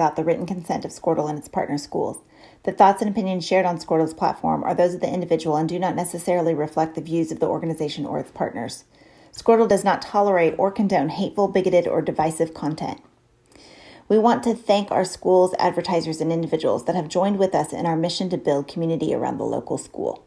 without the written consent of Squirtle and its partner schools. The thoughts and opinions shared on Squirtle's platform are those of the individual and do not necessarily reflect the views of the organization or its partners. Squirtle does not tolerate or condone hateful, bigoted, or divisive content. We want to thank our schools, advertisers, and individuals that have joined with us in our mission to build community around the local school.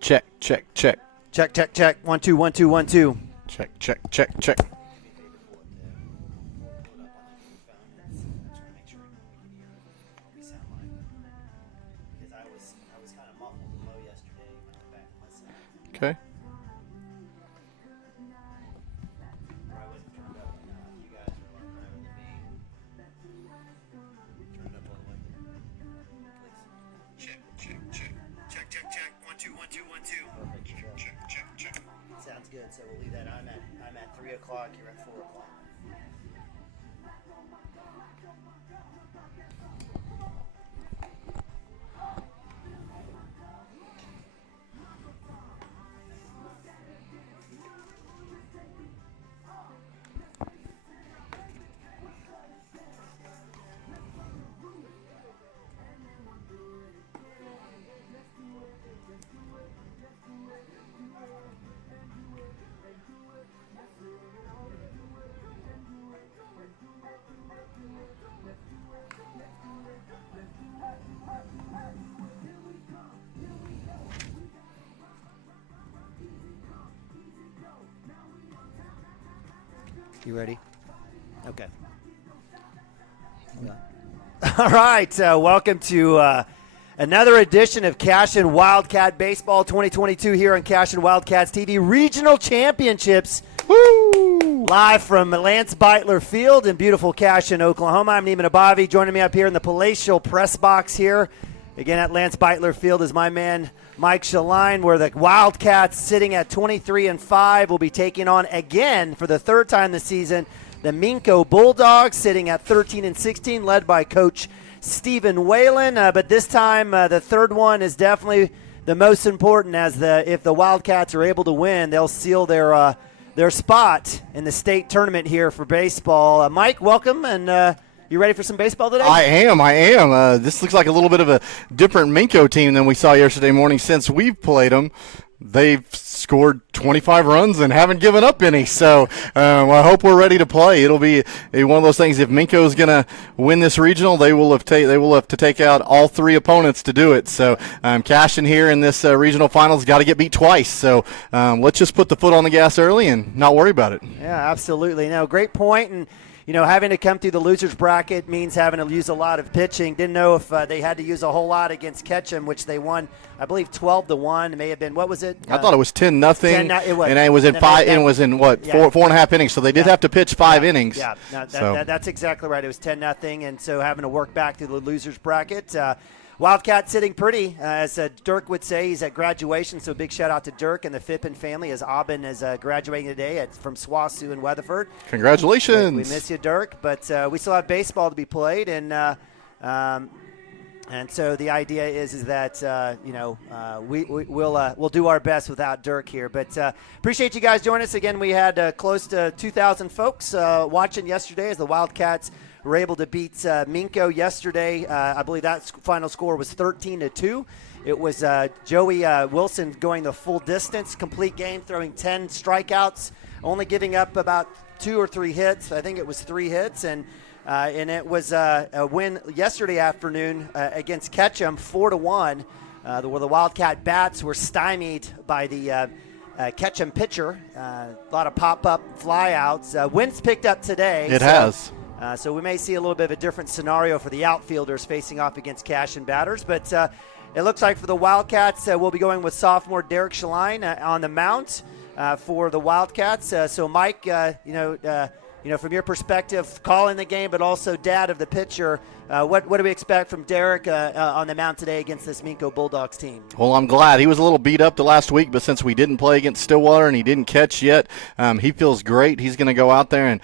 Check, check, check. Check, check, check. 1, 2, 1, 2, 1, 2. Check, check, check, check. Okay. Sounds good. So we'll leave that. I'm at 3 o'clock. You're at 4 o'clock. You ready? Okay. All right. Welcome to another edition of Cashion Wildcat Baseball 2022 here on Cashion Wildcats TV Regional Championships. Woo! Live from Lance Beitler Field in beautiful Cashion, Oklahoma. I'm Neiman Abavi. Joining me up here in the palatial press box here, again at Lance Beitler Field, is my man Mike Shaline, where the Wildcats, sitting at 23-5, will be taking on again for the third time this season the Minco Bulldogs, sitting at 13-16, led by Coach Stephen Whalen. But this time, the third one is definitely the most important, as if the Wildcats are able to win, they'll seal their spot in the state tournament here for baseball. Mike, welcome, and you ready for some baseball today? I am. This looks like a little bit of a different Minco team than we saw yesterday morning. Since we've played them, they've scored 25 runs and haven't given up any. So I hope we're ready to play. It'll be one of those things. If Minco is going to win this regional, they will have to take out all three opponents to do it. So Cashion here in this regional finals got to get beat twice. So let's just put the foot on the gas early and not worry about it. Yeah, absolutely. No, great point. And having to come through the losers bracket means having to use a lot of pitching. Didn't know if they had to use a whole lot against Cashion, which they won, I believe, 12-1. It may have been, what was it? I thought it was 10-0. It was, and it was in five. It was in what, yeah, 4.5 innings. So they did have to pitch 5 innings. Yeah, no, that's exactly right. It was 10-0, and so having to work back through the losers bracket. Wildcat sitting pretty, as Dirk would say. He's at graduation, so big shout out to Dirk and the Fippen family, as Aubin is graduating today from SWASU in Weatherford. Congratulations. We miss you, Dirk, but we still have baseball to be played, and so the idea is that we'll do our best without Dirk here. But appreciate you guys joining us again. We had close to 2,000 folks watching yesterday as the Wildcats were able to beat Minco yesterday. I believe that final score was 13-2. It was Joey Wilson going the full distance, complete game, throwing 10 strikeouts, only giving up about 2 or 3 hits. I think it was 3 hits, and it was a win yesterday afternoon against Ketchum, 4-1, where the Wildcat bats were stymied by the Ketchum pitcher. A lot of pop-up flyouts. Wind's picked up today. It has. So we may see a little bit of a different scenario for the outfielders facing off against Cashion batters. But it looks like for the Wildcats, we'll be going with sophomore Derek Shaline on the mound for the Wildcats. So, Mike, from your perspective, calling the game, but also dad of the pitcher, what do we expect from Derek on the mound today against this Minco Bulldogs team? Well, I'm glad. He was a little beat up the last week, but since we didn't play against Stillwater and he didn't catch yet, he feels great. He's going to go out there and,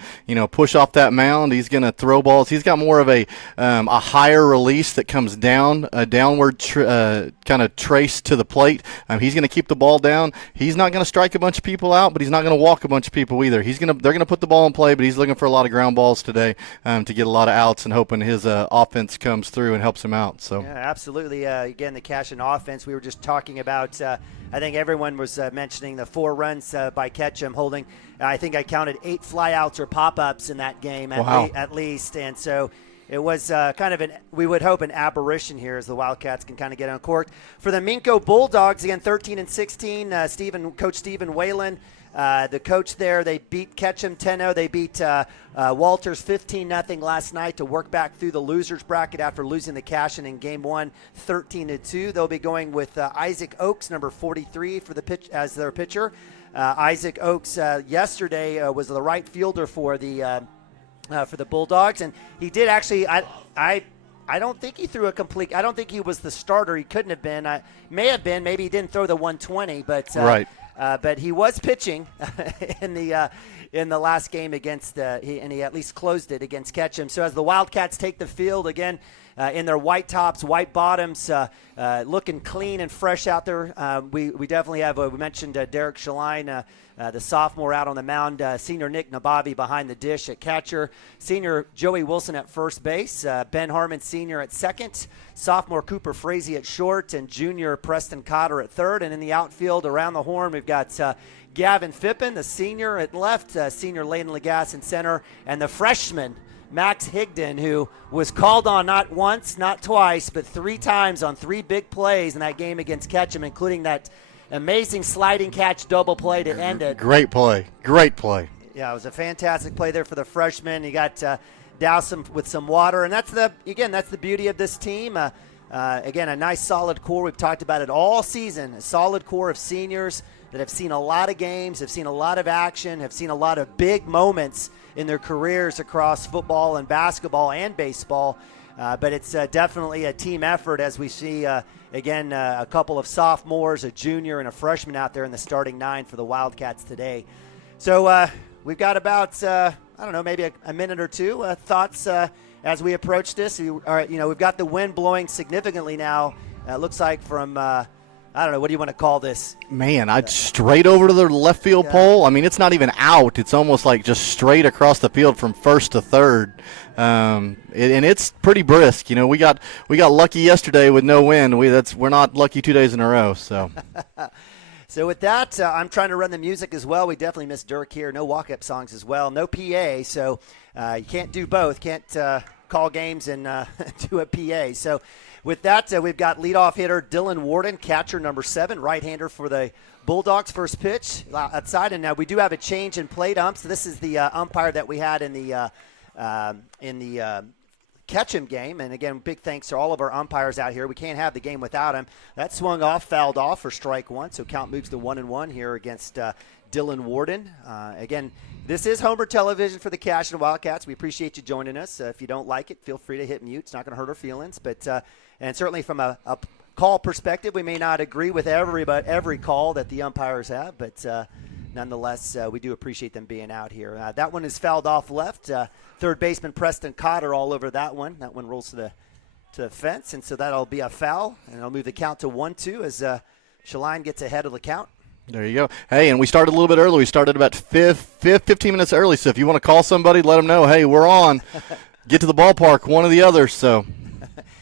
push off that mound. He's going to throw balls. He's got more of a higher release that comes down, a downward kind of trace to the plate. He's going to keep the ball down. He's not going to strike a bunch of people out, but he's not going to walk a bunch of people either. They're going to put the ball in play, but he's looking for a lot of ground balls today to get a lot of outs and hoping his offense comes through and helps him out. So yeah, absolutely. Again, the Cashion offense, we were just talking about, I think everyone was mentioning the 4 runs by Ketchum holding, I think I counted 8 flyouts or pop-ups in that game at least. And so it was kind of we would hope, an aberration here as the Wildcats can kind of get uncorked. For the Minco Bulldogs, again, 13-16, Coach Stephen Whalen, the coach there, they beat Ketchum 10-0. They beat Walters 15-0 last night to work back through the losers bracket after losing the Cashion in game 1, 13-2. They'll be going with Isaac Oakes, number 43, for the pitch as their pitcher. Isaac Oakes yesterday was the right fielder for the Bulldogs, and he did actually. I don't think he threw a complete. I don't think he was the starter. He couldn't have been. May have been. Maybe he didn't throw the 120, but right. But he was pitching in the last game against and he at least closed it against Ketchum. So as the Wildcats take the field again. In their white tops, white bottoms, looking clean and fresh out there. We definitely have, we mentioned Derek Shaline, the sophomore out on the mound, senior Nick Nabavi behind the dish at catcher, senior Joey Wilson at first base, Ben Harmon senior at second, sophomore Cooper Frazee at short, and junior Preston Cotter at third. And in the outfield around the horn, we've got Gavin Phippen, the senior at left, senior Layden Lagasse in center, and the freshman Max Higdon, who was called on not once, not twice, but 3 times on 3 big plays in that game against Ketchum, including that amazing sliding catch double play to end it. Great play. Yeah, it was a fantastic play there for the freshman. He got doused with some water, and that's the beauty of this team. Again, a nice solid core. We've talked about it all season. A solid core of seniors that have seen a lot of games, have seen a lot of action, have seen a lot of big moments in their careers across football and basketball and baseball. But it's definitely a team effort as we see, again, a couple of sophomores, a junior, and a freshman out there in the starting 9 for the Wildcats today. So we've got about, maybe a minute or two. Thoughts as we approach this? We've got the wind blowing significantly now. It looks like from I don't know, what do you want to call this? Man, I'd straight over to the left field pole. I mean, it's not even out. It's almost like just straight across the field from first to third. And it's pretty brisk. We got lucky yesterday with no wind. We're not lucky 2 days in a row. So. So with that, I'm trying to run the music as well. We definitely missed Dirk here. No walk-up songs as well. No PA. So you can't do both. Can't call games and do a PA. So. With that, we've got leadoff hitter Dylan Warden, catcher number 7, right-hander for the Bulldogs. First pitch outside, and now we do have a change in plate umps. So this is the umpire that we had in the Ketchum game. And again, big thanks to all of our umpires out here. We can't have the game without him. That swung off, fouled off for strike 1. So count moves to 1-1 here against Dylan Warden. Again, this is Homer Television for the Cashion Wildcats. We appreciate you joining us. If you don't like it, feel free to hit mute. It's not going to hurt our feelings. But and certainly from a call perspective, we may not agree with every call that the umpires have, but nonetheless, we do appreciate them being out here. That one is fouled off left. Third baseman Preston Cotter all over that one. That one rolls to the fence, and so that'll be a foul, and it'll move the count to 1-2 as Shaline gets ahead of the count. There you go. Hey, and we started a little bit early. We started about 15 minutes early, so if you want to call somebody, let them know, hey, we're on. Get to the ballpark, one or the other, so.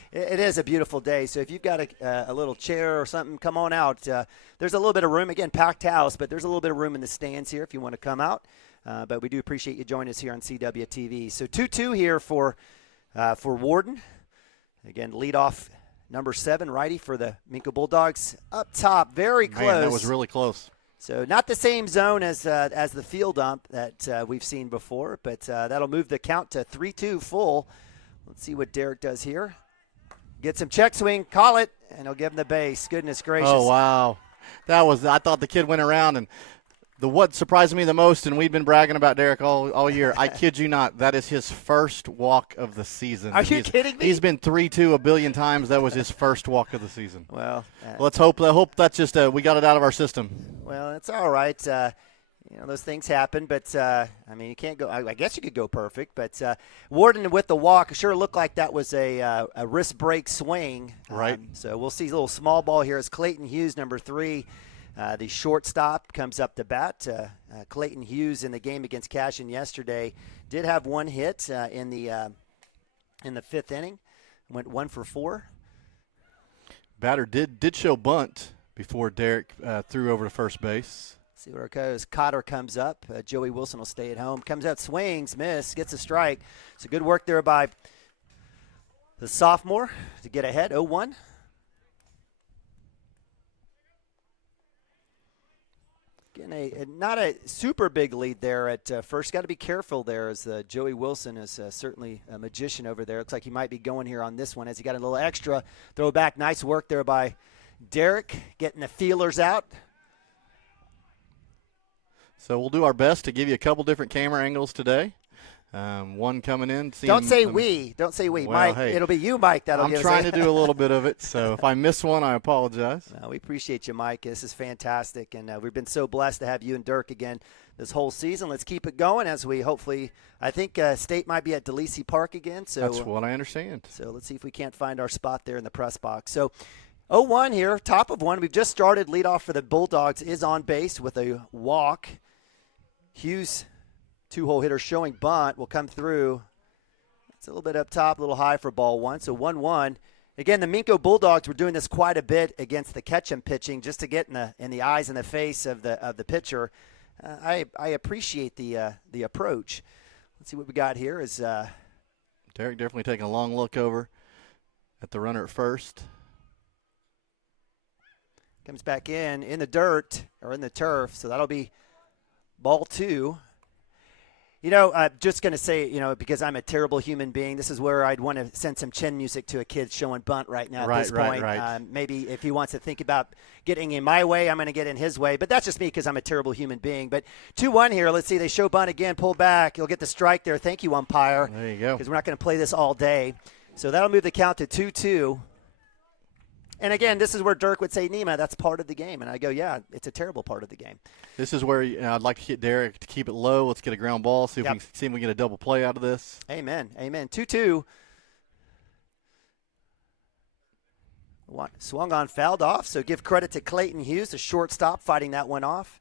It is a beautiful day, so if you've got a little chair or something, come on out. There's a little bit of room. Again, packed house, but there's a little bit of room in the stands here if you want to come out. But we do appreciate you joining us here on CWTV. So 2-2 here for Warden. Again, leadoff number 7, righty for the Minco Bulldogs. Up top, very close. Man, that was really close. So not the same zone as the field ump that we've seen before, but that'll move the count to 3-2 full. Let's see what Derek does here. Get some check swing, call it, and he'll give him the base. Goodness gracious. Oh, wow. I thought the kid went around, and what surprised me the most, and we've been bragging about Derek all year, I kid you not, that is his first walk of the season. Are you kidding me? He's been 3-2 a billion times. That was his first walk of the season. Well, let's hope that's just we got it out of our system. Well, it's all right. Those things happen, but, you can't go – I guess you could go perfect. But Warden with the walk sure looked like that was a wrist break swing. Right. So we'll see a little small ball here as Clayton Hughes, number 3, the shortstop, comes up to bat. Clayton Hughes in the game against Cashion yesterday did have 1 hit in the 5th inning. Went 1 for 4. Batter did show bunt before Derek threw over to first base. See where it goes. Cotter comes up. Joey Wilson will stay at home. Comes out, swings, miss, gets a strike. So good work there by the sophomore to get ahead, 0-1. Again, not a super big lead there at first. Got to be careful there as Joey Wilson is certainly a magician over there. Looks like he might be going here on this one as he got a little extra. Throw back. Nice work there by Derek, getting the feelers out. So we'll do our best to give you a couple different camera angles today. One coming in. Don't say we. Don't say we. Well, Mike, hey, it'll be you, Mike. I'm trying to do a little bit of it, so if I miss one, I apologize. We appreciate you, Mike. This is fantastic, and we've been so blessed to have you and Dirk again this whole season. Let's keep it going as we hopefully – I think State might be at DeLisi Park again. So that's what I understand. So let's see if we can't find our spot there in the press box. So 0-1 here, top of one. We've just started. Leadoff for the Bulldogs is on base with a walk. Hughes – two-hole hitter showing bunt will come through. It's a little bit up top, a little high for ball one. So 1-1. Again, the Minco Bulldogs were doing this quite a bit against the Cashion pitching just to get in the eyes and the face of the pitcher. I appreciate the approach. Let's see what we got here. Is Derek definitely taking a long look over at the runner at first. Comes back in the dirt or in the turf. So that'll be ball two. You know, I'm just going to say, you know, because I'm a terrible human being, this is where I'd want to send some chin music to a kid showing bunt right now at this point. Right. Maybe if he wants to think about getting in my way, I'm going to get in his way. But that's just me because I'm a terrible human being. But 2-1 here. Let's see. They show bunt again. Pull back. You'll get the strike there. Thank you, umpire. There you go. Because we're not going to play this all day. So that'll move the count to 2-2. And, again, this is where Dirk would say, Nima, that's part of the game. And I go, yeah, it's a terrible part of the game. This is where I'd like to get Derek to keep it low. Let's get a ground ball, see if we can get a double play out of this. Amen. 2-2. Swung on, fouled off. So give credit to Clayton Hughes, the shortstop, fighting that one off.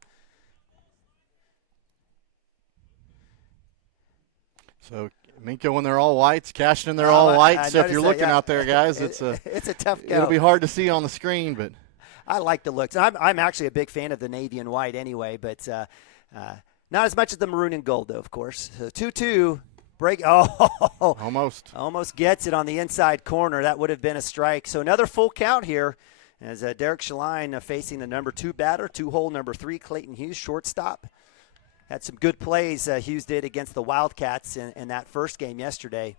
So Minco when they're all whites, Cashion when they're all white. So if you're looking out there, guys, it's a tough go. It'll be hard to see on the screen, but I like the looks. I'm actually a big fan of the navy and white anyway, but not as much as the maroon and gold, though, of course. So 2-2, break. Oh, almost gets it on the inside corner. That would have been a strike. So another full count here as Derek Shaline facing the number 2 batter, 2-hole number 3, Clayton Hughes, shortstop. Had some good plays Hughes did against the Wildcats in that first game yesterday.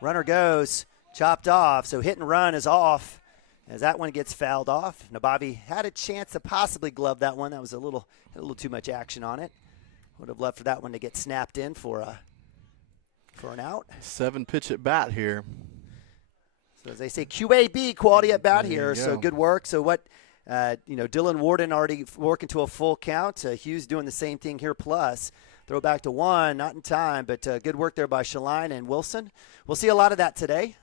Runner goes, chopped off, so hit and run is off as that one gets fouled off. Nabavi had a chance to possibly glove that one. That was a little too much action on it. Would have loved for that one to get snapped in for an out. 7-pitch at bat here. So as they say, QAB, quality at bat there here. So good work. So what? Dylan Warden already working to a full count. Hughes doing the same thing here plus. Throw back to 1, not in time, but good work there by Shaline and Wilson. We'll see a lot of that today.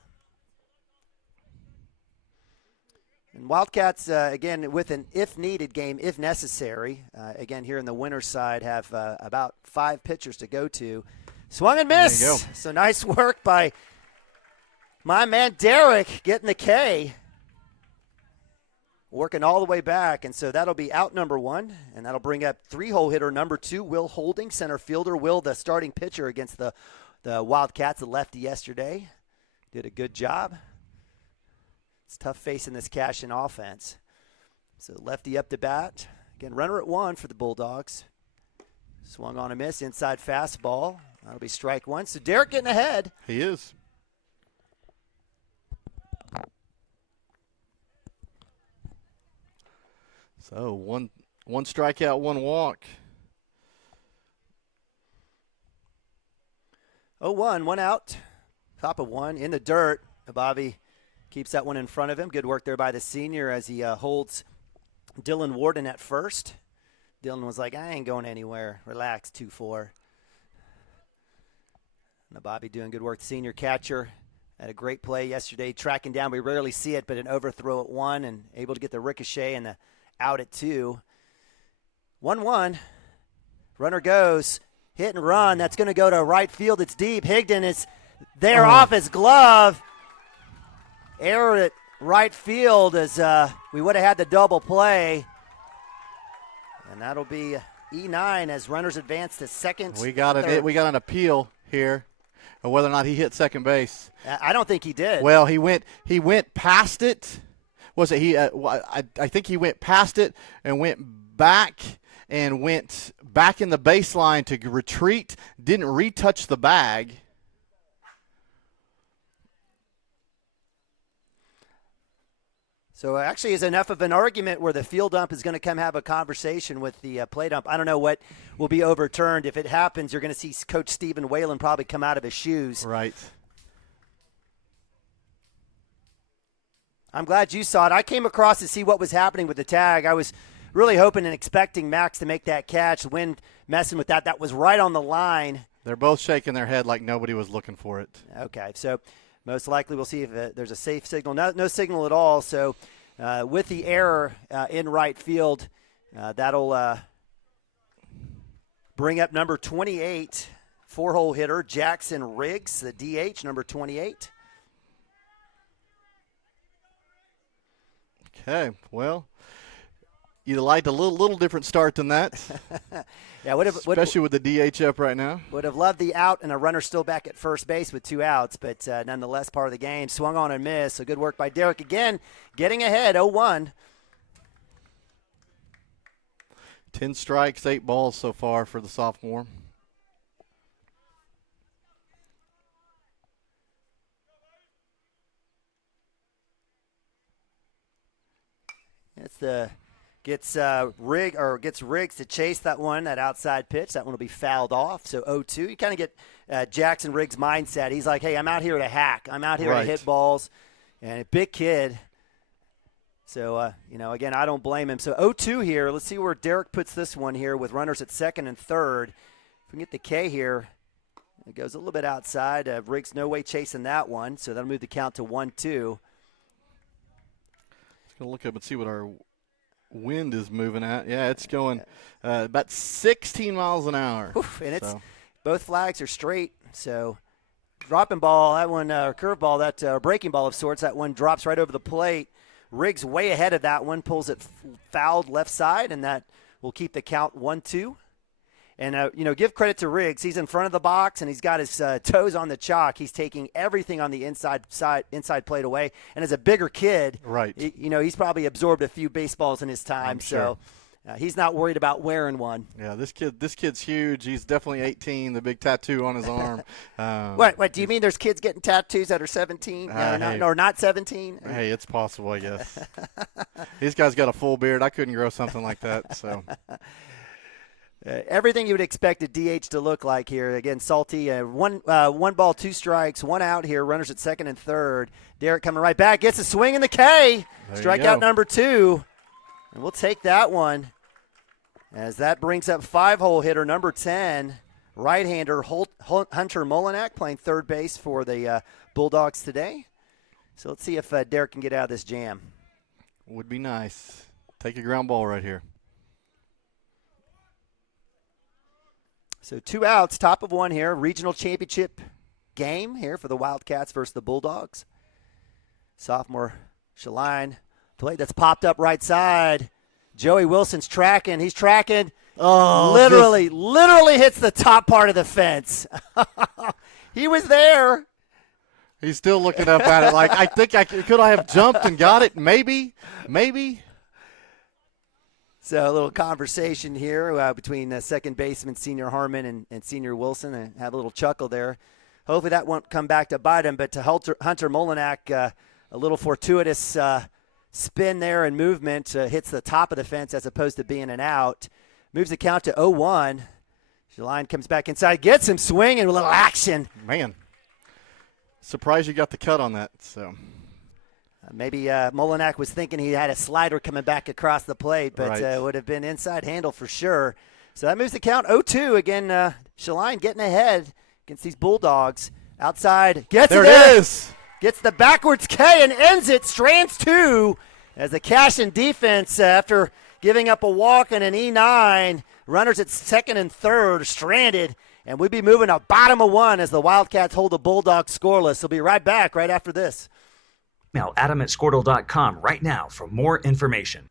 And Wildcats, again, with an if-needed game, if necessary, again, here in the winner's side, have about 5 pitchers to go to. Swung and miss. There you go. So nice work by my man Derek getting the K. Working all the way back, and so that'll be out number 1, and that'll bring up 3-hole hitter number 2, Will Holding, center fielder. Will, the starting pitcher against the Wildcats, the lefty yesterday, did a good job. It's tough facing this Cashion offense. So lefty up to bat. Again, runner at 1 for the Bulldogs. Swung on a miss, inside fastball. That'll be strike 1. So Derek getting ahead. He is. So one strikeout, 1 walk. 0-1, 1 out. Top of 1 in the dirt. Bobby keeps that one in front of him. Good work there by the senior as he holds Dylan Warden at first. Dylan was like, I ain't going anywhere. Relax, 2-4. Bobby doing good work. The senior catcher had a great play yesterday, tracking down. We rarely see it, but an overthrow at 1 and able to get the ricochet and the out at 2. 1-1. Runner goes. Hit and run. That's going to go to right field. It's deep. Higdon is there off his glove. Error at right field as we would have had the double play. And that'll be E9 as runners advance to second. We got an appeal here. or whether or not he hit second base. I don't think he did. Well, he went past it. Was it he? I think he went past it and went back in the baseline to retreat. Didn't retouch the bag. So actually is enough of an argument where the field ump is going to come have a conversation with the plate ump. I don't know what will be overturned. If it happens, you're going to see Coach Stephen Whalen probably come out of his shoes. Right. I'm glad you saw it. I came across to see what was happening with the tag. I was really hoping and expecting Max to make that catch. The wind messing with that. That was right on the line. They're both shaking their head like nobody was looking for it. Okay, so most likely we'll see if there's a safe signal. No signal at all. So with the error in right field, that'll bring up number 28, four-hole hitter, Jackson Riggs, the DH, number 28. Okay, well, you'd liked a little different start than that. Yeah, especially with the DH up right now. Would have loved the out and a runner still back at first base with 2 outs, but nonetheless part of the game. Swung on and missed, so good work by Derek again, getting ahead 0-1. 10 strikes, 8 balls so far for the sophomore. Gets Riggs to chase that outside pitch. That one will be fouled off. So 0-2. You kind of get Jackson Riggs' mindset. He's like, hey, I'm out here to hack. I'm out here to hit balls. And a big kid. So, again, I don't blame him. So 0-2 here. Let's see where Derek puts this one here with runners at second and third. If we can get the K here, it goes a little bit outside. Riggs no way chasing that one. So that'll move the count to 1-2. Just going to look up and see what our wind is moving at. Yeah, it's going about 16 miles an hour. Oof, and it's both flags are straight. So dropping ball, that one, curve ball, that breaking ball of sorts, that one drops right over the plate. Riggs way ahead of that one, pulls it fouled left side, and that will keep the count 1-2. And, give credit to Riggs. He's in front of the box, and he's got his toes on the chalk. He's taking everything on the inside plate away. And as a bigger kid, right? He's probably absorbed a few baseballs in his time. Sure. So he's not worried about wearing one. Yeah, this kid's huge. He's definitely 18, the big tattoo on his arm. What, do you mean there's kids getting tattoos that are 17 or not 17? Hey, it's possible, I guess. These guys got a full beard. I couldn't grow something like that, so. Everything you would expect a DH to look like here. Again, Salty, one ball, 2 strikes, 1 out here. Runners at second and third. Derek coming right back. Gets a swing in the K. Strikeout number 2. And we'll take that one as that brings up 5-hole hitter number 10, right-hander Hunter Molinak, playing third base for the Bulldogs today. So let's see if Derek can get out of this jam. Would be nice. Take a ground ball right here. So 2 outs, top of 1 here. Regional championship game here for the Wildcats versus the Bulldogs. Sophomore Shaline, play that's popped up right side. Joey Wilson's tracking. He's tracking. Oh, literally hits the top part of the fence. He was there. He's still looking up at it like, I think could I have jumped and got it? Maybe. So a little conversation here between second baseman Senior Harmon and Senior Wilson. And have a little chuckle there. Hopefully that won't come back to bite him. But to Hunter Molinak, a little fortuitous spin there and movement hits the top of the fence as opposed to being an out. Moves the count to 0-1. Shaline comes back inside, gets him swinging with a little action. Man, surprised you got the cut on that. So. Maybe Molinak was thinking he had a slider coming back across the plate, but it would have been inside handle for sure. So that moves the count 0-2. Again, Shaline getting ahead against these Bulldogs. Outside, gets there it there. It is. Gets the backwards K and ends it. Strands 2 as the Cashion defense, after giving up a walk and an E9, runners at second and third, stranded. And we'll be moving to bottom of 1 as the Wildcats hold the Bulldogs scoreless. They'll be right back right after this. Email adam@squirtle.com right now for more information.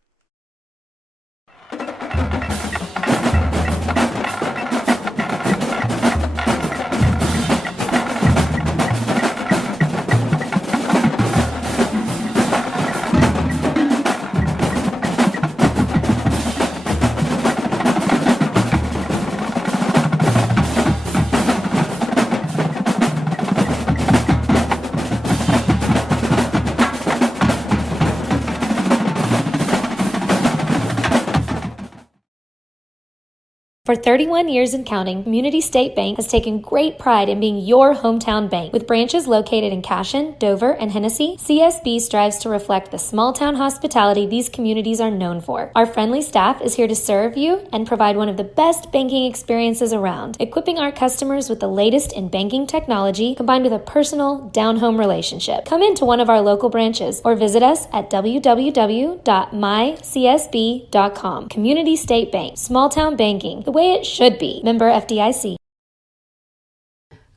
For 31 years and counting, Community State Bank has taken great pride in being your hometown bank. With branches located in Cashion, Dover, and Hennessy, CSB strives to reflect the small-town hospitality these communities are known for. Our friendly staff is here to serve you and provide one of the best banking experiences around, equipping our customers with the latest in banking technology combined with a personal, down-home relationship. Come into one of our local branches or visit us at www.mycsb.com. Community State Bank, small-town banking, the way it should be. Member FDIC.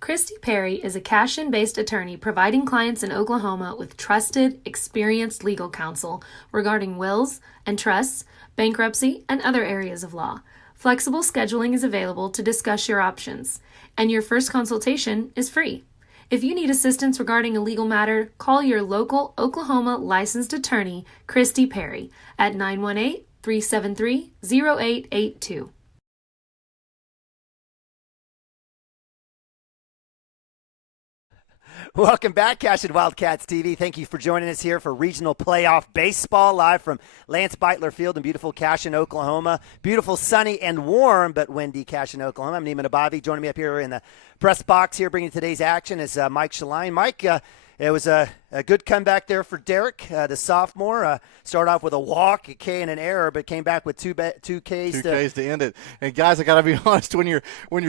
Christy Perry is a Cashion-based attorney providing clients in Oklahoma with trusted, experienced legal counsel regarding wills and trusts, bankruptcy, and other areas of law. Flexible scheduling is available to discuss your options, and your first consultation is free. If you need assistance regarding a legal matter, call your local Oklahoma licensed attorney, Christy Perry, at 918-373-0882. Welcome back, Cashion Wildcats TV. Thank you for joining us here for regional playoff baseball live from Lance Beitler Field in beautiful Cashion, Oklahoma. Beautiful, sunny, and warm, but windy Cashion, Oklahoma. I'm Neiman Abavi. Joining me up here in the press box here, bringing today's action is Mike Shaline. Mike, it was a good comeback there for Derek, the sophomore. Started off with a walk, a K, and an error, but came back with two Ks. Two Ks to end it. And guys, I got to be honest, when your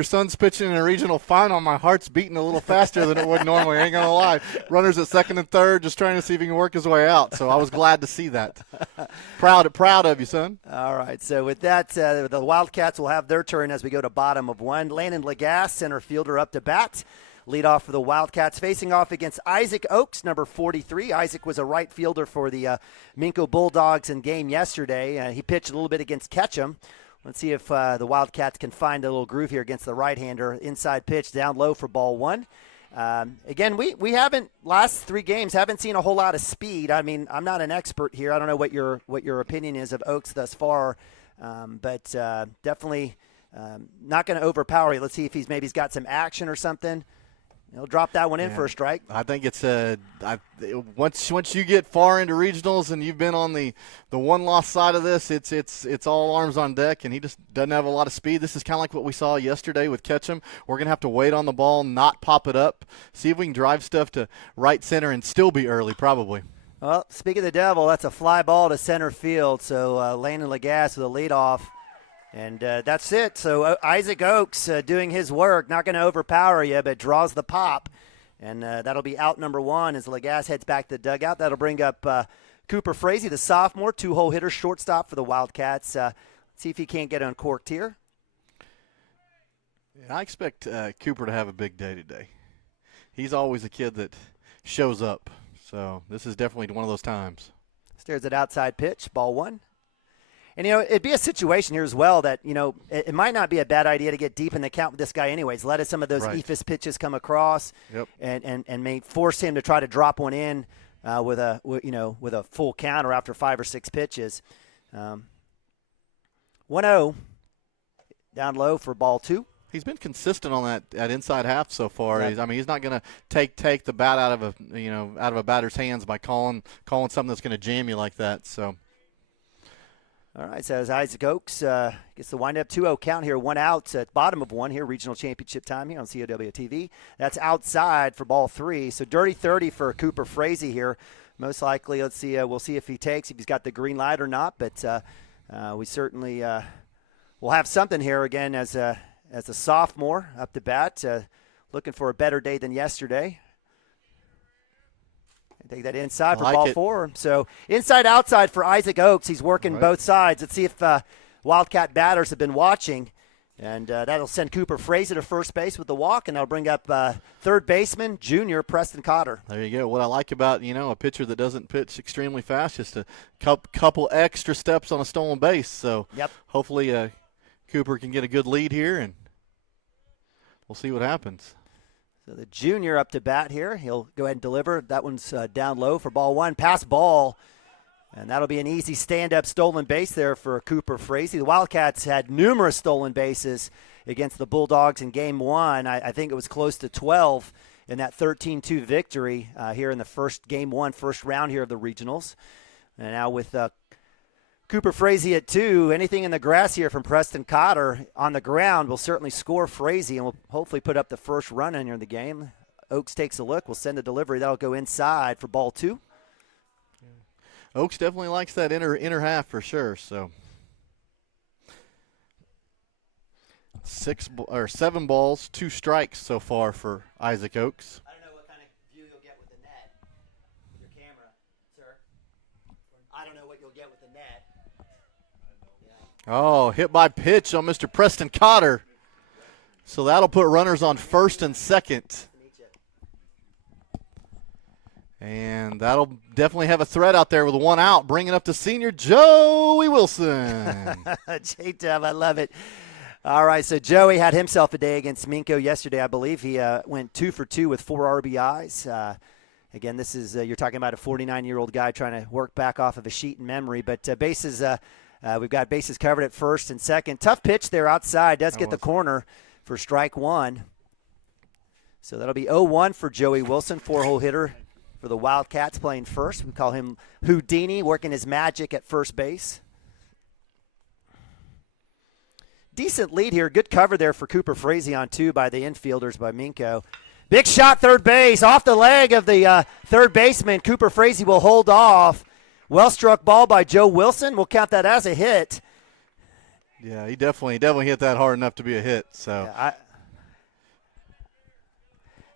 son's pitching in a regional final, my heart's beating a little faster than it would normally. I ain't gonna lie. Runners at second and third, just trying to see if he can work his way out. So I was glad to see that. Proud of you, son. All right. So with that, the Wildcats will have their turn as we go to bottom of one. Landon Lagasse, center fielder, up to bat. Lead off for the Wildcats, facing off against Isaac Oakes, number 43. Isaac was a right fielder for the Minco Bulldogs in game yesterday. He pitched a little bit against Ketchum. Let's see if the Wildcats can find a little groove here against the right-hander. Inside pitch, down low for ball one. Again, we haven't, last three games, haven't seen a whole lot of speed. I mean, I'm not an expert here. I don't know what your opinion is of Oakes thus far, but definitely not going to overpower you. Let's see if he's got some action or something. He'll drop that one in for a strike. I think it's once you get far into regionals and you've been on the one-loss side of this, it's all arms on deck, and he just doesn't have a lot of speed. This is kind of like what we saw yesterday with Ketchum. We're going to have to wait on the ball, not pop it up, see if we can drive stuff to right center and still be early probably. Well, speaking of the devil, that's a fly ball to center field, so Landon Lagasse with a leadoff. And that's it. So Isaac Oakes doing his work, not going to overpower you, but draws the pop. And that'll be out number one as Lagasse heads back to the dugout. That'll bring up Cooper Frazee, the sophomore, two-hole hitter, shortstop for the Wildcats. Let's see if he can't get uncorked here. Yeah, I expect Cooper to have a big day today. He's always a kid that shows up. So this is definitely one of those times. Stares at outside pitch, ball one. And, it'd be a situation here as well that, it might not be a bad idea to get deep in the count with this guy anyways. Let some of those eephus pitches come across and may force him to try to drop one in with a full count or after 5 or 6 pitches. 1-0 down low for ball two. He's been consistent on that inside half so far. Yeah. He's not going to take the bat out of a batter's hands by calling something that's going to jam you like that. So. All right, so as Isaac Oakes gets the wind-up 2-0 count here, 1 out at bottom of one here, regional championship time here on COW-TV. That's outside for ball 3. So dirty 30 for Cooper Frazee here. Most likely, let's see, we'll see if he's got the green light or not, but we certainly will have something here again as a sophomore up to bat, looking for a better day than yesterday. Take that inside for ball 4. So inside, outside for Isaac Oakes. He's working both sides. Let's see if Wildcat batters have been watching. And that'll send Cooper Frazee to first base with the walk, and that'll bring up third baseman, junior Preston Cotter. There you go. What I like about, a pitcher that doesn't pitch extremely fast, just a couple extra steps on a stolen base. So hopefully Cooper can get a good lead here, and we'll see what happens. So the junior up to bat here. He'll go ahead and deliver. That one's down low for ball 1. Pass ball. And that'll be an easy stand-up stolen base there for Cooper Frazee. The Wildcats had numerous stolen bases against the Bulldogs in Game 1. I think it was close to 12 in that 13-2 victory here in the Game 1, first round here of the regionals. And now with Cooper Frazee at 2. Anything in the grass here from Preston Cotter on the ground will certainly score Frazee and will hopefully put up the first run in here in the game. Oaks takes a look. We'll send a delivery. That'll go inside for ball 2. Oaks definitely likes that inner half for sure. So 7 balls, 2 strikes so far for Isaac Oaks. I don't know what kind of view you'll get with the net. Your camera, sir. I don't know what you'll get with the net. Oh, hit by pitch on Mr. Preston Cotter. So that'll put runners on first and second. And that'll definitely have a threat out there with 1 out, bringing up the senior Joey Wilson. J-Dub, I love it. All right, so Joey had himself a day against Minco yesterday, I believe. He went 2 for 2 with 4 RBIs. Again, this is you're talking about a 49-year-old guy trying to work back off of a sheet in memory. But bases, we've got bases covered at first and second. Tough pitch there outside. Does get the corner for strike 1. So that'll be 0-1 for Joey Wilson, 4-hole hitter for the Wildcats playing first. We call him Houdini, working his magic at first base. Decent lead here. Good cover there for Cooper Frazee on 2 by the infielders by Minco. Big shot third base. Off the leg of the third baseman. Cooper Frazee will hold off. Well-struck ball by Joe Wilson. We'll count that as a hit. Yeah, he definitely hit that hard enough to be a hit. So. Yeah,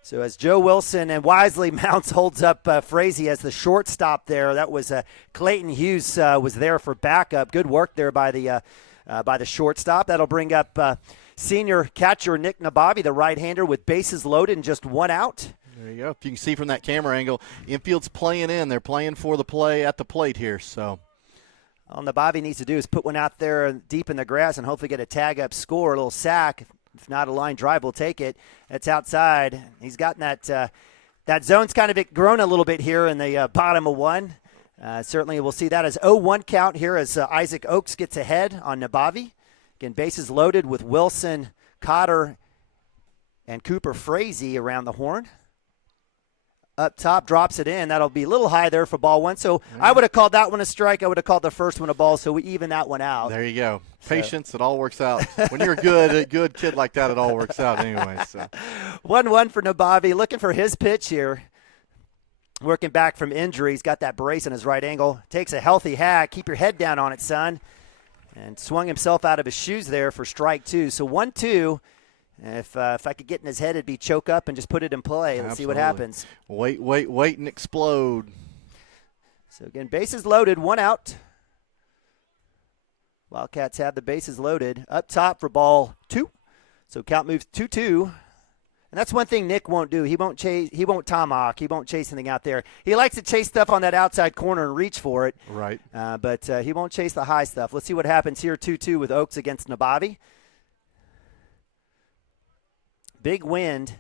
So as Joe Wilson and wisely mounts holds up Frazee as the shortstop there. That was Clayton Hughes was there for backup. Good work there by the shortstop. That'll bring up senior catcher Nick Nababi, the right-hander, with bases loaded and just 1 out. There you go. If you can see from that camera angle, infield's playing in. They're playing for the play at the plate here. So all Nababi needs to do is put one out there deep in the grass and hopefully get a tag-up score, a little sack. If not a line drive, we'll take it. That's outside. He's gotten that zone's kind of grown a little bit here in the bottom of 1. Certainly we'll see that as 0-1 count here as Isaac Oaks gets ahead on Nabavi. Again, bases loaded with Wilson, Cotter, and Cooper Frazee around the horn. Up top, drops it in. That'll be a little high there for ball 1. So I would have called that one a strike. I would have called the first one a ball, so we even that one out. There you go. Patience, it all works out. When you're a good kid like that, it all works out anyway. So 1-1 for Nabavi. Looking for his pitch here. Working back from injury. He's got that brace in his right ankle. Takes a healthy hack. Keep your head down on it, son. And swung himself out of his shoes there for strike 2. So 1-2. If I could get in his head, it'd be choke up and just put it in play. Let's see what happens. Wait, and explode. So, again, bases loaded, 1 out. Wildcats have the bases loaded. Up top for ball 2. So count moves 2-2. And that's one thing Nick won't do. He won't chase. He won't tomahawk. He won't chase anything out there. He likes to chase stuff on that outside corner and reach for it. Right. But he won't chase the high stuff. Let's see what happens here, 2-2 with Oaks against Nabavi. Big wind.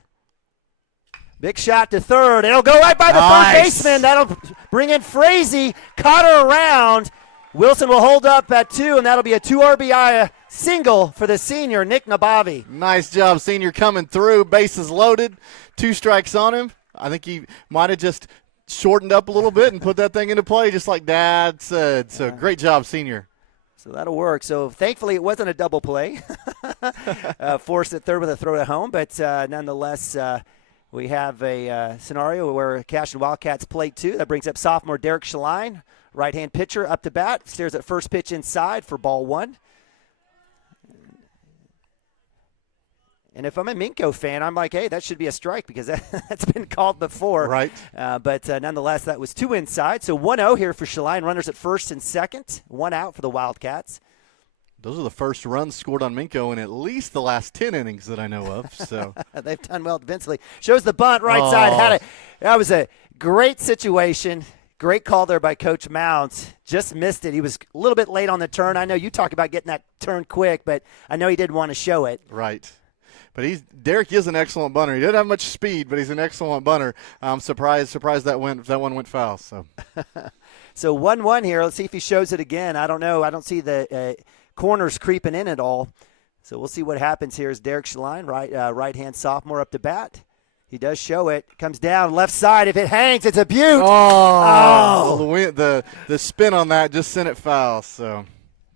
Big shot to third. It'll go right by the third baseman. That'll bring in Frazee. Cotter around. Wilson will hold up at 2, and that'll be a 2 RBI single for the senior, Nick Nabavi. Nice job, senior, coming through. Bases loaded. 2 strikes on him. I think he might have just shortened up a little bit and put that thing into play just like Dad said. So great job, senior. So that'll work. So thankfully it wasn't a double play. Forced at third with a throw to home, but nonetheless we have a scenario where Cashion Wildcats play 2. That brings up sophomore Derek Shaline, right-hand pitcher, up to bat. Stares at first pitch inside for ball 1. And if I'm a Minco fan, I'm like, hey, that should be a strike because that's been called before. Right. But nonetheless, that was 2 inside. So 1-0 here for Shaline. Runners at first and second. 1 out for the Wildcats. Those are the first runs scored on Minco in at least the last 10 innings that I know of. So they've done well defensively. Shows the bunt right side. That was a great situation. Great call there by Coach Mounts. Just missed it. He was a little bit late on the turn. I know you talk about getting that turn quick, but I know he did want to show it. Right. But Derek is an excellent bunter. He doesn't have much speed, but he's an excellent bunter. I'm surprised that one went foul. So, so 1-1 here. Let's see if he shows it again. I don't know. I don't see the corners creeping in at all. So we'll see what happens here. Is Derek Shaline, right-hand sophomore, up to bat. He does show it. Comes down left side. If it hangs, it's a beaut. Oh. The spin on that just sent it foul. So.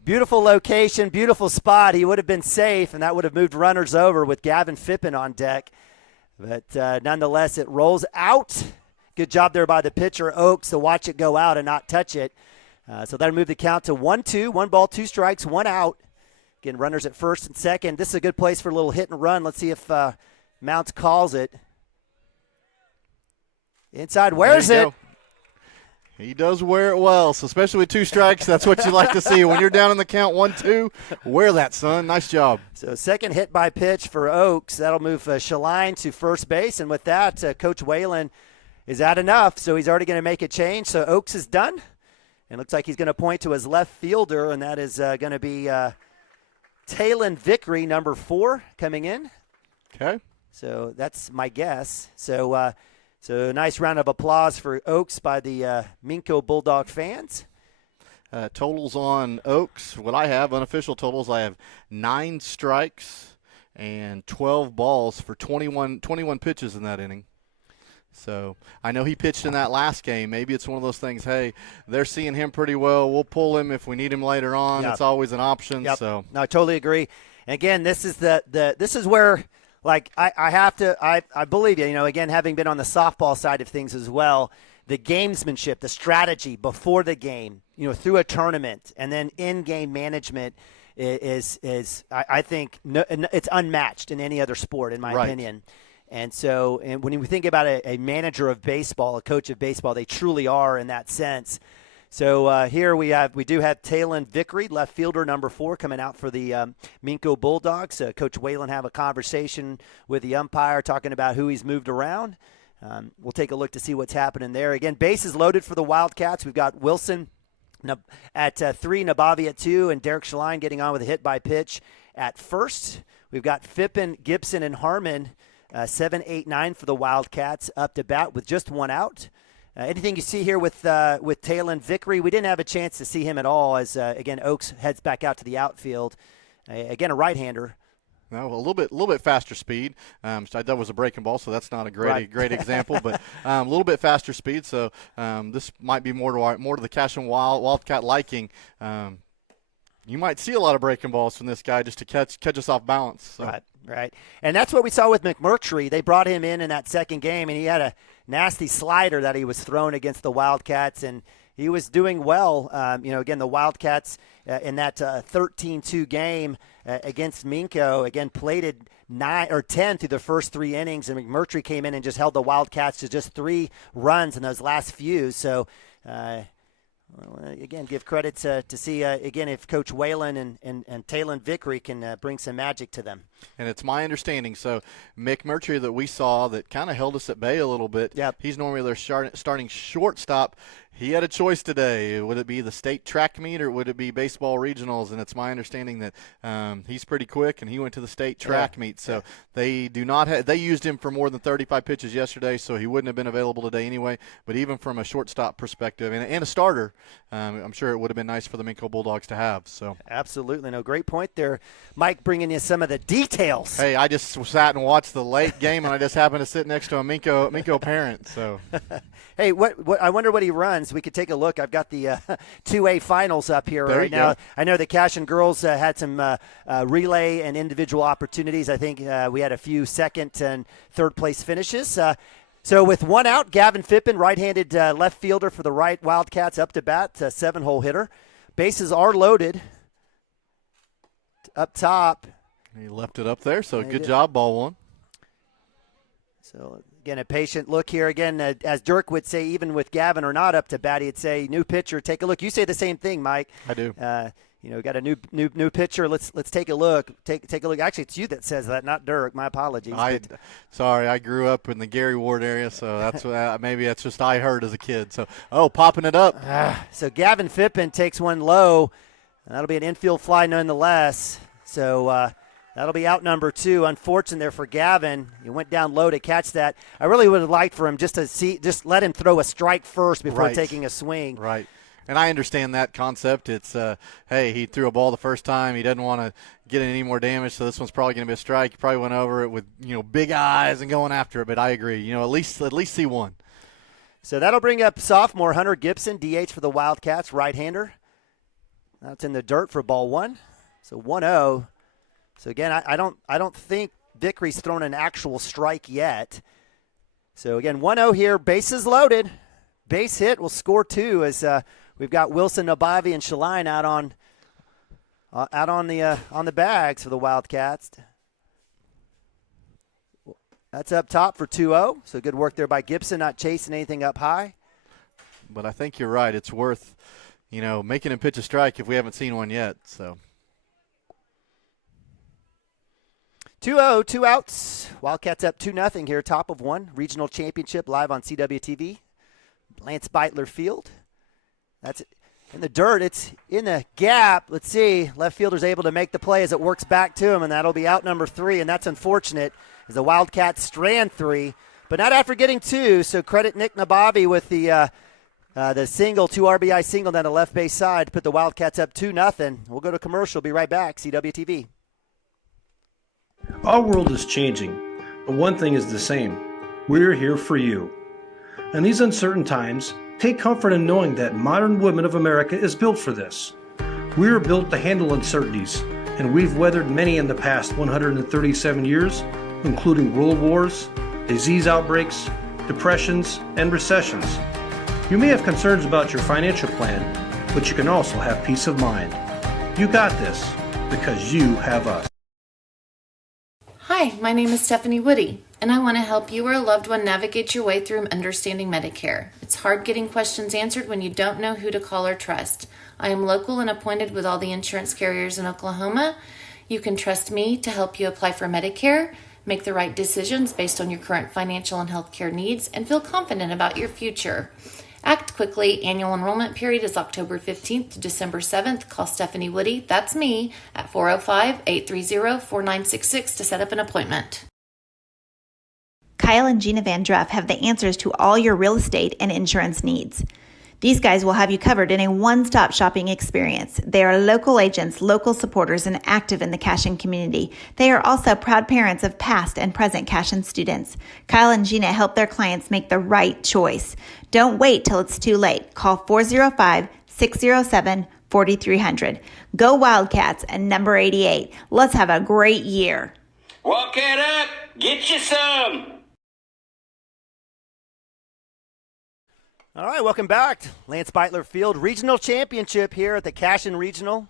Beautiful location, beautiful spot. He would have been safe, and that would have moved runners over with Gavin Fippen on deck. But nonetheless, it rolls out. Good job there by the pitcher, Oaks, to watch it go out and not touch it. So that'll move the count to 1-2, 1 ball, 2 strikes, 1 out. Again, runners at first and second. This is a good place for a little hit and run. Let's see if Mounts calls it. Inside, wears it. Go. He does wear it well, so especially with 2 strikes, that's what you like to see. When you're down in the count 1-2, wear that, son. Nice job. So second hit by pitch for Oaks. That'll move Shaline to first base. And with that, Coach Whalen is at enough, so he's already going to make a change. So Oaks is done. And looks like he's going to point to his left fielder, and that is going to be Talon Vickery, number 4, coming in. Okay. So that's my guess. So a nice round of applause for Oaks by the Minco Bulldog fans. Totals on Oaks, what I have, unofficial totals, I have 9 strikes and 12 balls for 21 pitches in that inning. So I know he pitched in that last game. Maybe it's one of those things, hey, they're seeing him pretty well. We'll pull him if we need him later on. Yep. It's always an option. Yep. So No, I totally agree. And again, this is this is where, like, I believe you, again, having been on the softball side of things as well, the gamesmanship, the strategy before the game, through a tournament, and then in-game management is I think, it's unmatched in any other sport, in my opinion. And so when we think about a manager of baseball, a coach of baseball, they truly are in that sense. So here we do have Talon Vickery, left fielder, number 4, coming out for the Minco Bulldogs. Coach Whalen have a conversation with the umpire talking about who he's moved around. We'll take a look to see what's happening there. Again, bases loaded for the Wildcats. We've got Wilson at 3, Nabavi at 2, and Derek Shaline getting on with a hit by pitch at first. We've got Fippen, Gibson, and Harmon 7, 8, 9 for the Wildcats up to bat with just 1 out. Anything you see here with Talon Vickery? We didn't have a chance to see him at all as, again, Oaks heads back out to the outfield. Again, a right-hander. No, a little bit faster speed. That was a breaking ball, so that's not a great example, but a little bit faster speed. So this might be more to the Cashion Wildcat liking. You might see a lot of breaking balls from this guy just to catch us off balance. So. Right. And that's what we saw with McMurtry. They brought him in that second game, and he had a nasty slider that he was throwing against the Wildcats, and he was doing well. Again, the Wildcats in that 13-2 game against Minco, again, plated 9 or 10 through the first 3 innings, and McMurtry came in and just held the Wildcats to just 3 runs in those last few. So, again, give credit to see, again, if Coach Whalen and Talon Vickery can bring some magic to them. And it's my understanding, so McMurtry that we saw that kind of held us at bay a little bit, he's normally their starting shortstop. He had a choice today. Would it be the state track meet or would it be baseball regionals? And it's my understanding that he's pretty quick, and he went to the state track meet. So they do not they used him for more than 35 pitches yesterday, so he wouldn't have been available today anyway. But even from a shortstop perspective and a starter, I'm sure it would have been nice for the Minco Bulldogs to have. So absolutely, no, great point there, Mike, bringing you some of the details. Hey, I just sat and watched the late game, and I just happened to sit next to a Minco parent. So. Hey, what I wonder what he runs. We could take a look. I've got the 2A finals up here right now. I know the Cashion girls had some relay and individual opportunities. I think we had a few second and third place finishes. So with 1 out, Gavin Fippen, right-handed left fielder for the right Wildcats, up to bat, 7-hole hitter. Bases are loaded. Up top. He left it up there, so good job, ball 1. So, again, a patient look here. Again, as Dirk would say, even with Gavin or not up to bat, he'd say, new pitcher, take a look. You say the same thing, Mike. I do. Got a new pitcher. Let's take a look. Take a look. Actually, it's you that says that, not Dirk. My apologies. Sorry, I grew up in the Gary Ward area, so that's maybe that's just I heard as a kid. So, popping it up. So Gavin Fippen takes one low. And that'll be an infield fly nonetheless. So that'll be out number 2. Unfortunate there for Gavin. He went down low to catch that. I really would have liked for him just let him throw a strike first before taking a swing. Right. And I understand that concept. It's, hey, he threw a ball the first time. He doesn't want to get any more damage, so this one's probably going to be a strike. He probably went over it with, big eyes and going after it. But I agree. At least see one. So that'll bring up sophomore Hunter Gibson, DH for the Wildcats, right-hander. That's in the dirt for ball one. So 1-0. So again, I don't think Vickery's thrown an actual strike yet. So again, 1-0 here. Bases loaded. Base hit will score 2 as we've got Wilson, Nabavi, and Shaline out on the bags for the Wildcats. That's up top for 2-0. So good work there by Gibson, not chasing anything up high. But I think you're right. It's worth, making him pitch a strike if we haven't seen one yet. So 2-0, 2 outs. Wildcats up 2-0 here, top of one. Regional championship live on CWTV. Lance Beitler Field. That's in the dirt. It's in the gap. Let's see. Left fielder's able to make the play as it works back to him, and that'll be out number 3, and that's unfortunate as the Wildcats strand 3, but not after getting 2. So credit Nick Nabavi with the single, 2 RBI single down the left base side to put the Wildcats up 2-0. We'll go to commercial. Be right back. CWTV. Our world is changing, but one thing is the same. We're here for you. In these uncertain times, take comfort in knowing that Modern Woodmen of America is built for this. We are built to handle uncertainties, and we've weathered many in the past 137 years, including world wars, disease outbreaks, depressions, and recessions. You may have concerns about your financial plan, but you can also have peace of mind. You got this, because you have us. Hi, my name is Stephanie Woody, and I want to help you or a loved one navigate your way through understanding Medicare. It's hard getting questions answered when you don't know who to call or trust. I am local and appointed with all the insurance carriers in Oklahoma. You can trust me to help you apply for Medicare, make the right decisions based on your current financial and healthcare needs, and feel confident about your future. Act quickly. Annual enrollment period is October 15th to December 7th. Call Stephanie Woody, that's me, at 405-830-4966 to set up an appointment. Kyle and Gina Van Druff have the answers to all your real estate and insurance needs. These guys will have you covered in a one-stop shopping experience. They are local agents, local supporters, and active in the Cashion community. They are also proud parents of past and present Cashion students. Kyle and Gina help their clients make the right choice. Don't wait till it's too late. Call 405-607-4300. Go Wildcats and number 88. Let's have a great year. Walk it up. Get you some. All right, welcome back. Lance Beitler Field Regional Championship here at the Cashion Regional.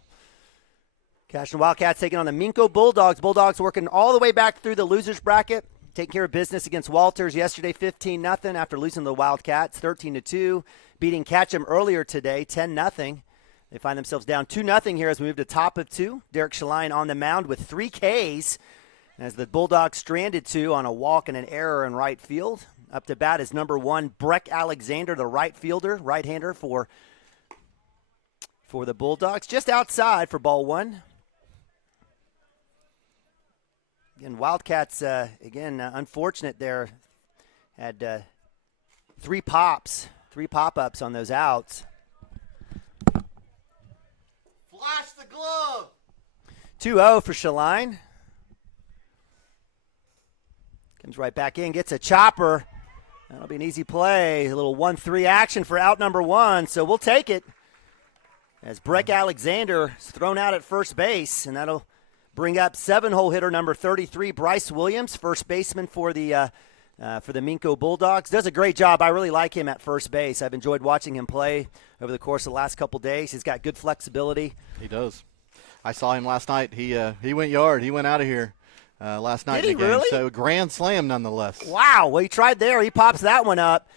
Cashion Wildcats taking on the Minco Bulldogs. Bulldogs working all the way back through the losers bracket, taking care of business against Walters yesterday 15-0 after losing to the Wildcats 13-2, beating Cashion earlier today 10-0. They find themselves down 2-0 here as we move to top of 2. Derek Shaline on the mound with 3 Ks as the Bulldogs stranded 2 on a walk and an error in right field. Up to bat is number 1, Breck Alexander, the right fielder, right-hander for the Bulldogs. Just outside for ball 1. Again, Wildcats, unfortunate there. Had 3 pop-ups on those outs. Flash the glove. 2-0 for Shaline. Comes right back in, gets a chopper. That'll be an easy play. A little 1-3 action for out number 1, so we'll take it. As Breck Alexander is thrown out at first base, and that'll bring up 7-hole hitter number 33, Bryce Williams, first baseman for the Minco Bulldogs. Does a great job. I really like him at first base. I've enjoyed watching him play over the course of the last couple days. He's got good flexibility. He does. I saw him last night. He went yard. He went out of here. Last night Did in the he game. really? So grand slam nonetheless. Wow. Well, he tried there. He pops that one up.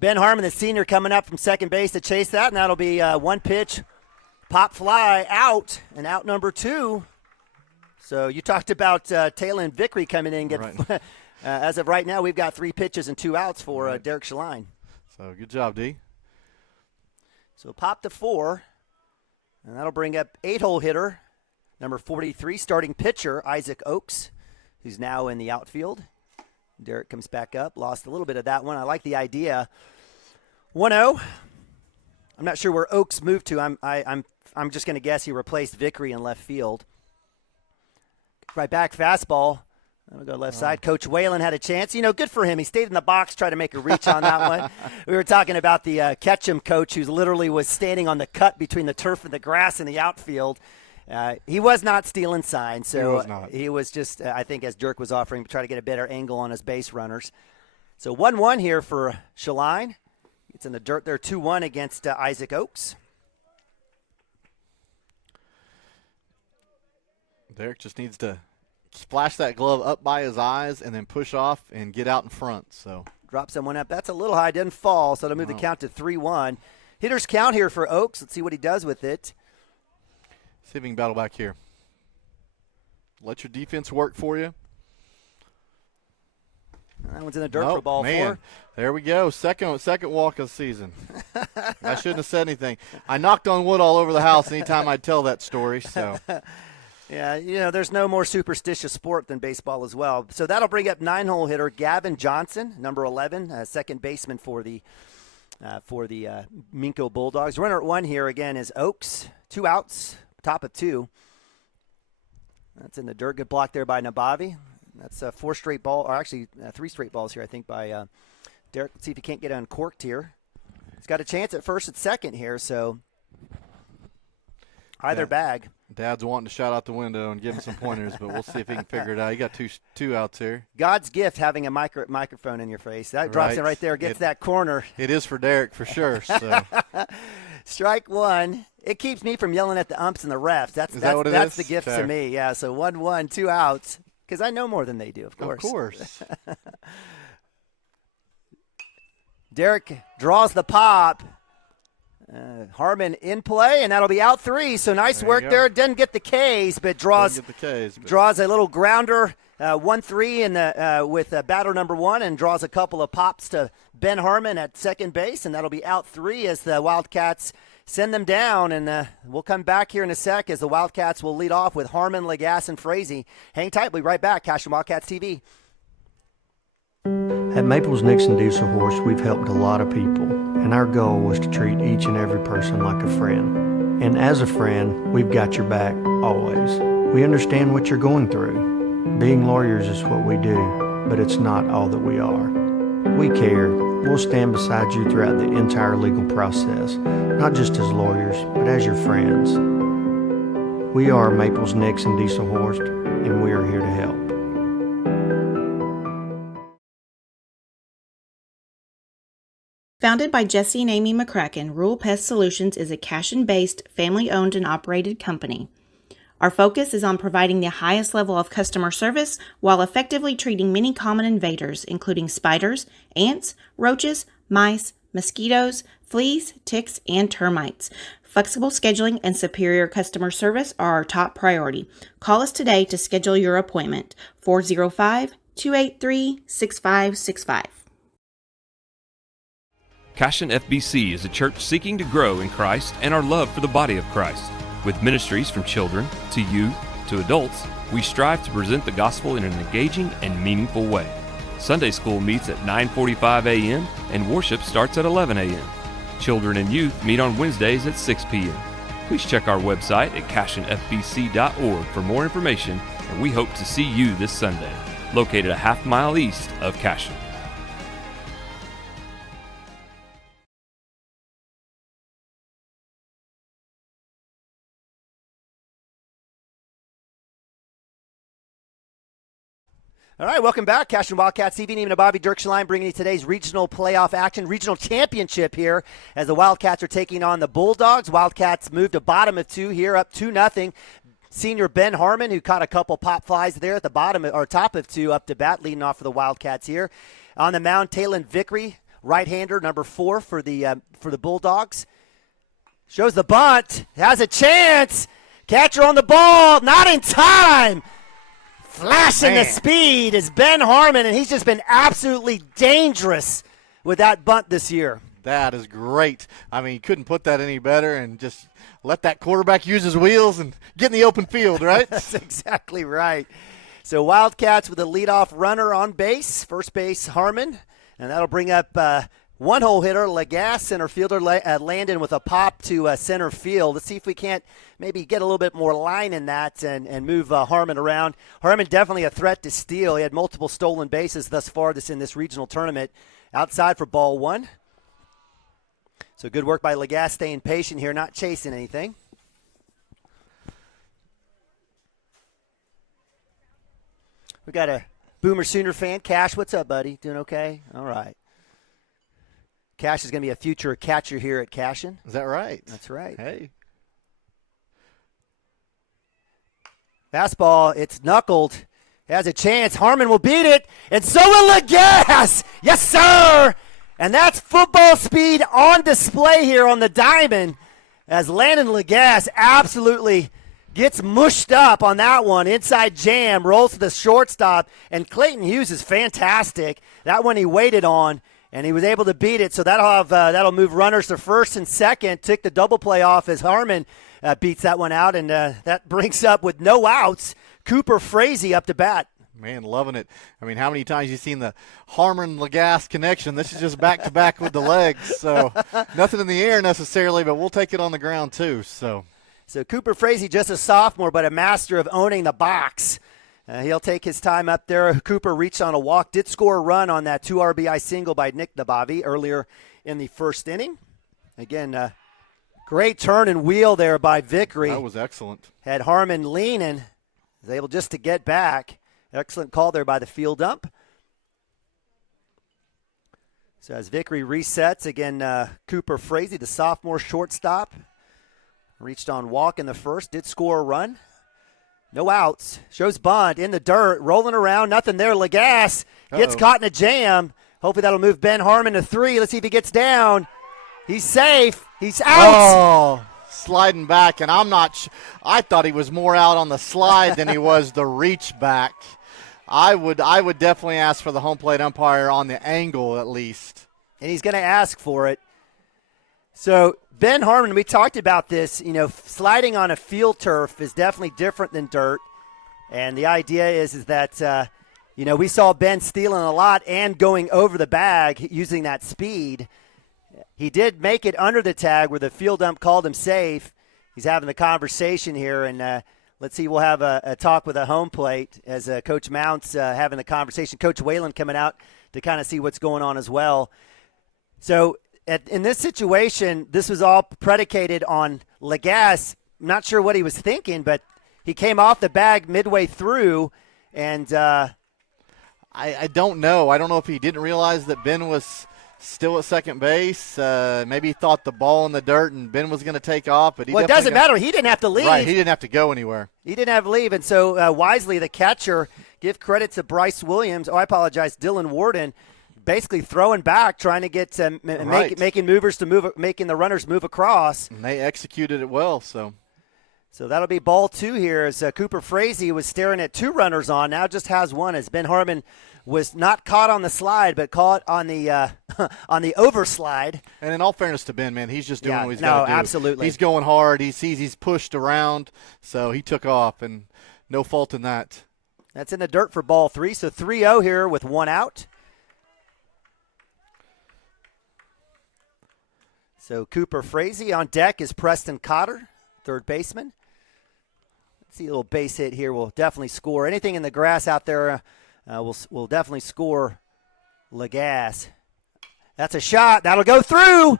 Ben Harmon, the senior, coming up from second base to chase that, and that'll be one pitch, pop fly out, and out number 2. So you talked about Taylor and Vickery coming in. Right. As of right now, we've got 3 pitches and 2 outs for Derek Shaline. So good job, D. So pop to 4, and that'll bring up 8-hole hitter, number 43, starting pitcher, Isaac Oakes, who's now in the outfield. Derek comes back up, lost a little bit of that one. I like the idea. 1-0. I'm not sure where Oakes moved to. I'm just going to guess he replaced Vickery in left field. Right back fastball. I'll go left side. Coach Whalen had a chance. Good for him. He stayed in the box, tried to make a reach on that one. We were talking about the Ketchum coach who literally was standing on the cut between the turf and the grass in the outfield. He was not stealing signs. So he was just, I think, as Dirk was offering, try to get a better angle on his base runners. So 1-1 here for Shaline. It's in the dirt there, 2-1 against Isaac Oaks. Derek just needs to splash that glove up by his eyes and then push off and get out in front. So drop someone up. That's a little high. Didn't fall, so to move the count to 3-1. Hitter's count here for Oaks. Let's see what he does with it. See if he can battle back here. Let your defense work for you. That one's in the dirt for ball 4. There we go. Second walk of the season. I shouldn't have said anything. I knocked on wood all over the house anytime I tell that story. So. Yeah, there's no more superstitious sport than baseball as well. So that'll bring up 9-hole hitter Gavin Johnson, number 11, second baseman for the Minco Bulldogs. Runner at 1 here again is Oaks. 2 outs, top of 2. That's in the dirt. Good block there by Nabavi. That's 4 straight ball, or actually 3 straight balls here, I think, by Derek. Let's see if he can't get uncorked here. He's got a chance at first and second here, so either bag. Dad's wanting to shout out the window and give him some pointers, but we'll see if he can figure it out. You got two outs here. God's gift having a microphone in your face. That drops it right there, gets that corner. It is for Derek for sure. So. Strike 1. It keeps me from yelling at the umps and the refs. That's the gift to me. Yeah, so 1-1, 2 outs, because I know more than they do, of course. Of course. Derek draws the pop. Harmon in play, and that'll be out 3. So nice work there. Doesn't get the Ks, but draws a little grounder, 1-3 with batter number 1, and draws a couple of pops to Ben Harmon at second base, and that'll be out 3 as the Wildcats send them down. And we'll come back here in a sec as the Wildcats will lead off with Harmon, Lagasse, and Frazee. Hang tight. We'll be right back. Cashion Wildcats TV. At Maples Nixon Diesel Horse, we've helped a lot of people, and our goal was to treat each and every person like a friend. And as a friend, we've got your back, always. We understand what you're going through. Being lawyers is what we do, but it's not all that we are. We care. We'll stand beside you throughout the entire legal process, not just as lawyers, but as your friends. We are Maples Nixon Diesel Horse, and we are here to help. Founded by Jesse and Amy McCracken, Rural Pest Solutions is a Cashion-based, family-owned and operated company. Our focus is on providing the highest level of customer service while effectively treating many common invaders, including spiders, ants, roaches, mice, mosquitoes, fleas, ticks, and termites. Flexible scheduling and superior customer service are our top priority. Call us today to schedule your appointment, 405-283-6565. Cashion FBC is a church seeking to grow in Christ and our love for the body of Christ. With ministries from children to youth to adults, we strive to present the gospel in an engaging and meaningful way. Sunday school meets at 9:45 a.m. and worship starts at 11 a.m. Children and youth meet on Wednesdays at 6 p.m. Please check our website at cashionfbc.org for more information, and we hope to see you this Sunday, located a half-mile east of Cashion. All right, welcome back. Cashion Wildcats TV, Neiman and Bobby Dirkschlein bringing you today's regional playoff action, regional championship here as the Wildcats are taking on the Bulldogs. Wildcats moved to bottom of 2 here, up 2-0. Senior Ben Harmon, who caught a couple pop flies there at the bottom or top of 2 up to bat, leading off for the Wildcats here. On the mound, Talon Vickery, right-hander, number 4 for the Bulldogs. Shows the bunt, has a chance. Catcher on the ball, not in time. Flashing the speed is Ben Harmon, and he's just been absolutely dangerous with that bunt this year. That is great. I mean, you couldn't put that any better, and just let that quarterback use his wheels and get in the open field, right? That's exactly right. So Wildcats with a leadoff runner on base, first base Harmon, and that'll bring up one-hole hitter, Lagasse, center fielder, Landon with a pop to center field. Let's see if we can't maybe get a little bit more line in that and move Harmon around. Harmon definitely a threat to steal. He had multiple stolen bases thus far in this regional tournament. Outside for ball one. So good work by Lagasse, staying patient here, not chasing anything. We got a Boomer Sooner fan. Cash, what's up, buddy? Doing okay? All right. Cash is going to be a future catcher here at Cashion. Is that right? That's right. Hey. Fastball, it's knuckled. Has a chance. Harmon will beat it, and so will Lagasse. Yes, sir. And that's football speed on display here on the diamond as Landon Lagasse absolutely gets mushed up on that one. Inside jam, rolls to the shortstop, and Clayton Hughes is fantastic. That one he waited on, and he was able to beat it. So that'll move runners to first and second. Took the double play off as Harmon beats that one out, and that brings up with no outs Cooper Frazee up to bat. Man, loving it. I mean, how many times have you seen the Harmon-Lagasse connection? This is just back-to-back with the legs. So nothing in the air necessarily, but we'll take it on the ground too. So Cooper Frazee, just a sophomore, but a master of owning the box. He'll take his time up there. Cooper reached on a walk, did score a run on that 2 RBI single by Nick Nabavi earlier in the first inning. Again, great turn and wheel there by Vickery. That was excellent. Had Harmon leaning, was able just to get back. Excellent call there by the field ump. So as Vickery resets, again, Cooper Frazee, the sophomore shortstop, reached on walk in the first, did score a run. No outs. Shows bunt in the dirt, rolling around, nothing there. Lagasse gets caught in a jam. Hopefully that'll move Ben Harmon to 3. Let's see if he gets down. He's safe. He's out. Oh, sliding back, and I thought he was more out on the slide than he was the reach back. I would definitely ask for the home plate umpire on the angle at least. And he's going to ask for it. So Ben Harmon, we talked about this, sliding on a field turf is definitely different than dirt. And the idea is that, we saw Ben stealing a lot and going over the bag using that speed. He did make it under the tag where the field ump called him safe. He's having the conversation here, and let's see, we'll have a talk with a home plate as Coach Mounts having the conversation. Coach Whalen coming out to kind of see what's going on as well. So in this situation, this was all predicated on Lagasse. I'm not sure what he was thinking, but he came off the bag midway through, and I don't know. I don't know if he didn't realize that Ben was still at second base. Maybe he thought the ball in the dirt and Ben was going to take off. But it doesn't matter. He didn't have to leave. Right, he didn't have to go anywhere. He didn't have to leave. And so wisely, the catcher, give credit to Bryce Williams. Oh, I apologize, Dylan Warden, basically throwing back, trying to get making movers to move, making the runners move across. And they executed it well. So that'll be ball 2 here as Cooper Frazee was staring at 2 runners on. Now just has 1 as Ben Harmon was not caught on the slide, but caught on the on the overslide. And in all fairness to Ben, man, he's just doing what he's got to do. Absolutely. He's going hard. He sees he's pushed around, so he took off, and no fault in that. That's in the dirt for ball 3. So 3-0 here with 1 out. So Cooper Frazee on deck is Preston Cotter, third baseman. Let's see a little base hit here. We'll definitely score. Anything in the grass out there, we'll definitely score Lagasse. That's a shot. That'll go through.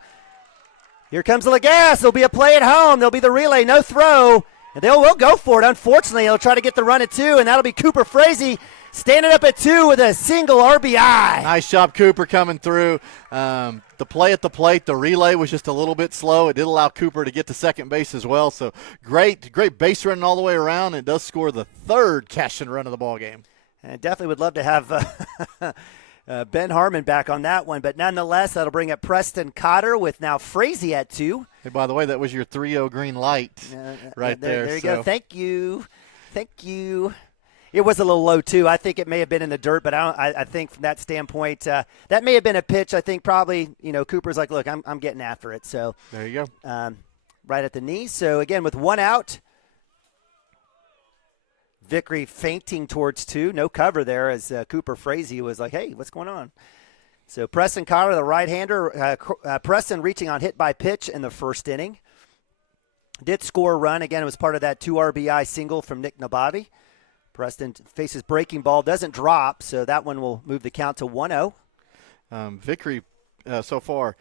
Here comes Lagasse. There'll be a play at home. There'll be the relay, no throw. And will go for it. Unfortunately, they'll try to get the run at 2, and that'll be Cooper Frazee standing up at 2 with a single RBI. Nice job, Cooper, coming through. The play at the plate, the relay was just a little bit slow. It did allow Cooper to get to second base as well. So great base running all the way around. It does score the 3rd Cashion run of the ball game. And definitely would love to have Ben Harmon back on that one. But nonetheless, that'll bring up Preston Cotter with now Frazee at 2. Hey, by the way, that was your 3-0 green light right there. There you go. Thank you. It was a little low, too. I think it may have been in the dirt, but I think from that standpoint, that may have been a pitch. I think probably, Cooper's like, look, I'm getting after it. So there you go. Right at the knee. So, again, with 1 out, Vickery feinting towards 2. No cover there as Cooper Frazee was like, hey, what's going on? So Preston Cotter, the right-hander, Preston reaching on hit by pitch in the first inning. Did score a run. Again, it was part of that 2 RBI single from Nick Nabavi. Preston faces breaking ball, doesn't drop, so that one will move the count to 1-0. Vickery so far,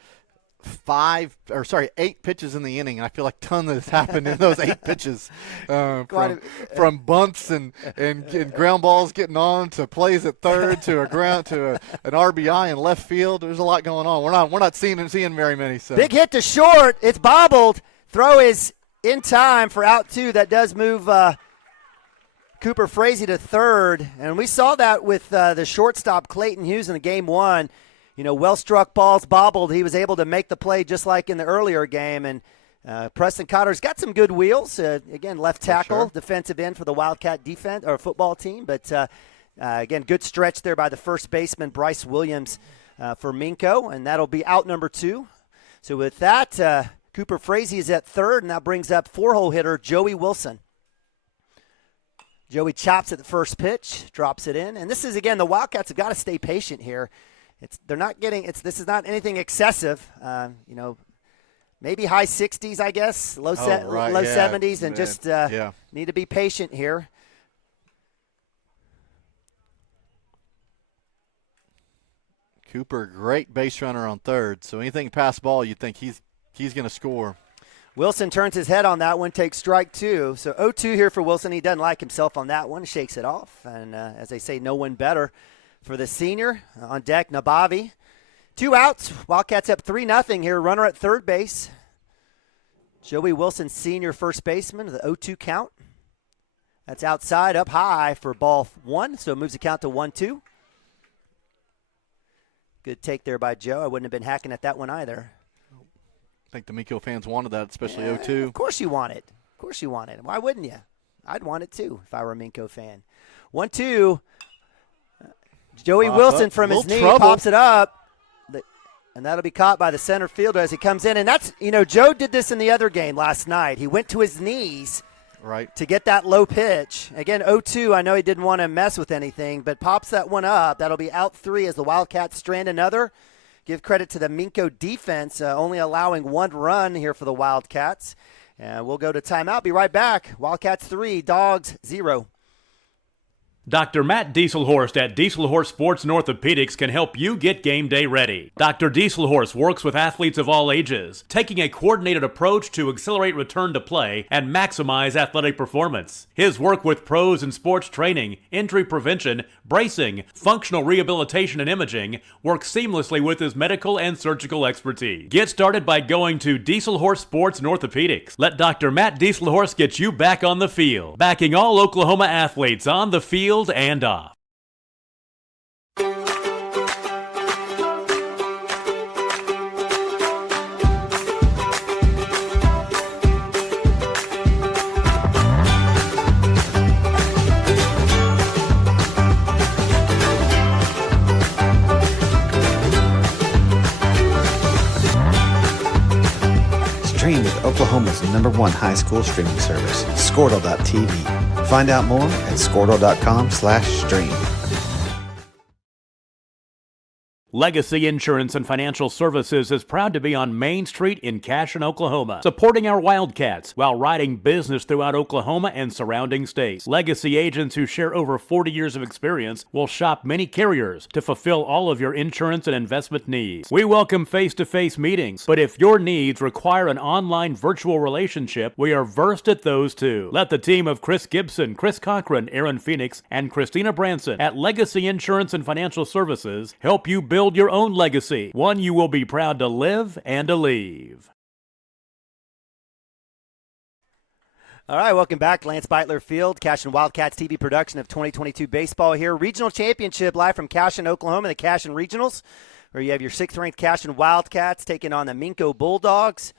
8 pitches in the inning. I feel like a ton has happened in those 8 pitches, from bunts and ground balls getting on to plays at third to an RBI in left field. There's a lot going on. We're not seeing very many. So. Big hit to short. It's bobbled. Throw is in time for out 2. That does move Cooper Frazee to third, and we saw that with the shortstop Clayton Hughes in the game 1. Well-struck balls, bobbled. He was able to make the play just like in the earlier game. And Preston Cotter's got some good wheels. Again, left tackle, defensive end for the Wildcat defense or football team. But, again, good stretch there by the first baseman, Bryce Williams, for Minco. And that'll be out number 2. So with that, Cooper Frazee is at third, and that brings up 4-hole hitter Joey Wilson. Joey chops at the first pitch, drops it in. And this is, again, the Wildcats have got to stay patient here. This is not anything excessive, maybe high 60s, I guess, low 70s, and just need to be patient here. Cooper, great base runner on third, so anything past ball, you think he's going to score. Wilson turns his head on that one, takes strike 2. So 0-2 here for Wilson. He doesn't like himself on that one, shakes it off, and as they say, no one better. For the senior on deck, Nabavi. 2 outs. Wildcats up 3-0 here. Runner at third base. Joey Wilson, senior first baseman, the 0-2 count. That's outside, up high for ball 1, so it moves the count to 1-2. Good take there by Joe. I wouldn't have been hacking at that one either. I think the Minco fans wanted that, especially 0-2. Of course you want it. Of course you want it. Why wouldn't you? I'd want it too if I were a Minco fan. 1-2. Joey Wilson from his knee pops it up, and that'll be caught by the center fielder as he comes in. And that's, Joe did this in the other game last night. He went to his knees to get that low pitch. Again, 0-2, I know he didn't want to mess with anything, but pops that one up. That'll be out 3 as the Wildcats strand another. Give credit to the Minco defense, only allowing 1 run here for the Wildcats. We'll go to timeout. Be right back. Wildcats 3, Dogs 0. Dr. Matt Dieselhorst at Dieselhorst Sports and Orthopedics can help you get game day ready. Dr. Dieselhorst works with athletes of all ages, taking a coordinated approach to accelerate return to play and maximize athletic performance. His work with pros in sports training, injury prevention, bracing, functional rehabilitation, and imaging works seamlessly with his medical and surgical expertise. Get started by going to Dieselhorst Sports and Orthopedics. Let Dr. Matt Dieselhorst get you back on the field, backing all Oklahoma athletes on the field and off. Stream with Oklahoma's #1 high school streaming service, Squirtle.tv. Find out more at Squirtle.com/stream. Legacy Insurance and Financial Services is proud to be on Main Street in Cashion, Oklahoma, supporting our Wildcats while riding business throughout Oklahoma and surrounding states. Legacy agents who share over 40 years of experience will shop many carriers to fulfill all of your insurance and investment needs. We welcome face-to-face meetings, but if your needs require an online virtual relationship, we are versed at those too. Let the team of Chris Gibson, Chris Cochran, Aaron Phoenix, and Christina Branson at Legacy Insurance and Financial Services help you build your own legacy, one you will be proud to live and to leave. All right, welcome back. Lance Beitler Field, Cashion Wildcats TV production of 2022 baseball here. Regional championship live from Cashion, Oklahoma, the Cashion Regionals, where you have your 6th-ranked Cashion Wildcats taking on the Minco Bulldogs.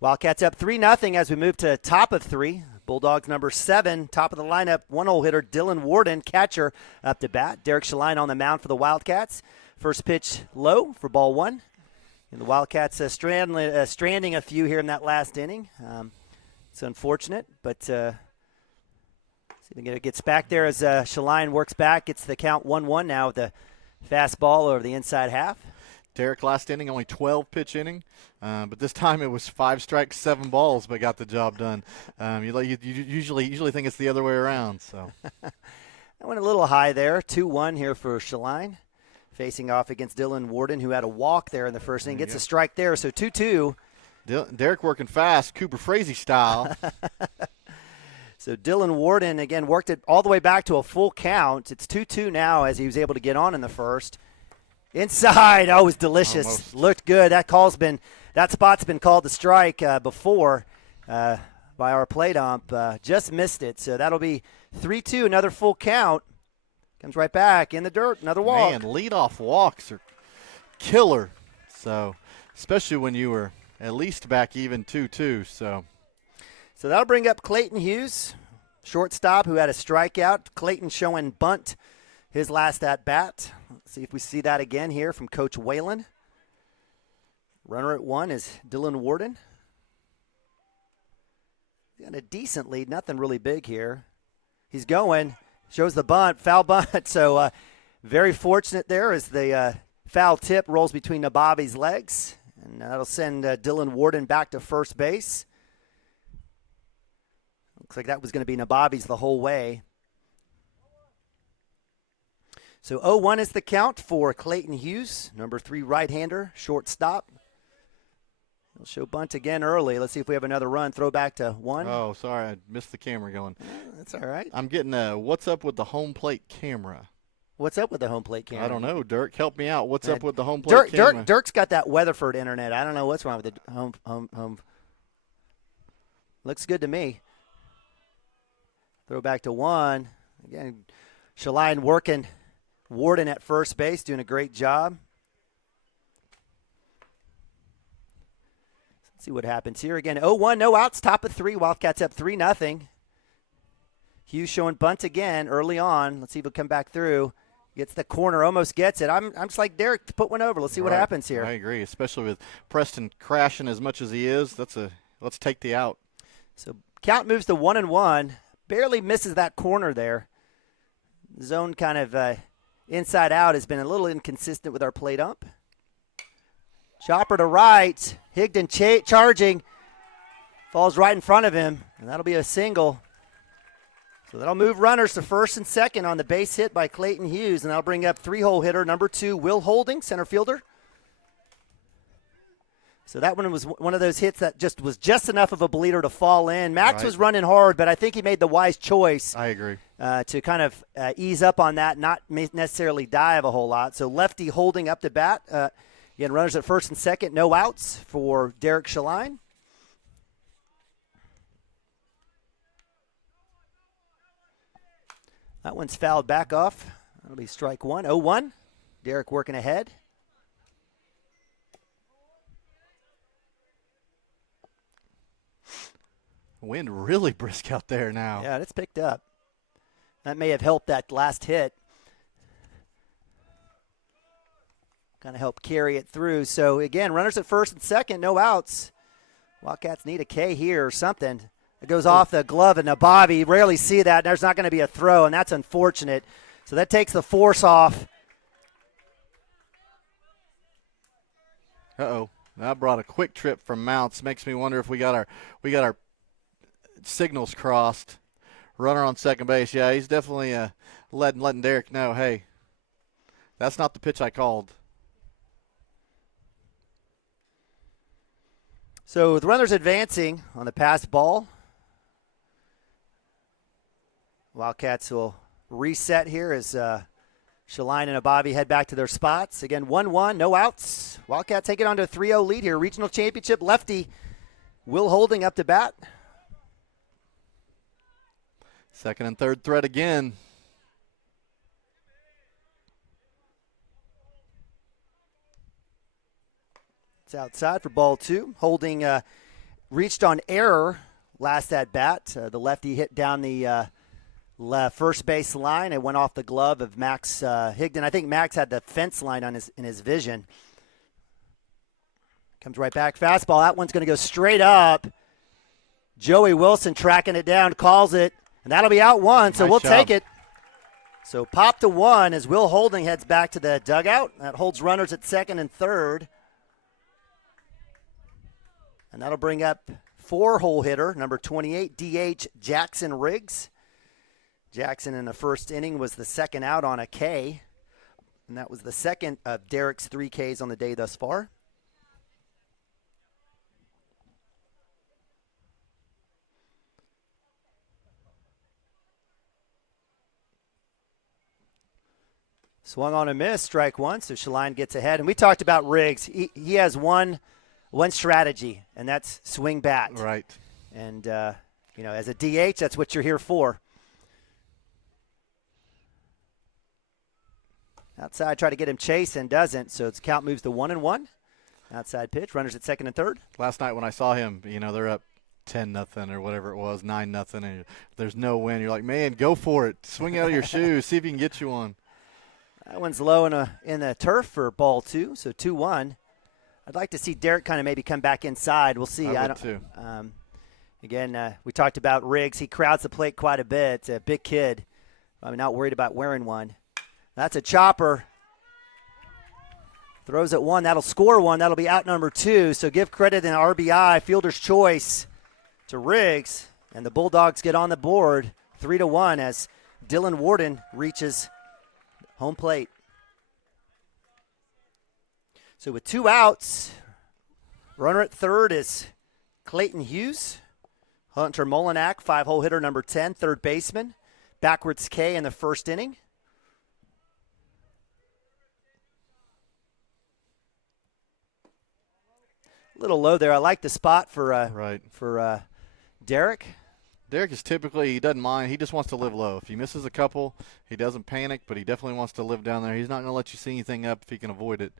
Wildcats up 3-0 as we move to top of 3. Bulldogs number 7, top of the lineup, 1-hole hitter Dylan Warden, catcher up to bat. Derek Shaline on the mound for the Wildcats. First pitch low for ball 1. And the Wildcats stranding a few here in that last inning. It's unfortunate, but see if it gets back there as Shaline works back. Gets the count 1-1 now with the fastball over the inside half. Derek last inning, only 12 pitch inning, but this time it was 5 strikes, 7 balls, but got the job done. You usually think it's the other way around. So I went a little high there. 2-1 here for Shaline, facing off against Dylan Warden, who had a walk there in the first inning. Gets a strike there, so 2-2. Derek working fast, Cooper Frazee style. So Dylan Warden, again, worked it all the way back to a full count. It's 2-2 now as he was able to get on in the first. Inside, oh, it was delicious. Almost. Looked good. That spot's been called the strike before by our plate ump. Just missed it, so that'll be 3-2, another full count. Comes right back in the dirt, another walk. Man, leadoff walks are killer. So, especially when you were at least back even 2-2. So that'll bring up Clayton Hughes, shortstop, who had a strikeout. Clayton showing bunt his last at-bat. Let's see if we see that again here from Coach Whalen. Runner at 1 is Dylan Warden. He's got a decent lead, nothing really big here. He's going, shows the bunt, foul bunt. So very fortunate there as the foul tip rolls between Nababi's legs. And that'll send Dylan Warden back to first base. Looks like that was going to be Nababi's the whole way. So 0-1 is the count for Clayton Hughes, number 3 right-hander, shortstop. He'll show bunt again early. Let's see if we have another run. Throw back to 1. Oh, sorry, I missed the camera going. That's all right. I'm getting what's up with the home plate camera? What's up with the home plate camera? I don't know, Dirk. Help me out. What's up with the home plate camera? Dirk's got that Weatherford internet. I don't know what's wrong with the home. Looks good to me. Throw back to 1. Again, Shaline working Warden at first base, doing a great job. Let's see what happens here. Again, 0-1, no outs, top of 3. Wildcats up 3-0. Hughes showing bunt again early on. Let's see if he'll come back through. Gets the corner, almost gets it. I'm just like Derek to put one over. Let's see what happens here. I agree, especially with Preston crashing as much as he is. Let's take the out. So count moves to 1-1. Barely misses that corner there. Zone kind of inside out has been a little inconsistent with our plate ump. Chopper to right. Higdon charging. Falls right in front of him, and that'll be a single. So that'll move runners to first and second on the base hit by Clayton Hughes, and that'll bring up 3-hole hitter number 2, Will Holding, center fielder. So that one was one of those hits that was just enough of a bleeder to fall in. Max was running hard, but I think he made the wise choice. I agree. To kind of ease up on that, not necessarily dive a whole lot. So lefty Holding up to bat. Again, runners at first and second, no outs for Derek Shaline. That one's fouled back off. That'll be strike 1. 0-1. Derek working ahead. Wind really brisk out there now. Yeah, it's picked up. That may have helped that last hit. Kind of help carry it through. So, again, runners at first and second, no outs. Wildcats need a K here or something. It goes off the glove of Nababi. You rarely see that. There's not going to be a throw, and that's unfortunate. So that takes the force off. Uh-oh. That brought a quick trip from Mounts. Makes me wonder if we got our signals crossed. Runner on second base. Yeah, he's definitely letting Derek know, hey, that's not the pitch I called. So the runners advancing on the pass ball. Wildcats will reset here as Shaline and Nababi head back to their spots. Again, 1-1, no outs. Wildcats take it on to a 3-0 lead here. Regional championship lefty Will Holding up to bat. Second and third threat again. It's outside for ball 2. Holding reached on error last at bat. The lefty hit down the first base line. It went off the glove of Max Higdon. I think Max had the fence line in his vision. Comes right back. Fastball. That one's going to go straight up. Joey Wilson tracking it down, calls it, and that'll be out 1, so Nice we'll job. take it. So pop to 1 as Will Holding heads back to the dugout. That holds runners at second and third. And that'll bring up 4-hole hitter, number 28, DH Jackson Riggs. Jackson in the first inning was the second out on a K. And that was the second of Derek's 3 Ks on the day thus far. Swung on a miss, strike 1, so Shaline gets ahead. And we talked about Riggs. He has one strategy, and that's swing bat. Right. And, as a DH, that's what you're here for. Outside, try to get him chased and doesn't, so its count moves to 1-1. Outside pitch, runners at second and third. Last night when I saw him, they're up 10-0 or whatever it was, 9-0, and there's no win. You're like, man, go for it. Swing out of your shoes, see if you can get you one. That one's low in the turf for ball 2, so 2-1. I'd like to see Derek kind of maybe come back inside. We'll see. I would too. Again, we talked about Riggs. He crowds the plate quite a bit. A big kid. I'm not worried about wearing one. That's a chopper. Throws at 1. That'll score 1. That'll be out number 2. So give credit in RBI, fielder's choice, to Riggs. And the Bulldogs get on the board 3-1 as Dylan Warden reaches home plate. So with 2 outs, runner at third is Clayton Hughes. Hunter Molinak, 5-hole hitter, number 10, third baseman. Backwards K in the first inning. A little low there. I like the spot for Derek. Derek is typically, he doesn't mind. He just wants to live low. If he misses a couple, he doesn't panic, but he definitely wants to live down there. He's not going to let you see anything up if he can avoid it.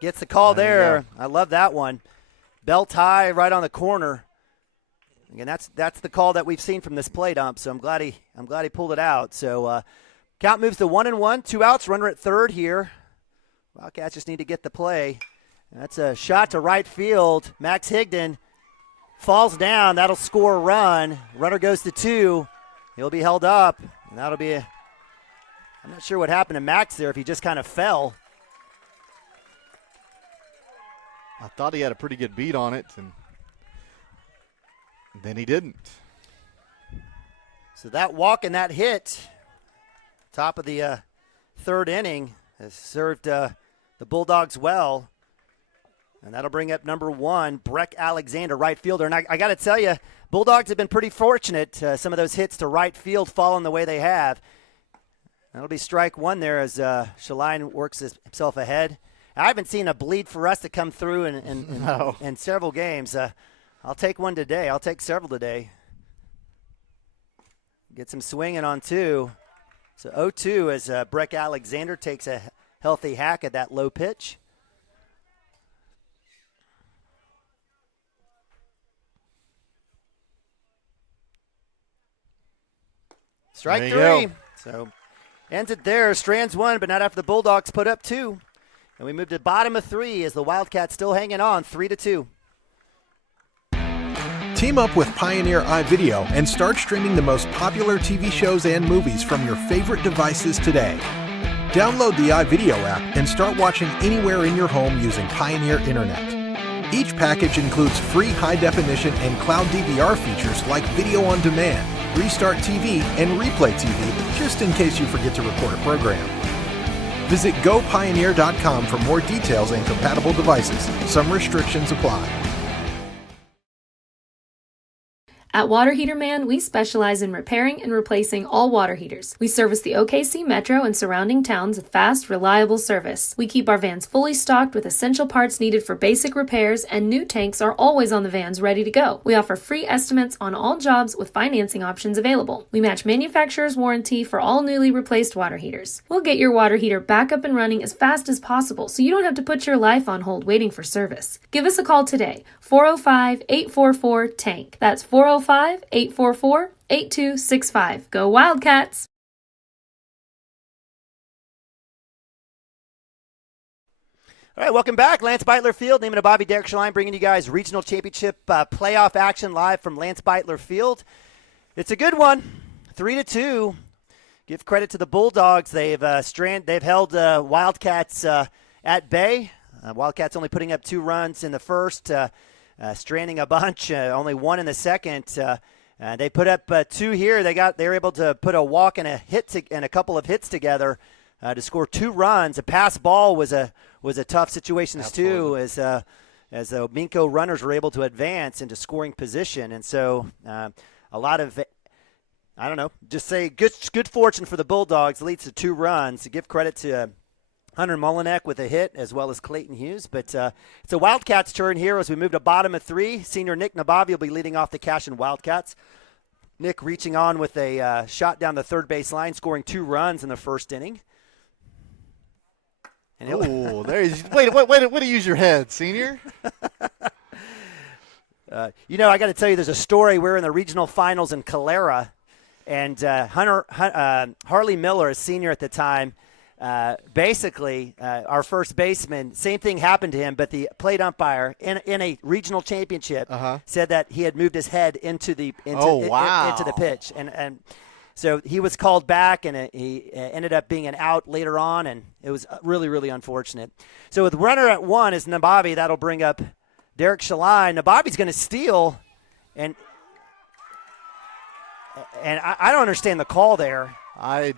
Gets the call there. I love that one. Belt high right on the corner. Again, that's the call that we've seen from this plate ump, so I'm glad he pulled it out. So count moves to 1-1, 2 outs, runner at third here. Wildcats just need to get the play. That's a shot to right field. Max Higdon falls down. That'll score a run. Runner goes to 2. He'll be held up. And that'll be I'm not sure what happened to Max there, if he just kind of fell. I thought he had a pretty good beat on it, and then he didn't. So that walk and that hit, top of the third inning, has served the Bulldogs well. And that'll bring up number 1, Breck Alexander, right fielder. And I got to tell you, Bulldogs have been pretty fortunate. Some of those hits to right field falling the way they have. That'll be strike 1 there as Shaline works himself ahead. I haven't seen a bleed for us to come through in several games. I'll take one today. I'll take several today. Get some swinging on 2. So 0-2 as Breck Alexander takes a healthy hack at that low pitch. Strike 3. Go. So ends it there. Strands 1, but not after the Bulldogs put up 2. And we move to bottom of 3 as the Wildcats still hanging on, 3-2. Team up with Pioneer iVideo and start streaming the most popular TV shows and movies from your favorite devices today. Download the iVideo app and start watching anywhere in your home using Pioneer Internet. Each package includes free high-definition and cloud DVR features like video on demand, Restart TV, and Replay TV, just in case you forget to record a program. Visit GoPioneer.com for more details and compatible devices. Some restrictions apply. At Water Heater Man, we specialize in repairing and replacing all water heaters. We service the OKC Metro and surrounding towns with fast, reliable service. We keep our vans fully stocked with essential parts needed for basic repairs, and new tanks are always on the vans ready to go. We offer free estimates on all jobs with financing options available. We match manufacturer's warranty for all newly replaced water heaters. We'll get your water heater back up and running as fast as possible so you don't have to put your life on hold waiting for service. Give us a call today, 405-844-TANK. That's 405-844-8265. Go Wildcats! All right, welcome back. Lance Beitler Field, Naaman Ababi, Derek Shaline, bringing you guys regional championship playoff action live from Lance Beitler Field. It's a good one, 3-2. Give credit to the Bulldogs. They've held Wildcats at bay. Wildcats only putting up 2 runs in the first, stranding a bunch, only 1 in the second. They put up 2 here. They were able to put a walk and a couple of hits together to score 2 runs. A pass ball was a tough situation too, as the Minco runners were able to advance into scoring position, and so a lot of, I don't know, just say good fortune for the Bulldogs. It leads to 2 runs. To give credit to Hunter Molinek with a hit, as well as Clayton Hughes. But it's a Wildcats turn here as we move to bottom of 3. Senior Nick Nabavi will be leading off the Cashion Wildcats. Nick reaching on with a shot down the third base line, scoring 2 runs in the first inning. Oh, there he's. Way to use your head, Senior. I got to tell you, there's a story. We're in the regional finals in Calera, and Harley Miller, a senior at the time, basically our first baseman, same thing happened to him, but the plate umpire in a regional championship said that he had moved his head into the pitch, and so he was called back, and he ended up being an out later on, and it was really, really unfortunate. So with runner at 1 is Nabavi. That'll bring up Derek Shalai. Nabavi's going to steal, and I don't understand the call there. I'm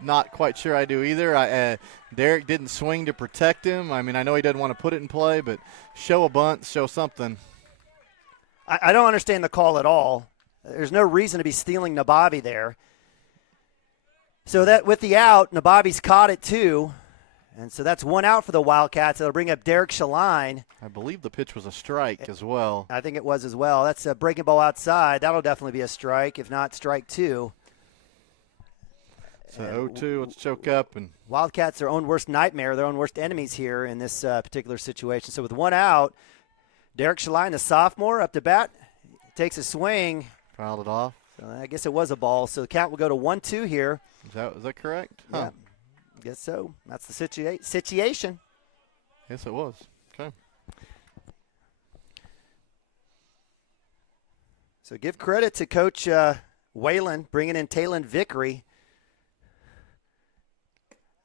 not quite sure I do either. Derek didn't swing to protect him. I mean, I know he doesn't want to put it in play, but show a bunt, show something. I don't understand the call at all. There's no reason to be stealing Nabavi there. So that with the out, Nabavi's caught it too. And so that's 1 out for the Wildcats. That'll bring up Derek Shaline. I believe the pitch was a strike as well. I think it was as well. That's a breaking ball outside. That'll definitely be a strike, if not strike 2. So 0-2, let's choke up. And Wildcats, their own worst nightmare, their own worst enemies here in this particular situation. So with 1 out, Derek Shaline, the sophomore, up to bat, takes a swing. Fouled it off. So I guess it was a ball. So the count will go to 1-2 here. Is that correct? Yeah, Huh. I guess so. That's the situation. Yes, it was. Okay. So give credit to Coach Whalen bringing in Talon Vickery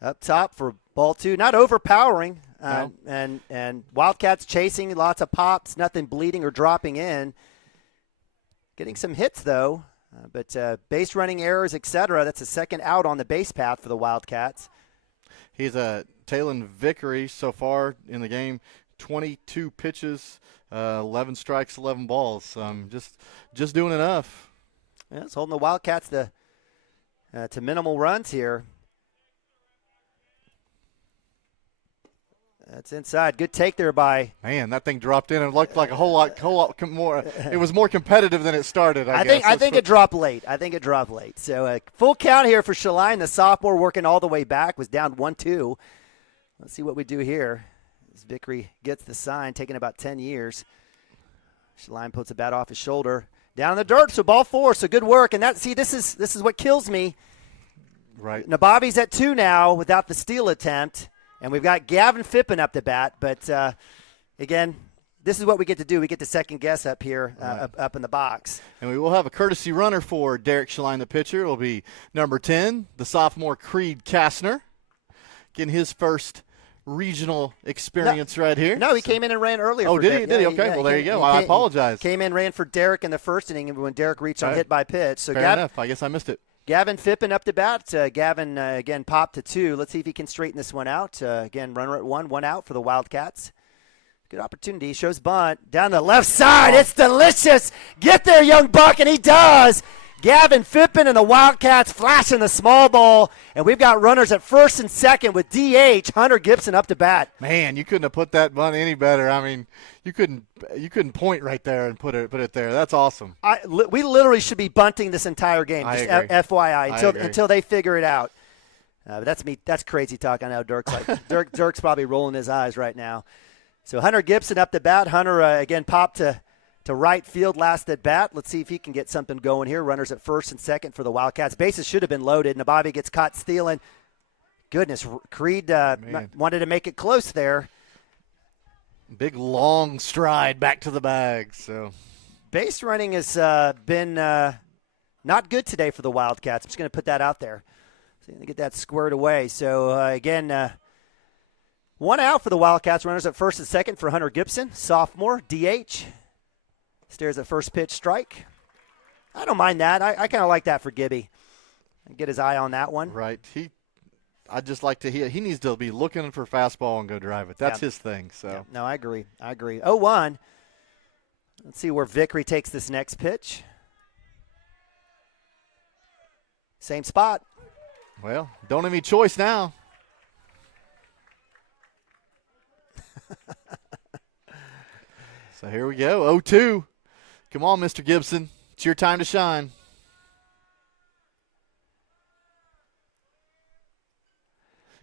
up top for ball 2. Not overpowering. No. And Wildcats chasing, lots of pops, nothing bleeding or dropping in. Getting some hits, though, but base running errors, etc. That's a second out on the base path for the Wildcats. He's Talon Vickery so far in the game, 22 pitches, 11 strikes, 11 balls. Just doing enough. Yeah, it's holding the Wildcats to minimal runs here. That's inside. Good take there by. Man, that thing dropped in and looked like a whole lot more. It was more competitive than it started. I think it dropped late. So full count here for Shaline, the sophomore, working all the way back, was down 1-2. Let's see what we do here. As Vickery gets the sign, taking about 10 years. Shaline puts the bat off his shoulder, down in the dirt. So ball 4. So good work. And this is what kills me. Right. Nabavi's at 2 now without the steal attempt. And we've got Gavin Phippen up to bat. But, again, this is what we get to do. We get to second guess up here, up in the box. And we will have a courtesy runner for Derek Shaline, the pitcher. It will be number 10, the sophomore Creed Kastner, getting his first regional experience right here. No, he came in and ran earlier. Oh, did he? Did he? Okay, well, there you go. I apologize. Came in, ran for Derek in the first inning when Derek reached on hit by pitch. So fair enough. I guess I missed it. Gavin Phippen up to bat. Gavin, again, popped to 2. Let's see if he can straighten this one out. Again, runner at 1 out for the Wildcats. Good opportunity. Shows bunt. Down the left side. It's delicious. Get there, young buck, and he does. Gavin Phippen and the Wildcats flashing the small ball. And we've got runners at first and second with DH Hunter Gibson up to bat. Man, you couldn't have put that bunt any better. I mean, you couldn't point right there and put it there. That's awesome. We literally should be bunting this entire game. I just agree. FYI until they figure it out. But that's me. That's crazy talk. I know Dirk's like Dirk's probably rolling his eyes right now. So Hunter Gibson up to bat. Hunter again popped to right field last at bat. Let's see if he can get something going here. Runners at first and second for the Wildcats. Bases should have been loaded. Nabavi gets caught stealing. Goodness, Creed wanted to make it close there. Big long stride back to the bag. So base running has been not good today for the Wildcats. I'm just going to put that out there. to get that squared away. So, again, one out for the Wildcats. Runners at first and second for Hunter Gibson, sophomore, DH. Stares at first pitch strike. I don't mind that. I kind of like that for Gibby. Get his eye on that one. Right. I'd just like to hear. He needs to be looking for fastball and go drive it. That's his thing. So. Yeah. No, I agree. 0-1. Let's see where Vickery takes this next pitch. Same spot. Well, don't have any choice now. So here we go, 0-2. Come on, Mr. Gibson. It's your time to shine.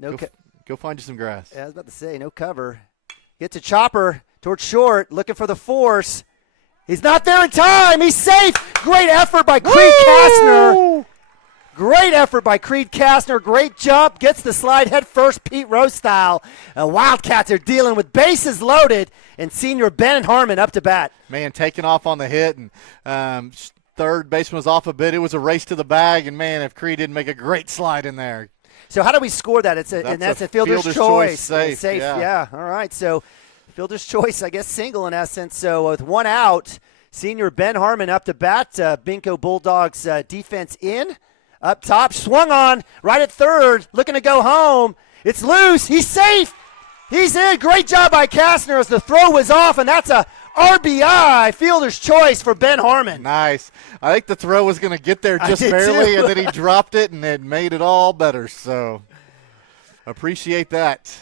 Go find you some grass. Yeah, I was about to say, no cover. Gets a chopper towards short, looking for the force. He's not there in time. He's safe. Great effort by Creed Kastner. Great effort by Creed Kastner. Great jump. Gets the slide head first, Pete Rose style. Wildcats are dealing with bases loaded, and senior Ben Harmon up to bat. Man, taking off on the hit, and third baseman was off a bit. It was a race to the bag, and, man, if Creed didn't make a great slide in there. So how do we score that? That's a fielder's choice. Safe. Yeah. All right. So fielder's choice, I guess, single in essence. So with one out, senior Ben Harmon up to bat. Minco Bulldogs defense in. Up top, swung on, right at third, looking to go home. It's loose. He's safe. He's in. Great job by Kastner as the throw was off, and that's a RBI, fielder's choice for Ben Harmon. Nice. I think the throw was going to get there just barely, and then he dropped it, and it made it all better. So appreciate that.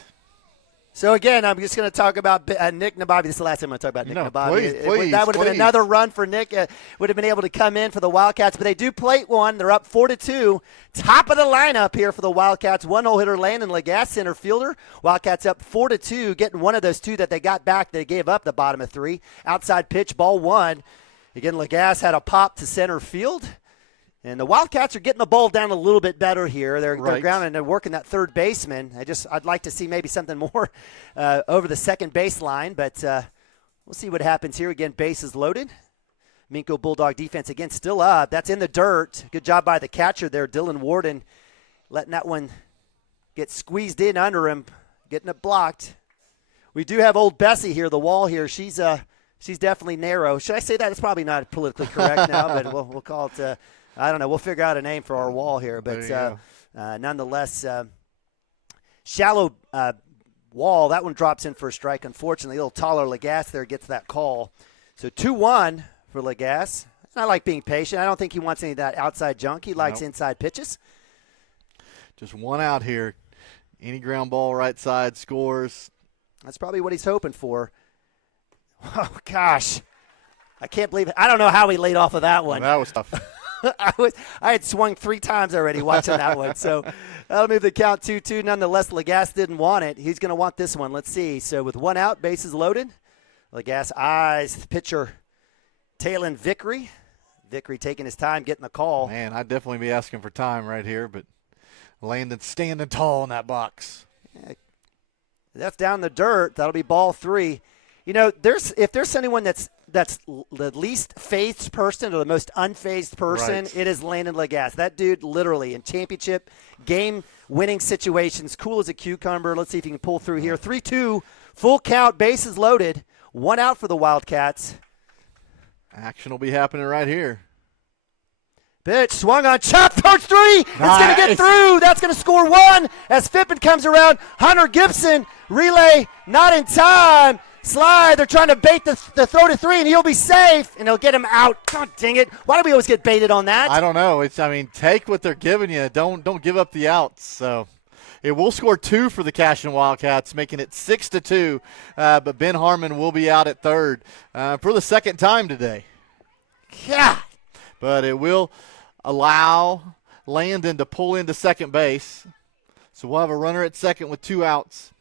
So, again, I'm just going to talk about Nick Nababi. This is the last time I'm going to talk about Nick Nababi. Please, that would have been another run for Nick. Would have been able to come in for the Wildcats. But they do plate one. They're up 4-2. Top of the lineup here for the Wildcats. One-hole hitter Landon Lagasse, center fielder. Wildcats up 4-2, getting one of those two that they got back. They gave up the bottom of three. Outside pitch, ball one. Again, Lagasse had a pop to center field. And the Wildcats are getting the ball down a little bit better here. They're grounding. They're working that third baseman. I'd like to see maybe something more over the second baseline, but we'll see what happens here. Again, bases loaded. Minco Bulldog defense again still up. That's in the dirt. Good job by the catcher there, Dylan Warden, letting that one get squeezed in under him, getting it blocked. We do have old Bessie here. The wall here. She's definitely narrow. Should I say that? It's probably not politically correct now, but we'll call it. I don't know. We'll figure out a name for our wall here. But nonetheless, shallow wall. That one drops in for a strike. Unfortunately, a little taller Lagasse there gets that call. So 2-1 for Lagasse. I like being patient. I don't think he wants any of that outside junk. He likes inside pitches. Just one out here. Any ground ball right side scores. That's probably what he's hoping for. Oh, gosh. I can't believe it. I don't know how he laid off of that one. That was tough. I had swung 3 times already watching that one. So that'll move the count 2-2. Nonetheless, Lagasse didn't want it. He's going to want this one. Let's see. So with one out, bases loaded. Lagasse eyes the pitcher, Taylon Vickery. Vickery taking his time, getting the call. Man, I'd definitely be asking for time right here, but Landon standing tall in that box. That's down the dirt. That'll be ball 3. You know, if there's anyone that's the least phased person or the most unfazed person, It is Landon Lagasse. That dude literally in championship game-winning situations, cool as a cucumber. Let's see if he can pull through here. 3-2, full count, bases loaded. One out for the Wildcats. Action will be happening right here. Pitch swung on, chop towards 3. Nice. It's going to get through. That's going to score 1 as Fippen comes around. Hunter Gibson, relay, not in time. Slide, they're trying to bait the throw to 3, and he'll be safe, and they'll get him out. God dang it. Why do we always get baited on that? I don't know. Take what they're giving you. Don't give up the outs. So it will score 2 for the Cashion Wildcats, making it 6-2. But Ben Harmon will be out at third for the second time today. God. But it will allow Landon to pull into second base. So we'll have a runner at second with 2 outs.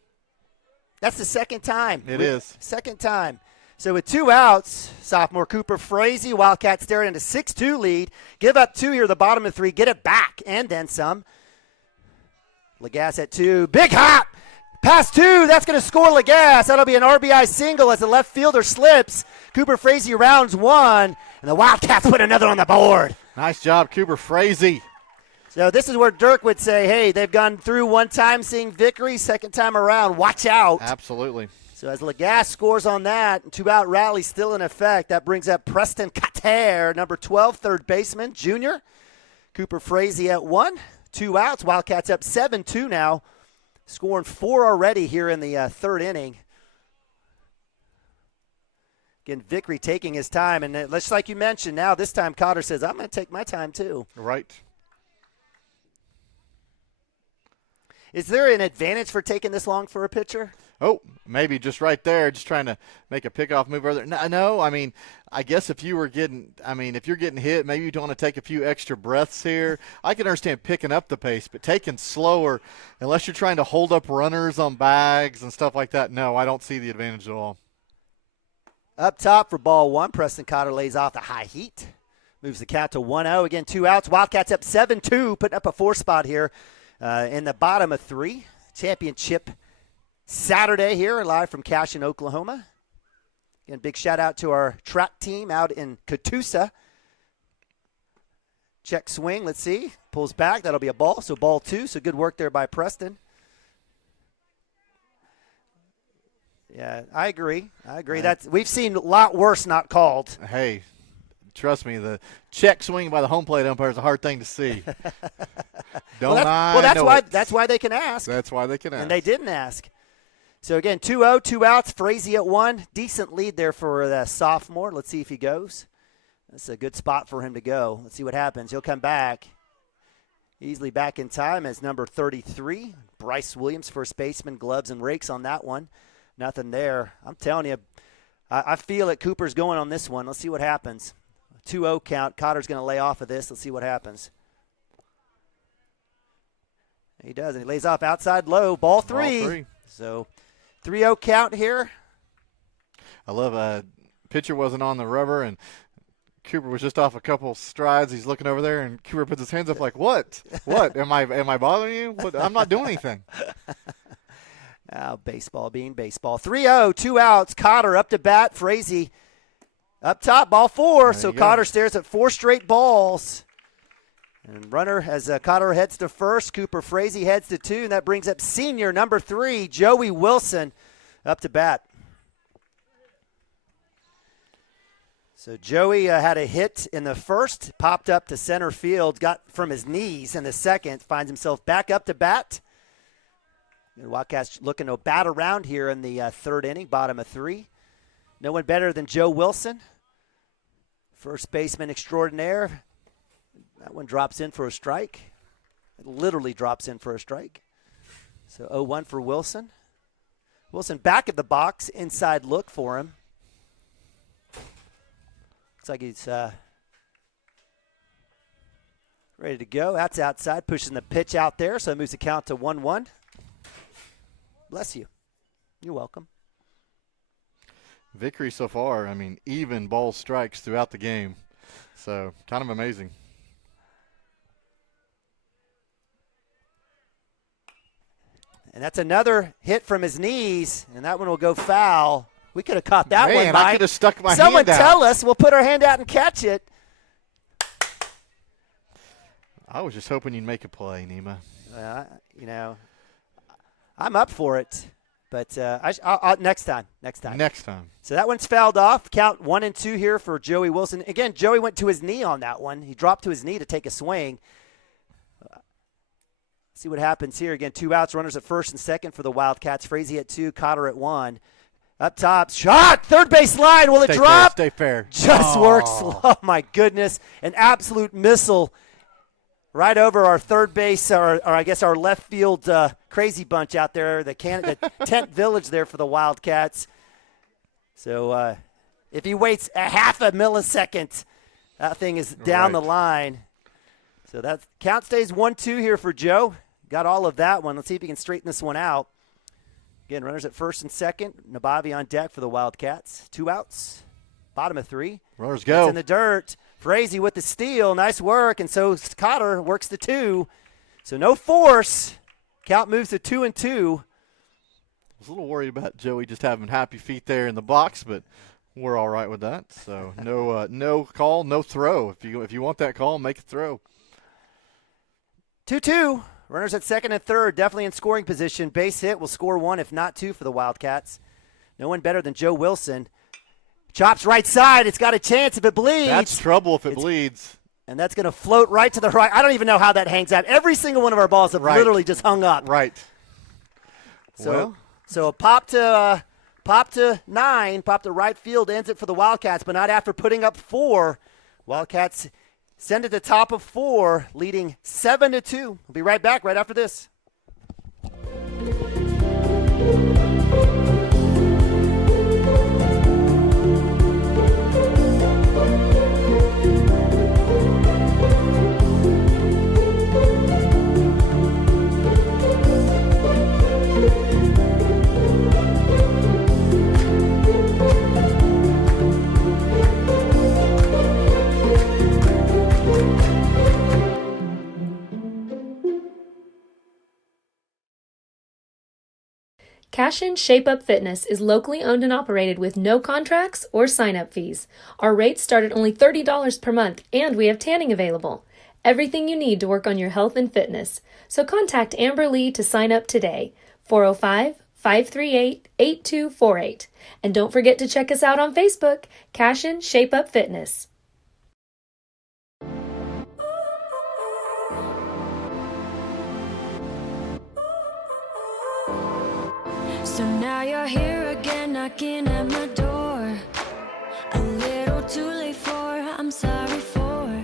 That's the second time. It is. Second time. So with 2 outs, sophomore Cooper Frazee, Wildcats staring into 6-2 lead. Give up 2 here, the bottom of 3. Get it back, and then some. Lagasse at 2. Big hop. Pass 2. That's going to score Lagasse. That'll be an RBI single as the left fielder slips. Cooper Frazee rounds 1, and the Wildcats put another on the board. Nice job, Cooper Frazee. So this is where Dirk would say, hey, they've gone through one time seeing victory, second time around, watch out. Absolutely. So as Lagasse scores on that, 2-out rally still in effect. That brings up Preston Cater, number 12, third baseman, junior. Cooper Frazee at 1, 2 outs. Wildcats up 7-2 now, scoring 4 already here in the third inning. Again, Vickery taking his time, and just like you mentioned, now this time Cotter says, I'm going to take my time too. Right. Is there an advantage for taking this long for a pitcher? Oh, maybe just right there, just trying to make a pickoff move over there. No, I mean, I guess if you're getting hit, maybe you don't want to take a few extra breaths here. I can understand picking up the pace, but taking slower, unless you're trying to hold up runners on bags and stuff like that, no, I don't see the advantage at all. Up top for ball 1, Preston Cotter lays off the high heat. Moves the count to 1-0. Again, 2 outs. Wildcats up 7-2, putting up a 4 spot here in the bottom of 3. Championship Saturday here, live from Cashion, Oklahoma. Again, big shout out to our track team out in Catoosa. Check swing, let's see. Pulls back, that'll be a ball, so ball 2. So good work there by Preston. Yeah, I agree. We've seen a lot worse not called. Hey, trust me, the check swing by the home plate umpire is a hard thing to see. That's why they can ask. That's why they can ask. And they didn't ask. So, again, 2-0, 2 outs. Frazee at 1. Decent lead there for the sophomore. Let's see if he goes. That's a good spot for him to go. Let's see what happens. He'll come back. Easily back in time as number 33. Bryce Williams, first baseman, gloves and rakes on that one. Nothing there. I'm telling you, I feel it. Cooper's going on this one. Let's see what happens. 2-0 count. Cotter's going to lay off of this. Let's see what happens. He does, and he lays off outside low. Ball 3. Ball 3. So 3-0 count here. I love pitcher wasn't on the rubber, and Cooper was just off a couple strides. He's looking over there, and Cooper puts his hands up like, what? What? Am I bothering you? What? I'm not doing anything. Baseball being baseball. 3-0, 2 outs. Cotter up to bat. Frazee up top, ball 4. So Cotter stares at 4 straight balls. And runner as Cotter heads to first. Cooper Frazee heads to 2. And that brings up senior number 3, Joey Wilson, up to bat. So Joey had a hit in the first, popped up to center field, got from his knees in the second, finds himself back up to bat. Wildcats looking to bat around here in the third inning, bottom of 3. No one better than Joe Wilson, first baseman extraordinaire. That one drops in for a strike. It literally drops in for a strike. So 0-1 for Wilson. Wilson back at the box, inside look for him. Looks like he's ready to go. That's outside, pushing the pitch out there, so it moves the count to 1-1. Bless you. You're welcome. Vickery so far, even ball strikes throughout the game. So, kind of amazing. And that's another hit from his knees, and that one will go foul. We could have caught that one, Mike. I could have stuck my hand out. Someone tell us. We'll put our hand out and catch it. I was just hoping you'd make a play, Nima. I'm up for it, but I'll next time. Next time. So that one's fouled off. Count 1 and 2 here for Joey Wilson. Again, Joey went to his knee on that one. He dropped to his knee to take a swing. See what happens here. Again, 2 outs, runners at first and second for the Wildcats. Frazee at 2, Cotter at 1. Up top, shot, third base line. Will it drop? Stay fair. Just works. Oh, my goodness. An absolute missile right over our third base, or I guess our left field crazy bunch out there, the tent village there for the Wildcats. So if he waits a half a millisecond, that thing is down the line. So that count stays 1-2 here for Joe. Got all of that one. Let's see if he can straighten this one out. Again, runners at first and second. Nabavi on deck for the Wildcats. 2 outs. Bottom of 3. Runners go. It's in the dirt. Frazee with the steal. Nice work. And so Cotter works the 2. So no force. Count moves to 2-2. I was a little worried about Joey just having happy feet there in the box, but we're all right with that. So no call, no throw. If you want that call, make a throw. 2-2. Runners at second and third, definitely in scoring position. Base hit will score 1, if not 2, for the Wildcats. No one better than Joe Wilson. Chops right side. It's got a chance if it bleeds. That's trouble if it bleeds. And that's going to float right to the right. I don't even know how that hangs out. Every single one of our balls have literally just hung up. Right. So a pop to 9, pop to right field, ends it for the Wildcats, but not after putting up 4. Wildcats send it to top of 4, leading 7-2. We'll be right back right after this. Cashion Shape Up Fitness is locally owned and operated with no contracts or sign-up fees. Our rates start at only $30 per month, and we have tanning available. Everything you need to work on your health and fitness. So contact Amber Lee to sign up today, 405-538-8248. And don't forget to check us out on Facebook, Cashion Shape Up Fitness. So now you're here again, knocking at my door. A little too late for, I'm sorry for.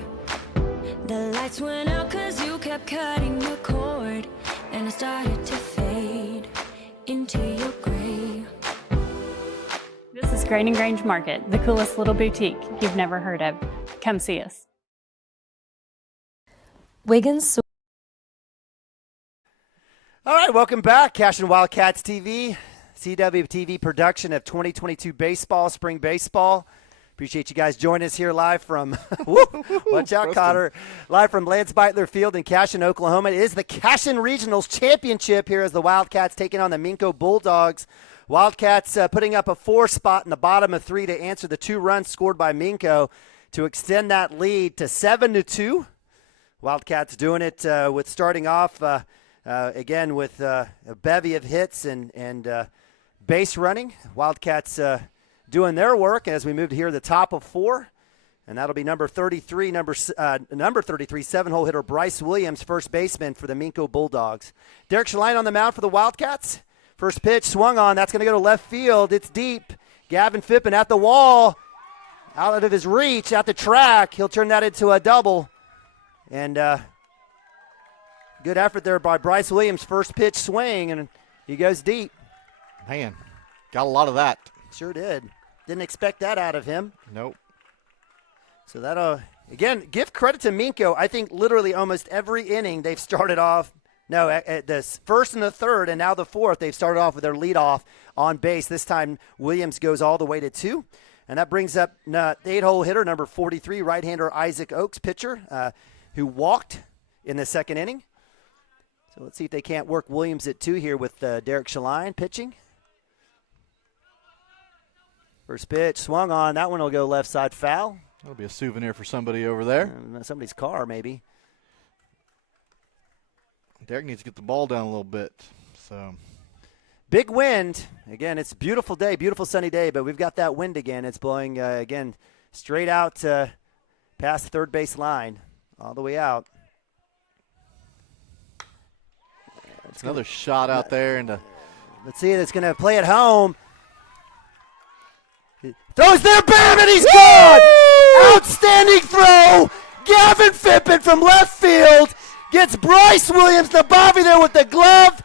The lights went out 'cause you kept cutting the cord, and I started to fade into your gray. This is Grain and Grange Market, the coolest little boutique you've never heard of. Come see us. Wiggins. All right, welcome back. Cashion Wildcats TV, CWTV production of 2022 baseball, spring baseball. Appreciate you guys joining us here live from, watch out, Cotter, live from Lance Beitler Field in Cashion, Oklahoma. It is the Cashion Regionals Championship here as the Wildcats taking on the Minco Bulldogs. Wildcats putting up a 4 spot in the bottom of 3 to answer the 2 runs scored by Minco to extend that lead to 7-2. Wildcats doing it with starting off again with a bevy of hits and base running. Wildcats doing their work as we move to here the top of 4. And that'll be number 33, number 33, 7-hole hitter Bryce Williams, first baseman for the Minco Bulldogs. Derek Shaline on the mound for the Wildcats. First pitch swung on. That's going to go to left field. It's deep. Gavin Phippen at the wall. Out of his reach, at the track. He'll turn that into a double. And good effort there by Bryce Williams. First pitch swing, and he goes deep. Man, got a lot of that. Sure did. Didn't expect that out of him. Nope. So that, again, give credit to Minco. I think literally almost every inning they've started off. No, at the first and the third, and now the fourth, they've started off with their leadoff on base. This time, Williams goes all the way to 2. And that brings up the 8-hole hitter, number 43, right-hander Isaac Oakes, pitcher, who walked in the second inning. So let's see if they can't work Williams at 2 here with Derek Shaline pitching. First pitch, swung on. That one will go left side foul. That'll be a souvenir for somebody over there. Somebody's car, maybe. Derek needs to get the ball down a little bit. So, big wind. Again, it's a beautiful day, beautiful sunny day, but we've got that wind again. It's blowing, again, straight out past the third base line, all the way out. It's another shot out there. Let's see it. It's going to play it home. Throws there, bam, and he's gone! Outstanding throw! Gavin Phippen from left field gets Bryce Williams, the Bobby there with the glove.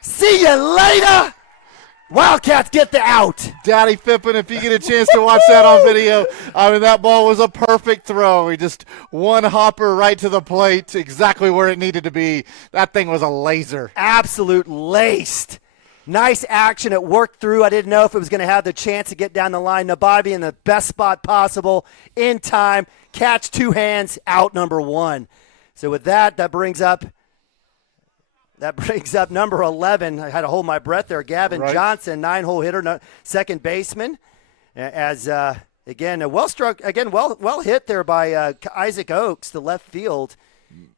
See you later! Wildcats get the out. Daddy Phippen, if you get a chance to watch that on video, I mean, that ball was a perfect throw. He just one hopper right to the plate, exactly where it needed to be. That thing was a laser. Absolute laced. Nice action. It worked through. I didn't know if it was going to have the chance to get down the line. Nabavi in the best spot possible in time. Catch 2 hands, out number 1. So with that brings up number 11. I had to hold my breath there. Gavin Johnson, 9-hole hitter, second baseman. As again, well hit there by Isaac Oakes, the left field.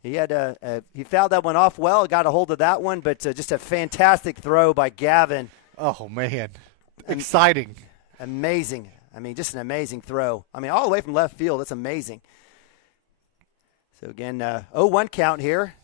He fouled that one off well, got a hold of that one, but just a fantastic throw by Gavin. Oh, man. Exciting. Amazing. I mean, just an amazing throw. I mean, all the way from left field. That's amazing. So, again, 0-1 count here.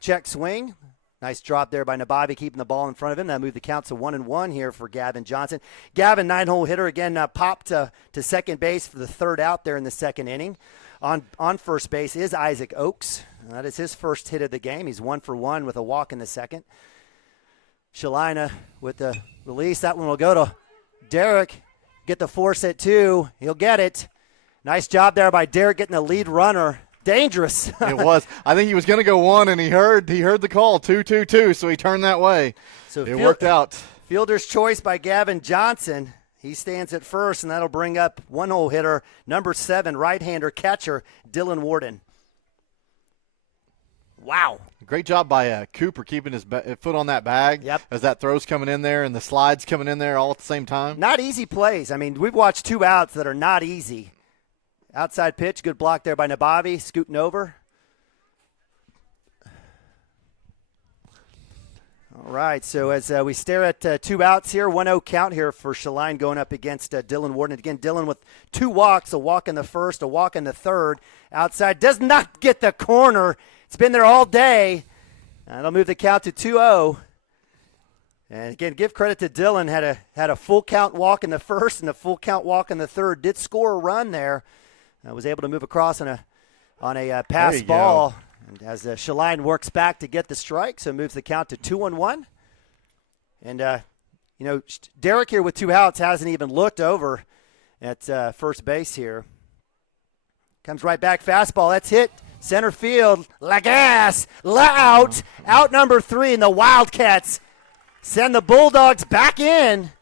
Check swing. Nice drop there by Nabavi, keeping the ball in front of him. That moved the count to 1-1 here for Gavin Johnson. Gavin, 9-hole hitter, again, popped to second base for the third out there in the second inning. On first base is Isaac Oakes. That is his first hit of the game. He's 1 for 1 with a walk in the second. Shalina with the release. That one will go to Derek. Get the force at 2. He'll get it. Nice job there by Derek getting the lead runner. Dangerous. It was. I think he was going to go 1, and he heard the call, 2-2-2, so he turned that way. So it worked out. Fielder's choice by Gavin Johnson. He stands at first, and that'll bring up 1-hole hitter, number 7, right-hander catcher, Dylan Warden. Wow. Great job by Cooper keeping his foot on that bag as that throw's coming in there and the slide's coming in there all at the same time. Not easy plays. I mean, we've watched 2 outs that are not easy. Outside pitch, good block there by Nabavi, scooting over. All right, so as we stare at 2 outs here, 1-0 count here for Shaline going up against Dylan Warden. Again, Dylan with 2 walks, a walk in the first, a walk in the third. Outside, does not get the corner. It's been there all day. That'll move the count to 2-0. And again, give credit to Dylan. Had a full count walk in the first and a full count walk in the third. Did score a run there. Was able to move across on a pass ball. And as Shaline works back to get the strike, so moves the count to 2-1. And Derek here with 2 outs hasn't even looked over at first base here. Comes right back, fastball. That's hit. Center field, Lagas, out number 3, and the Wildcats send the Bulldogs back in,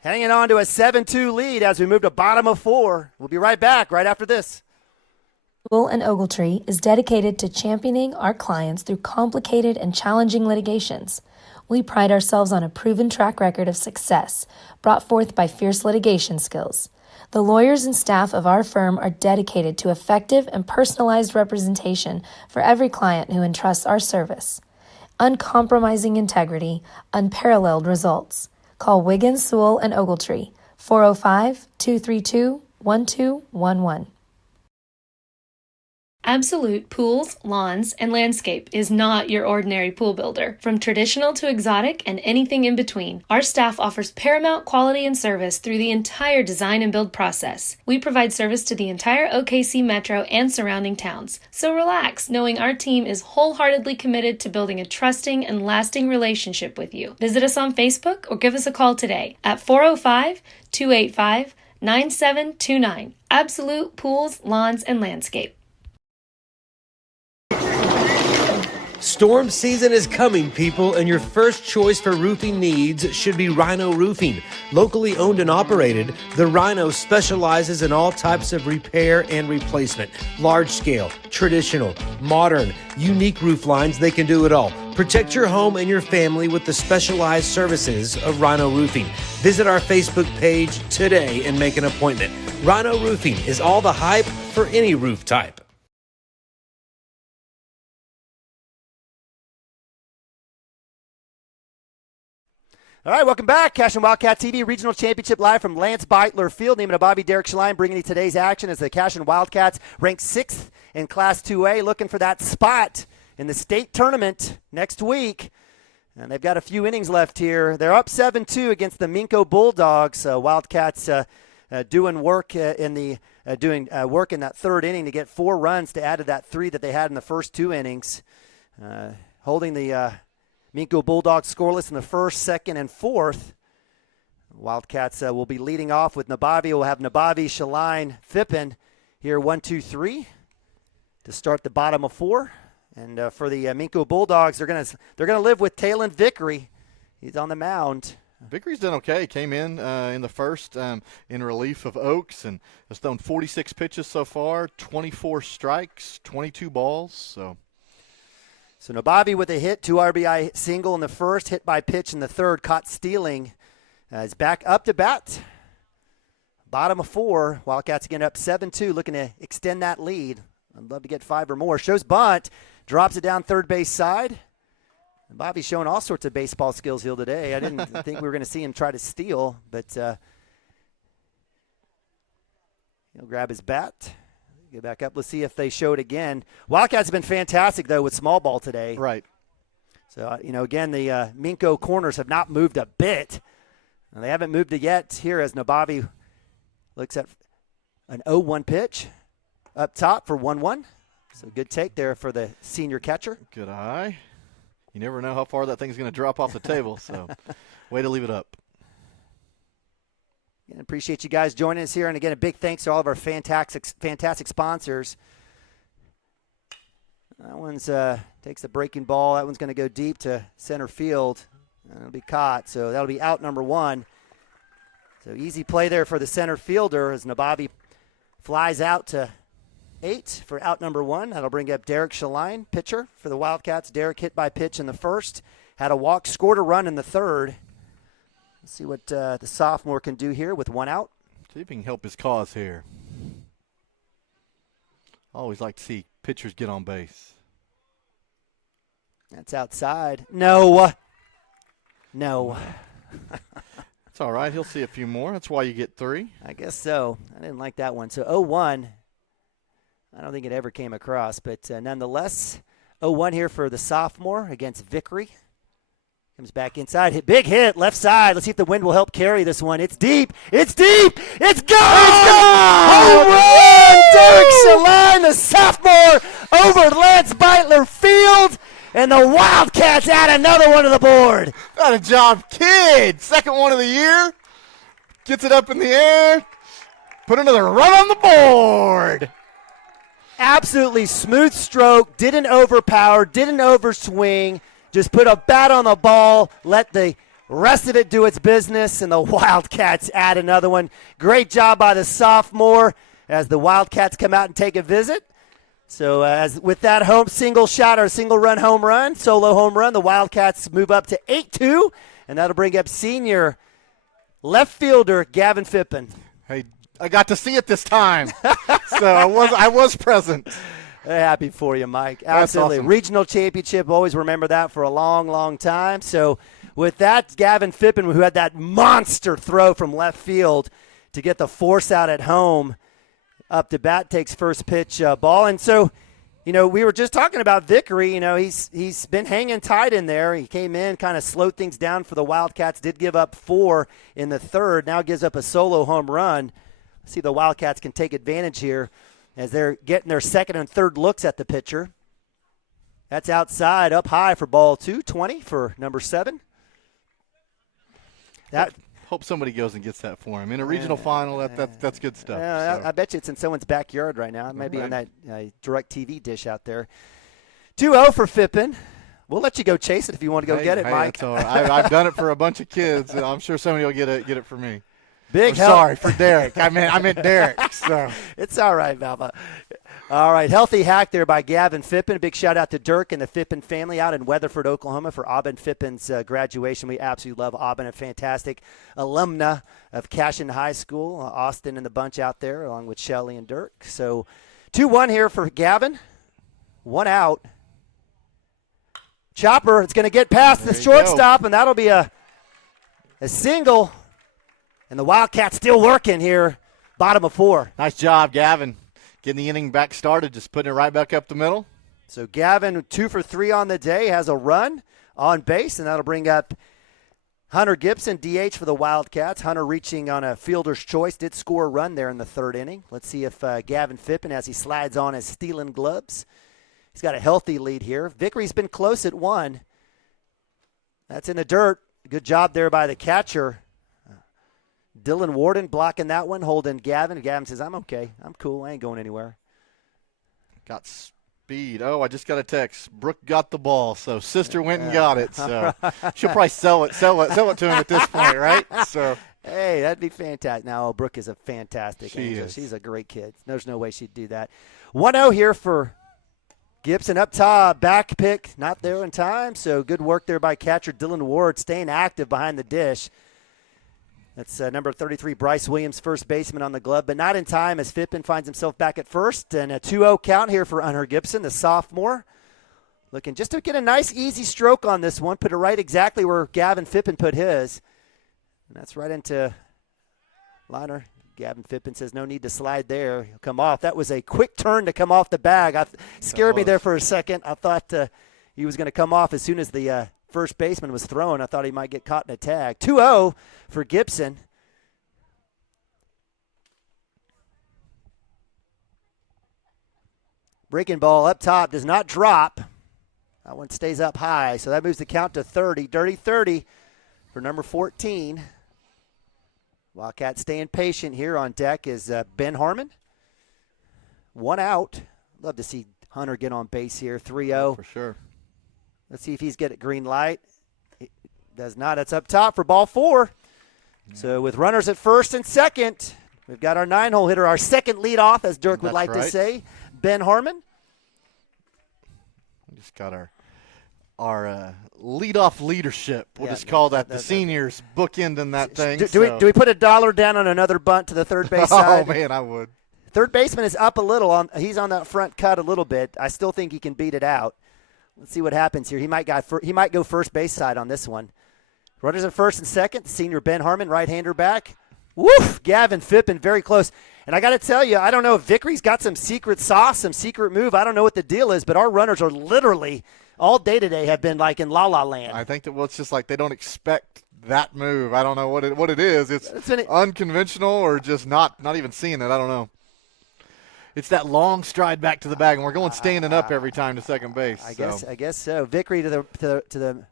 hanging on to a 7-2 lead as we move to bottom of 4. We'll be right back right after this. Sewell and Ogletree is dedicated to championing our clients through complicated and challenging litigations. We pride ourselves on a proven track record of success brought forth by fierce litigation skills. The lawyers and staff of our firm are dedicated to effective and personalized representation for every client who entrusts our service. Uncompromising integrity, unparalleled results. Call Wiggins, Sewell, and Ogletree, 405-232-1211. Absolute Pools, Lawns, and Landscape is not your ordinary pool builder. From traditional to exotic and anything in between, our staff offers paramount quality and service through the entire design and build process. We provide service to the entire OKC metro and surrounding towns. So relax, knowing our team is wholeheartedly committed to building a trusting and lasting relationship with you. Visit us on Facebook or give us a call today at 405-285-9729. Absolute Pools, Lawns, and Landscape. Storm season is coming, people, and your first choice for roofing needs should be Rhino Roofing. Locally owned and operated, the Rhino specializes in all types of repair and replacement. Large scale, traditional, modern, unique roof lines, they can do it all. Protect your home and your family with the specialized services of Rhino Roofing. Visit our Facebook page today and make an appointment. Rhino Roofing is all the hype for any roof type. All right, welcome back. Cashion Wildcat TV Regional Championship live from Lance Beitler Field. Name of Bobby Derek Shaline bringing you today's action as the Cashion Wildcats ranked 6th in Class 2A, looking for that spot in the state tournament next week. And they've got a few innings left here. They're up 7-2 against the Minco Bulldogs. Wildcats doing work in that third inning to get 4 runs to add to that 3 that they had in the first 2 innings. Holding the Minco Bulldogs scoreless in the first, second, and fourth. Wildcats will be leading off with Nabavi. We'll have Nabavi, Shaline, Fippen here 1, 2, 3 to start the bottom of 4. And for the Minco Bulldogs, they're gonna live with Talon Vickery. He's on the mound. Vickery's done okay. Came in the first in relief of Oakes and has thrown 46 pitches so far, 24 strikes, 22 balls. So Nabavi with a hit, 2 RBI single in the first, hit by pitch in the third, caught stealing. Is back up to bat. Bottom of 4. Wildcats again up 7-2, looking to extend that lead I'd love to get 5 or more. Shows bunt, drops it down third base side. And Bobby's showing all sorts of baseball skills here today. I didn't think we were going to see him try to steal, but he'll grab his bat. Get back up. Let's see if they show it again. Wildcats have been fantastic, though, with small ball today. Right. So, again, the Minco corners have not moved a bit. And they haven't moved it yet here as Nabavi looks at an 0-1 pitch up top for 1-1. So good take there for the senior catcher. Good eye. You never know how far that thing's going to drop off the table, so way to leave it up. And appreciate you guys joining us here. And, again, a big thanks to all of our fantastic sponsors. That one's takes the breaking ball. That one's going to go deep to center field. And it'll be caught, so that'll be out number 1. So easy play there for the center fielder as Nabavi flies out to 8 for out number 1. That'll bring up Derek Shaline, pitcher for the Wildcats. Derek hit by pitch in the first, had a walk, scored a run in the third. Let's see what the sophomore can do here with 1 out. See if he can help his cause here. I always like to see pitchers get on base. That's outside. No. It's all right. He'll see a few more. That's why you get 3. I guess so. I didn't like that one. So 0-1. I don't think it ever came across, but nonetheless, 0-1 here for the sophomore against Vickery. Comes back inside. Big hit, left side. Let's see if the wind will help carry this one. It's deep. It's deep. It's gone. It's gone. Home run. Derek Shaline, the sophomore, over Lance Beitler Field. And the Wildcats add another one to the board. Got a job, kid. Second one of the year. Gets it up in the air. Put another run on the board. Absolutely smooth stroke. Didn't overpower. Didn't overswing. Just put a bat on the ball. Let the rest of it do its business. And the Wildcats add another one. Great job by the sophomore as the Wildcats come out and take a visit. So as with that home single shot or single run home run, solo home run, the Wildcats move up to 8-2, and that'll bring up senior left fielder Gavin Phippen. Hey, I got to see it this time, so I was present. Happy for you, Mike. Absolutely. Awesome. Regional championship, always remember that for a long, long time. So with that, Gavin Phippen, who had that monster throw from left field to get the force out at home, up to bat, takes first pitch ball. And so, we were just talking about Vickery. He's been hanging tight in there. He came in, kind of slowed things down for the Wildcats, did give up 4 in the third, now gives up a solo home run. Let's see if the Wildcats can take advantage here as they're getting their second and third looks at the pitcher. That's outside, up high for ball 2, 20 for number 7. Hope somebody goes and gets that for him. In a regional final, that's good stuff. Yeah, so. I bet you it's in someone's backyard right now. It might be on that direct TV dish out there. 2-0 for Phippen. We'll let you go chase it if you want to go get it, Mike. That's all right. I've done it for a bunch of kids. And I'm sure somebody will get it for me. Big help. Sorry for Derek. I meant Derek. So it's all right, Valva. All right, healthy hack there by Gavin Phippen. A big shout out to Dirk and the Phippen family out in Weatherford, Oklahoma for Aubin Phippen's graduation. We absolutely love Aubin, a fantastic alumna of Cashion High School. Austin and the bunch out there along with Shelly and Dirk. So 2-1 here for Gavin. 1 out. Chopper, it's going to get past the shortstop, and that'll be a single. And the Wildcats still working here, bottom of 4. Nice job, Gavin. Getting the inning back started, just putting it right back up the middle. So Gavin, 2 for 3 on the day, has a run on base, and that'll bring up Hunter Gibson, DH for the Wildcats. Hunter reaching on a fielder's choice, did score a run there in the third inning. Let's see if Gavin Phippen, as he slides on his stealing gloves, he's got a healthy lead here. Vickery's been close at 1. That's in the dirt. Good job there by the catcher. Dylan Warden blocking that one, holding Gavin. Gavin says, I'm okay. I'm cool. I ain't going anywhere. Got speed. Oh, I just got a text. Brooke got the ball, so sister went and got it. So she'll probably sell it to him at this point, right? So hey, that'd be fantastic. Now, Brooke is a fantastic angel. Is. She's a great kid. There's no way she'd do that. 1-0 here for Gibson up top. Back pick, not there in time. So good work there by catcher Dylan Ward, staying active behind the dish. That's number 33, Bryce Williams, first baseman on the glove, but not in time as Phippen finds himself back at first. And a 2-0 count here for Hunter Gibson, the sophomore. Looking just to get a nice, easy stroke on this one. Put it right exactly where Gavin Phippen put his. And that's right into liner. Gavin Phippen says no need to slide there. He'll come off. That was a quick turn to come off the bag. Scared me there for a second. I thought he was going to come off as soon as the first baseman was thrown. I thought he might get caught in a tag. 2-0 for Gibson. Breaking ball up top does not drop. That one stays up high, so that moves the count to 30. Dirty 30 for number 14. Wildcat staying patient here on deck is Ben Harmon. 1 out. Love to see Hunter get on base here. 3-0. For sure. Let's see if he's getting green light. He does not. That's up top for ball 4. So with runners at first and second, we've got our 9-hole hitter, our second leadoff, as Dirk would like to say, Ben Harmon. We just got our leadoff leadership. We'll just call that the seniors bookending that thing. Do we put $1 down on another bunt to the third base side? Oh, man, I would. Third baseman is up a little. He's on that front cut a little bit. I still think he can beat it out. Let's see what happens here. He might go first base side on this one. Runners at first and second. The senior Ben Harmon, right-hander back. Woof! Gavin Phippen, very close. And I got to tell you, I don't know if Vickery's got some secret sauce, some secret move. I don't know what the deal is, but our runners are literally all day today have been like in la-la land. I think that it's just like they don't expect that move. I don't know what it is. It's unconventional or just not even seeing it. I don't know. It's that long stride back to the bag, and we're going standing up every time to second base. I guess so. Vickery to the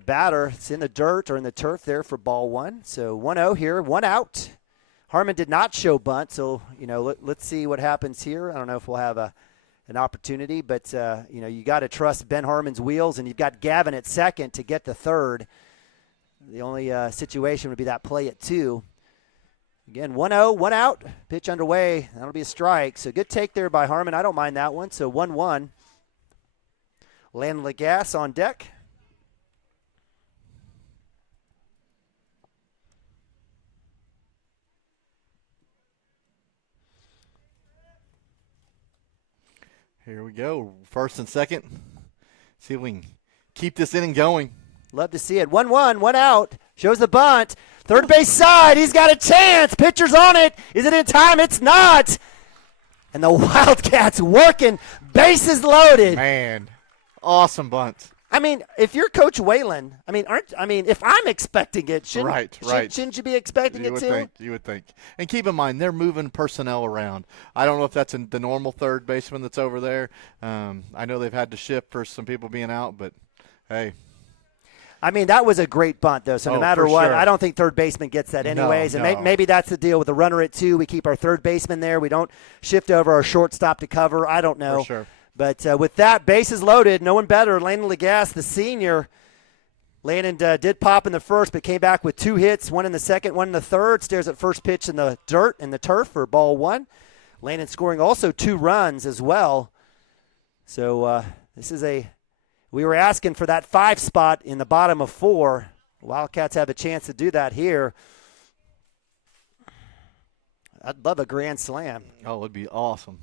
batter. It's in the dirt or in the turf there for ball 1. So 1-0 here, 1 out. Harmon did not show bunt, so let's see what happens here. I don't know if we'll have an opportunity, but you got to trust Ben Harmon's wheels, and you've got Gavin at second to get the third. The only situation would be that play at 2. Again, 1-0, 1 out, pitch underway. That'll be a strike. So good take there by Harmon. I don't mind that one. So 1-1. Landon Lagasse on deck. Here we go. First and second. See if we can keep this inning going. Love to see it. 1-1, 1 out. Shows the bunt. Third base side. He's got a chance. Pitcher's on it. Is it in time? It's not. And the Wildcats working. Bases loaded. Man, awesome bunt. I mean, if you're Coach Whalen, if I'm expecting it, shouldn't you be expecting it too? You would think. And keep in mind, they're moving personnel around. I don't know if that's the normal third baseman that's over there. I know they've had to shift for some people being out, but hey. I mean, that was a great bunt, though. So no matter what, sure. I don't think third baseman gets that anyways. No. And maybe that's the deal with the runner at 2. We keep our third baseman there. We don't shift over our shortstop to cover. I don't know. For sure. But with that, bases loaded, no one better. Landon Lagasse, the senior. Landon did pop in the first, but came back with 2 hits, 1 in the second, 1 in the third. Stares at first pitch in the dirt and the turf for ball 1. Landon scoring also 2 runs as well. So this is we were asking for that 5 spot in the bottom of 4. Wildcats have a chance to do that here. I'd love a grand slam. Oh, it would be awesome.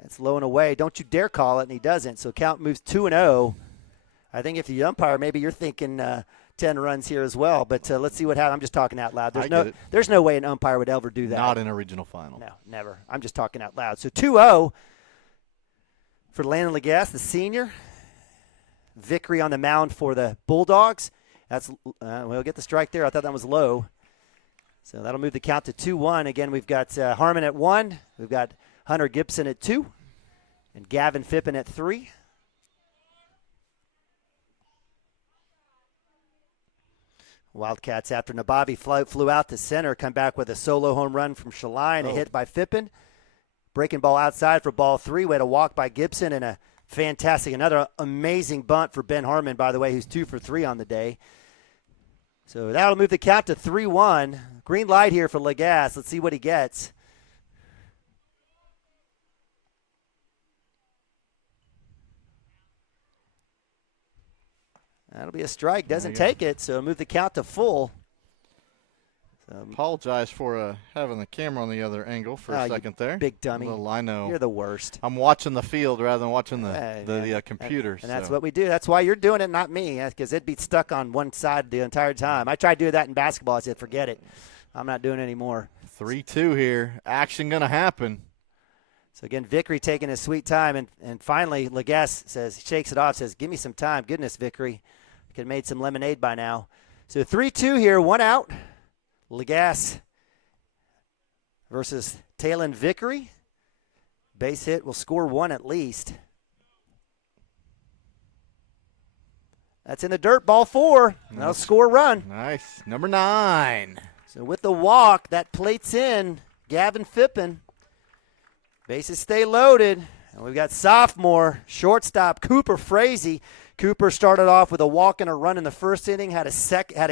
That's low and away. Don't you dare call it, and he doesn't. So count moves 2-0. I think if you umpire, maybe you're thinking 10 runs here as well. But let's see what happens. I'm just talking out loud. There's no way an umpire would ever do that. Not in a regional final. No, never. I'm just talking out loud. So 2-0 for Landon Lagasse, the senior. Vickery on the mound for the Bulldogs. That's we'll get the strike there. I thought that was low. So that'll move the count to 2-1. Again, we've got Harmon at 1. We've got Hunter Gibson at 2. And Gavin Phippen at 3. Wildcats, after Nabavi flew out to center, come back with a solo home run from Shaline, a hit by Phippen. Breaking ball outside for ball 3. We had a walk by Gibson and a another amazing bunt for Ben Harmon, by the way, who's 2 for 3 on the day. So that'll move the count to 3-1. Green light here for Lagasse. Let's see what he gets. That'll be a strike. Doesn't take it, so move the count to full. Apologize for having the camera on the other angle for a second there. Big dummy. I know. You're the worst. I'm watching the field rather than watching the computer. And that's what we do. That's why you're doing it, not me, because it'd be stuck on one side the entire time. I tried to do that in basketball. I said, forget it. I'm not doing it anymore. 3-2 here. Action going to happen. So, again, Vickery taking his sweet time. And finally, Legas shakes it off, says, give me some time. Goodness, Vickery. Could have made some lemonade by now. So 3-2 here, 1 out. Legas versus Talon Vickery. Base hit will score 1 at least. That's in the dirt, ball 4. That'll score a run. Nice. Number 9. So with the walk, that plates in Gavin Phippen. Bases stay loaded. And we've got sophomore shortstop Cooper Frazee. Cooper started off with a walk and a run in the first inning, had a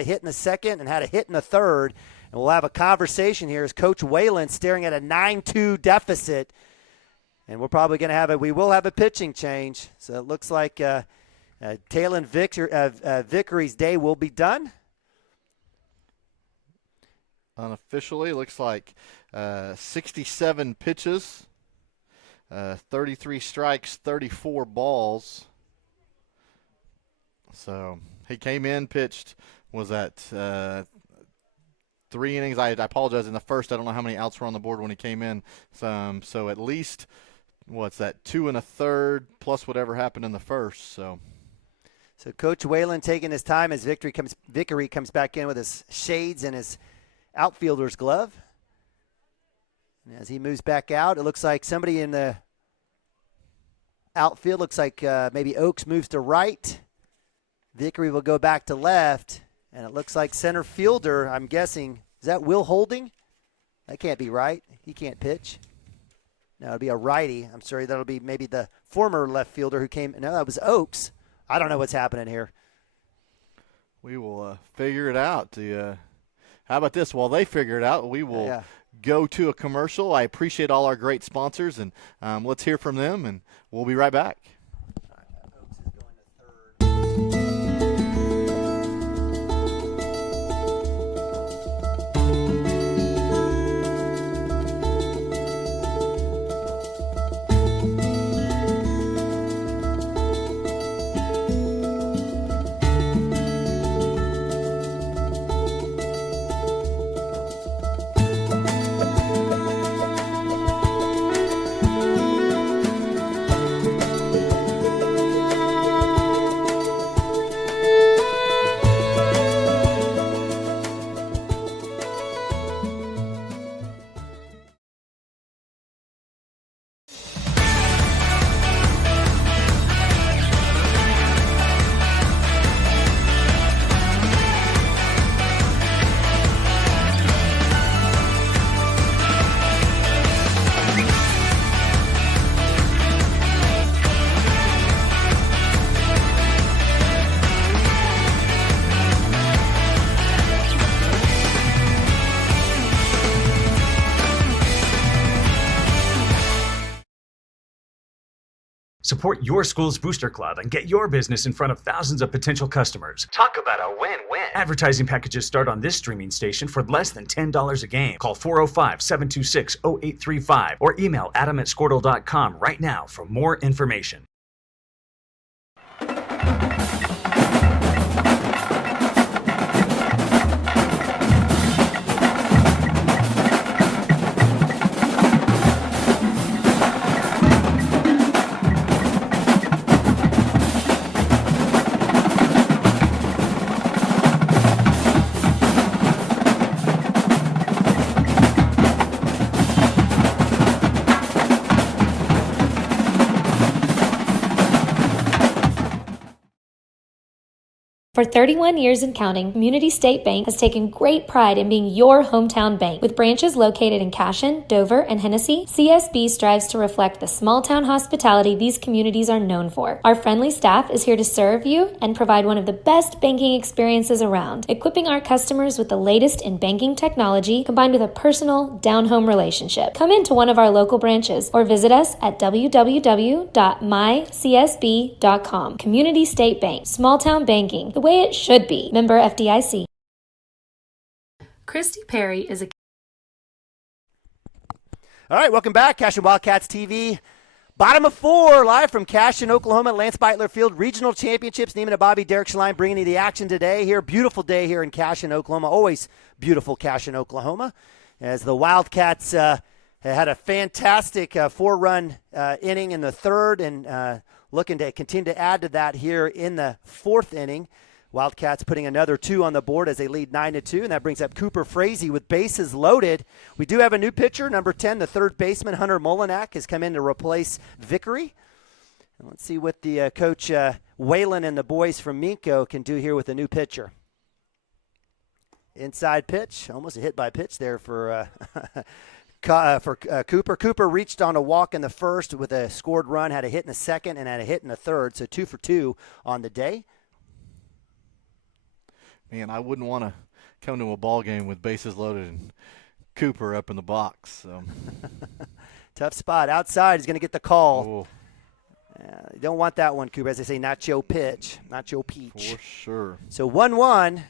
hit in the second, and had a hit in the third. And we'll have a conversation here as Coach Whalen staring at a 9-2 deficit. And we're probably going to we will have a pitching change. So it looks like Talon Vickery's day will be done. Unofficially, looks like 67 pitches, 33 strikes, 34 balls. So he came in, pitched, was that 3 innings? I apologize, in the first, I don't know how many outs were on the board when he came in. So at least, 2 1/3 plus whatever happened in the first. So Coach Whalen taking his time as Vickery comes back in with his shades and his outfielder's glove. And as he moves back out, it looks like somebody in the outfield, looks like maybe Oaks moves to right. Vickery will go back to left, and it looks like center fielder, I'm guessing, is that Will Holding? That can't be right. He can't pitch. No, it'll be a righty. I'm sorry, that'll be maybe the former left fielder who came. No, that was Oaks. I don't know what's happening here. We will figure it out. How about this? While they figure it out, we will go to a commercial. I appreciate all our great sponsors, and let's hear from them, and we'll be right back. Support your school's booster club and get your business in front of thousands of potential customers. Talk about a win-win. Advertising packages start on this streaming station for less than $10 a game. Call 405-726-0835 or email adam@squirtle.com right now for more information. For 31 years and counting, Community State Bank has taken great pride in being your hometown bank. With branches located in Cashion, Dover, and Hennessy, CSB strives to reflect the small-town hospitality these communities are known for. Our friendly staff is here to serve you and provide one of the best banking experiences around, equipping our customers with the latest in banking technology combined with a personal, down-home relationship. Come into one of our local branches or visit us at www.mycsb.com. Community State Bank, small-town banking, the way it should be. Member FDIC. Christy Perry is a... All right, welcome back. Cashion Wildcats TV. Bottom of 4, live from Cashion, Oklahoma, Lance Beitler Field Regional Championships. Neiman and Bobby, Derek Schlein bringing you the action today here. Beautiful day here in Cashion, Oklahoma. Always beautiful Cashion, Oklahoma. As the Wildcats had a fantastic 4-run inning in the third and looking to continue to add to that here in the fourth inning. Wildcats putting another 2 on the board as they lead 9-2, and that brings up Cooper Frazee with bases loaded. We do have a new pitcher, number 10, the third baseman, Hunter Molinak, has come in to replace Vickery. And let's see what the coach Waylon and the boys from Minco can do here with the new pitcher. Inside pitch, almost a hit by pitch there for Cooper. Cooper reached on a walk in the first with a scored run, had a hit in the second, and had a hit in the third, so 2 for 2 on the day. Man, I wouldn't want to come to a ball game with bases loaded and Cooper up in the box. So. Tough spot. Outside, he's going to get the call. You don't want that one, Cooper. As they say, not your pitch, not your peach. For sure. So 1-1.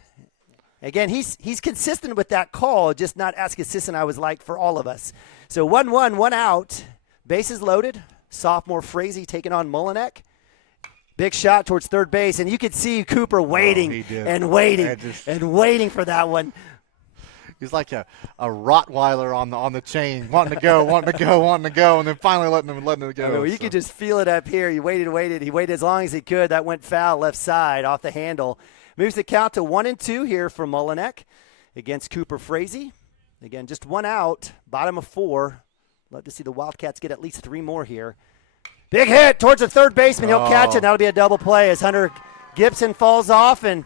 Again, he's consistent with that call, just not as consistent I was like for all of us. So 1-1, 1 out. Bases loaded. Sophomore Frazee taking on Molinak. Big shot towards third base, and you could see Cooper waiting and waiting and waiting for that one. He's like a Rottweiler on the chain, wanting to go, and then finally letting him go. I mean, you could just feel it up here. He waited. He waited as long as he could. That went foul left side off the handle. Moves the count to 1-2 here for Molinak against Cooper Frazee. Again, just 1 out, bottom of 4. Love to see the Wildcats get at least 3 more here. Big hit towards the third baseman. He'll catch it. That'll be a double play as Hunter Gibson falls off, and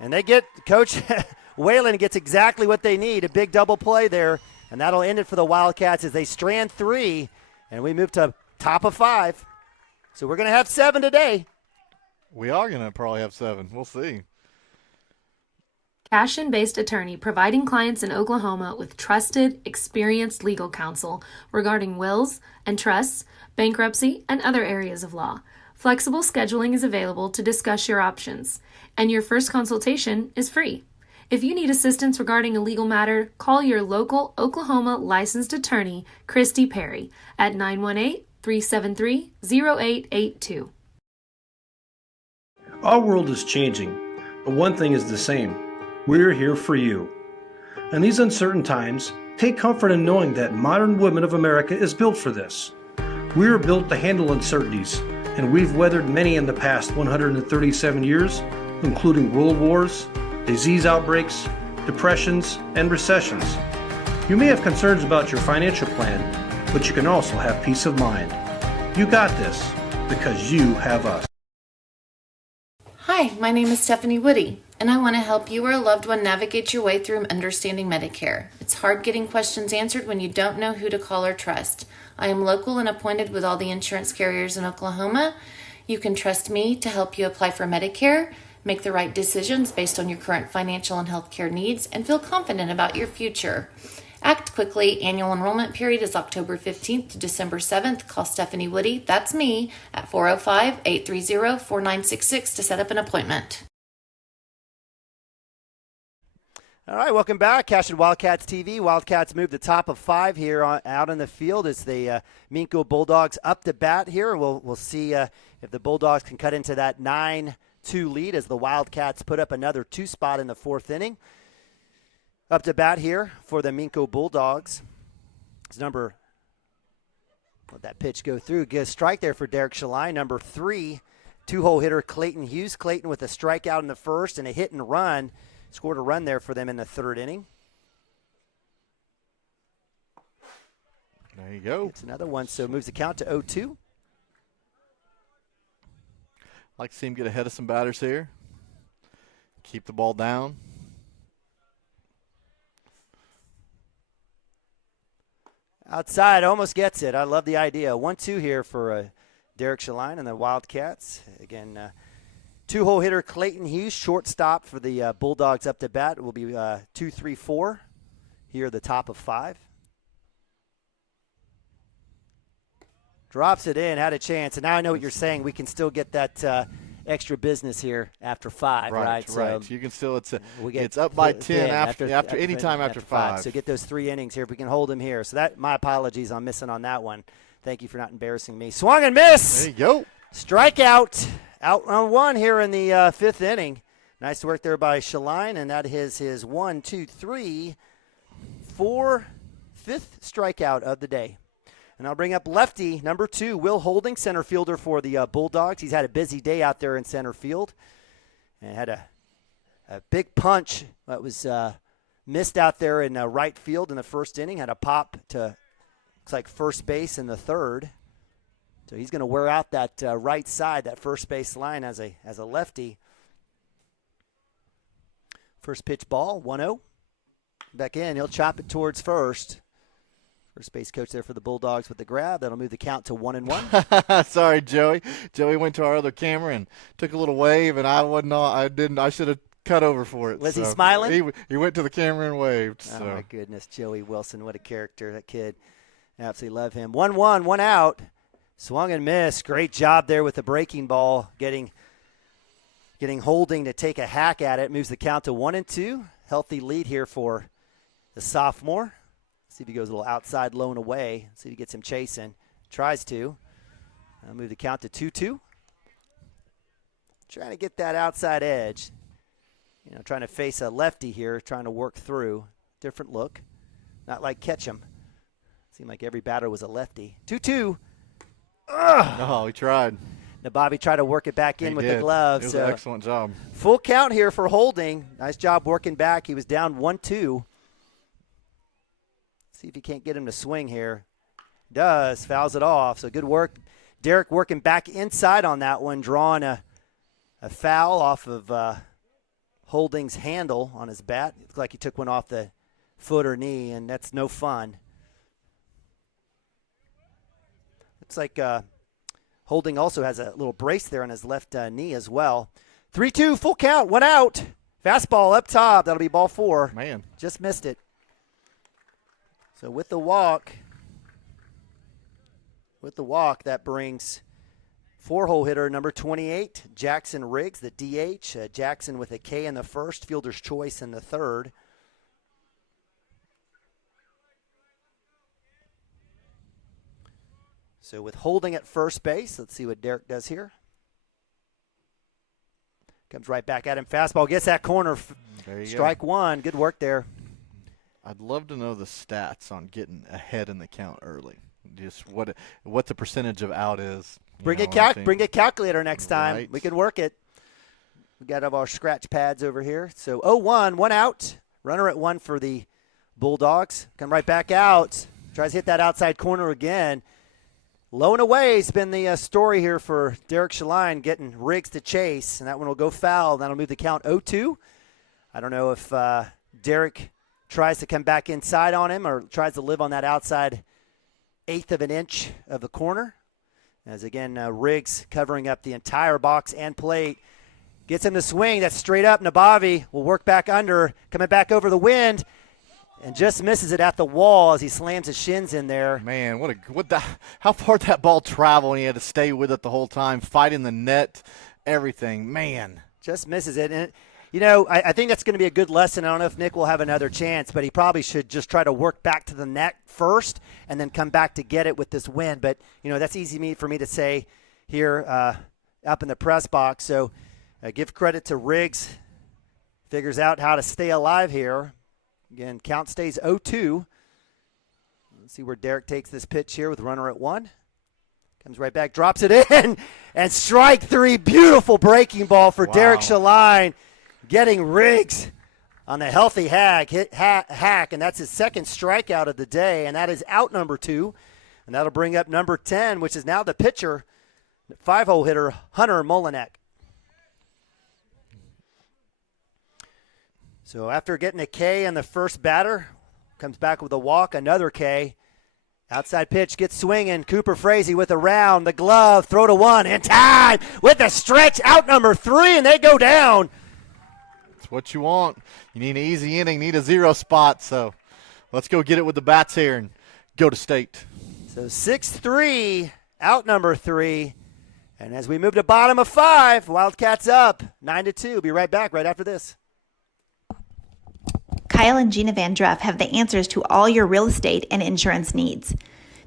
they get Coach Whalen gets exactly what they need. A big double play there, and that'll end it for the Wildcats as they strand 3, and we move to top of 5. So we're going to have 7 today. We are going to probably have 7. We'll see. Cashion-based attorney providing clients in Oklahoma with trusted, experienced legal counsel regarding wills and trusts, bankruptcy, and other areas of law. Flexible scheduling is available to discuss your options, and your first consultation is free. If you need assistance regarding a legal matter, call your local Oklahoma licensed attorney, Christy Perry, at 918-373-0882. Our world is changing, but one thing is the same. We're here for you. In these uncertain times, take comfort in knowing that modern women of America is built for this. We are built to handle uncertainties, and we've weathered many in the past 137 years, including world wars, disease outbreaks, depressions, and recessions. You may have concerns about your financial plan, but you can also have peace of mind. You got this because you have us. Hi, my name is Stephanie Woody, and I want to help you or a loved one navigate your way through understanding Medicare. It's hard getting questions answered when you don't know who to call or trust. I am local and appointed with all the insurance carriers in Oklahoma. You can trust me to help you apply for Medicare, make the right decisions based on your current financial and healthcare needs, and feel confident about your future. Act quickly. Annual enrollment period is October 15th to December 7th. Call Stephanie Woody, that's me, at 405-830-4966 to set up an appointment. All right, welcome back. Cashion Wildcats TV. Wildcats move the top of 5 here out in the field as the Minco Bulldogs up to bat here. We'll see if the Bulldogs can cut into that 9-2 lead as the Wildcats put up another 2 spot in the 4th inning. Up to bat here for the Minco Bulldogs. It's let that pitch go through. Get a strike there for Derek Schlein. Number 3, 2-hole hitter Clayton Hughes. Clayton with a strikeout in the first and a hit and run. Scored a run there for them in the 3rd inning. There you go. It's another one, so moves the count to 0-2. Like to see him get ahead of some batters here. Keep the ball down. Outside, almost gets it. I love the idea. 1-2 here for Derek Shaline and the Wildcats. Again, two-hole hitter Clayton Hughes, shortstop for the Bulldogs up to bat. It will be 2-3-4 here at the top of 5. Drops it in, had a chance. And now I know what you're saying. We can still get that extra business here after 5, right? Right. So you can still, it's up by 10 after any time after 5. So get those 3 innings here if we can hold them here. So my apologies on missing on that one. Thank you for not embarrassing me. Swung and miss. There you go. Strikeout. Out on 1 here in the 5th inning. Nice work there by Shaline, and that is his 1, 2, 3, 4, 5th strikeout of the day. And I'll bring up lefty, number 2, Will Holding, center fielder for the Bulldogs. He's had a busy day out there in center field. And had a big punch that was missed out there in right field in the 1st inning. Had a pop to, looks like, first base in the 3rd. So he's going to wear out that right side, that first base line as a lefty. First pitch ball, 1-0. Back in, he'll chop it towards first. First base coach there for the Bulldogs with the grab. That'll move the count to 1-1. Sorry, Joey. Joey went to our other camera and took a little wave, and I should have cut over for it. Was he smiling? He went to the camera and waved. Oh, so. my goodness. Joey Wilson, what a character. That kid. Absolutely love him. 1-1, 1 out. Swung and missed. Great job there with the breaking ball, getting Holding to take a hack at it. Moves the count to 1-2. Healthy lead here for the sophomore. See if he goes a little outside, low and away. See if he gets him chasing. Tries to. Move the count to 2-2. Trying to get that outside edge. Trying to face a lefty here, trying to work through. Different look. Not like Cashion. Seemed like every batter was a lefty. 2-2. Oh, he tried. Now Bobby tried to work it back in with the glove. It was an excellent job. Full count here for Holding. Nice job working back. He was down 1-2. See if he can't get him to swing here. Does. Fouls it off. So good work. Derek working back inside on that one, drawing a foul off of Holding's handle on his bat. It looked like he took one off the foot or knee, and that's no fun. Looks like Holding also has a little brace there on his left knee as well. 3-2, full count, 1 out. Fastball up top. That'll be ball 4. Man. Just missed it. So with the walk, that brings 4-hole hitter number 28, Jackson Riggs, the DH. Jackson with a K in the 1st, fielder's choice in the 3rd. So with Holding at first base, let's see what Derek does here. Comes right back at him. Fastball gets that corner. Strike 1. Good work there. I'd love to know the stats on getting ahead in the count early. Just what the percentage of out is. Bring a calculator next time. Right. We can work it. We got our scratch pads over here. So 0-1, 1 out. Runner at 1 for the Bulldogs. Come right back out. Tries to hit that outside corner again. Low and away has been the story here for Derek Shaline, getting Riggs to chase, and that one will go foul. That'll move the count 0-2. I don't know if Derek tries to come back inside on him or tries to live on that outside 1/8 of an inch of the corner. As again, Riggs covering up the entire box and plate. Gets him to swing. That's straight up. Nabavi will work back under, coming back over the wind, and just misses it at the wall as he slams his shins in there. Man, how far that ball traveled, and he had to stay with it the whole time, fighting the net, everything. Man. Just misses it. And, I think that's going to be a good lesson. I don't know if Nick will have another chance, but he probably should just try to work back to the net first and then come back to get it with this wind. But, that's easy for me to say here up in the press box. So give credit to Riggs. Figures out how to stay alive here. Again, count stays 0-2. Let's see where Derek takes this pitch here with runner at 1. Comes right back, drops it in, and strike 3. Beautiful breaking ball for Derek Shaline, getting Riggs on the healthy hack, and that's his 2nd strikeout of the day, and that is out number 2. And that'll bring up number 10, which is now the pitcher, 5-hole hitter, Hunter Molinek. So after getting a K on the first batter, comes back with a walk, another K. Outside pitch gets swinging. Cooper Frazee with a round. The glove, throw to one, and time with a stretch. Out number 3, and they go down. That's what you want. You need an easy inning, need a 0 spot. So let's go get it with the bats here and go to state. So 6-3, out number 3. And as we move to bottom of 5, Wildcats up 9-2. Be right back right after this. Kyle and Gina Van Druff have the answers to all your real estate and insurance needs.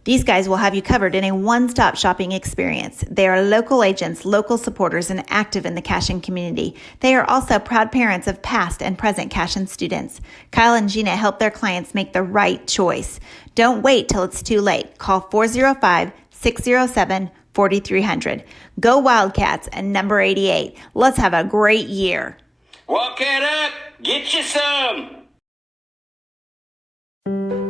These guys will have you covered in a one-stop shopping experience. They are local agents, local supporters, and active in the Cashion community. They are also proud parents of past and present Cashion students. Kyle and Gina help their clients make the right choice. Don't wait till it's too late. Call 405-607-4300. Go Wildcats and number 88. Let's have a great year. Walk it up. Get you some.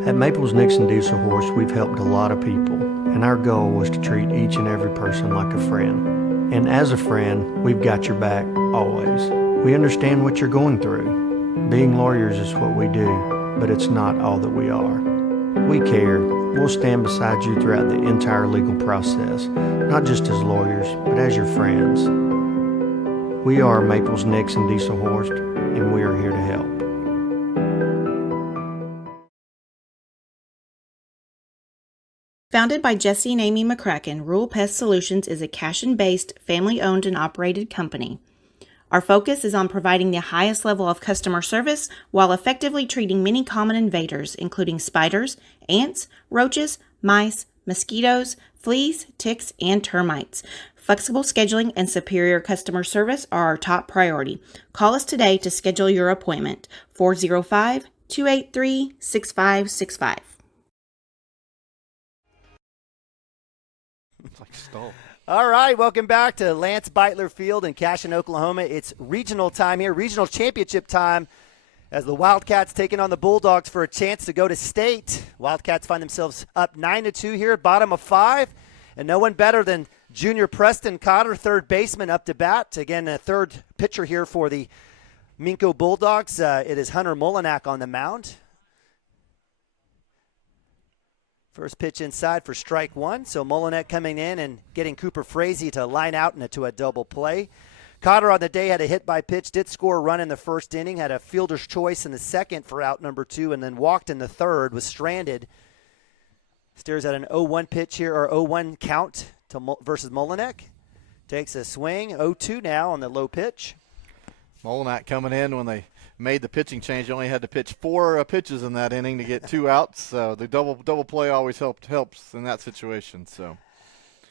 At Maples Nixon Diesel Horse, we've helped a lot of people, and our goal was to treat each and every person like a friend. And as a friend, we've got your back, always. We understand what you're going through. Being lawyers is what we do, but it's not all that we are. We care. We'll stand beside you throughout the entire legal process, not just as lawyers, but as your friends. We are Maples Nixon Diesel Horse, and we are here to help. Founded by Jesse and Amy McCracken, Rural Pest Solutions is a Cashion-based, family-owned and operated company. Our focus is on providing the highest level of customer service while effectively treating many common invaders, including spiders, ants, roaches, mice, mosquitoes, fleas, ticks, and termites. Flexible scheduling and superior customer service are our top priority. Call us today to schedule your appointment. 405-283-6565. It's like stall. All right, welcome back to Lance Beitler Field in Cashion, Oklahoma. It's regional time here, regional championship time, as the Wildcats taking on the Bulldogs for a chance to go to state. Wildcats find themselves up 9-2 here, bottom of 5, and no one better than junior Preston Cotter, third baseman, up to bat. Again, a third pitcher here for the Minco Bulldogs. It is Hunter Molinak on the mound. First pitch inside for strike 1. So Molinak coming in and getting Cooper Frazee to line out into a double play. Cotter on the day had a hit by pitch, did score a run in the first inning, had a fielder's choice in the second for out number 2, and then walked in the third, was stranded. Stares at an 0-1 pitch here, or 0-1 count versus Molinak. Takes a swing, 0-2 now on the low pitch. Molinak coming in when they made the pitching change. You only had to pitch 4 pitches in that inning to get 2 outs. So the double play always helps in that situation. So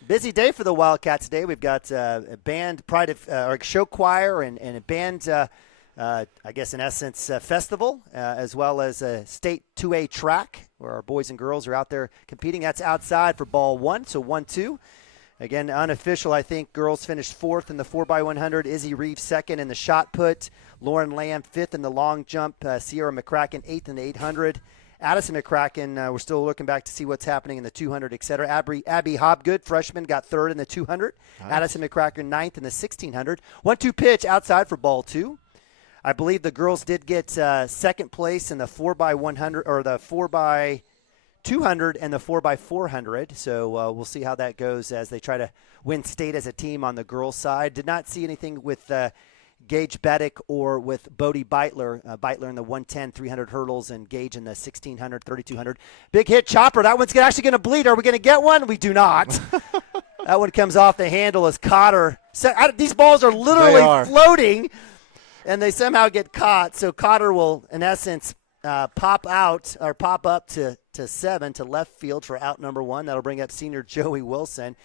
busy day for the Wildcats today. We've got a band, or show choir, and a band, I guess in essence, festival, as well as a state 2A track where our boys and girls are out there competing. That's outside for ball 1, so 1-2. Again, unofficial, I think girls finished 4th in the 4x100. Izzy Reeves 2nd in the shot put. Lauren Lamb 5th in the long jump. Sierra McCracken 8th in the 800. Addison McCracken, we're still looking back to see what's happening in the 200, et cetera. Abby Hobgood, freshman, got 3rd in the 200. Nice. Addison McCracken 9th in the 1600. 1-2 pitch outside for ball 2. I believe the girls did get second place in the 4x100, or the 4x200 and the 4x400. So we'll see how that goes as they try to win state as a team on the girls' side. Did not see anything with Gage Beddick or with Bodie Beitler. Beitler in the 110, 300 hurdles, and Gage in the 1600, 3200. Big hit chopper. That one's actually going to bleed. Are we going to get one? We do not. That one comes off the handle as Cotter. These balls are literally floating, and they somehow get caught. So Cotter will, in essence, pop up to 7 to left field for out number 1. That'll bring up senior Joey Wilson.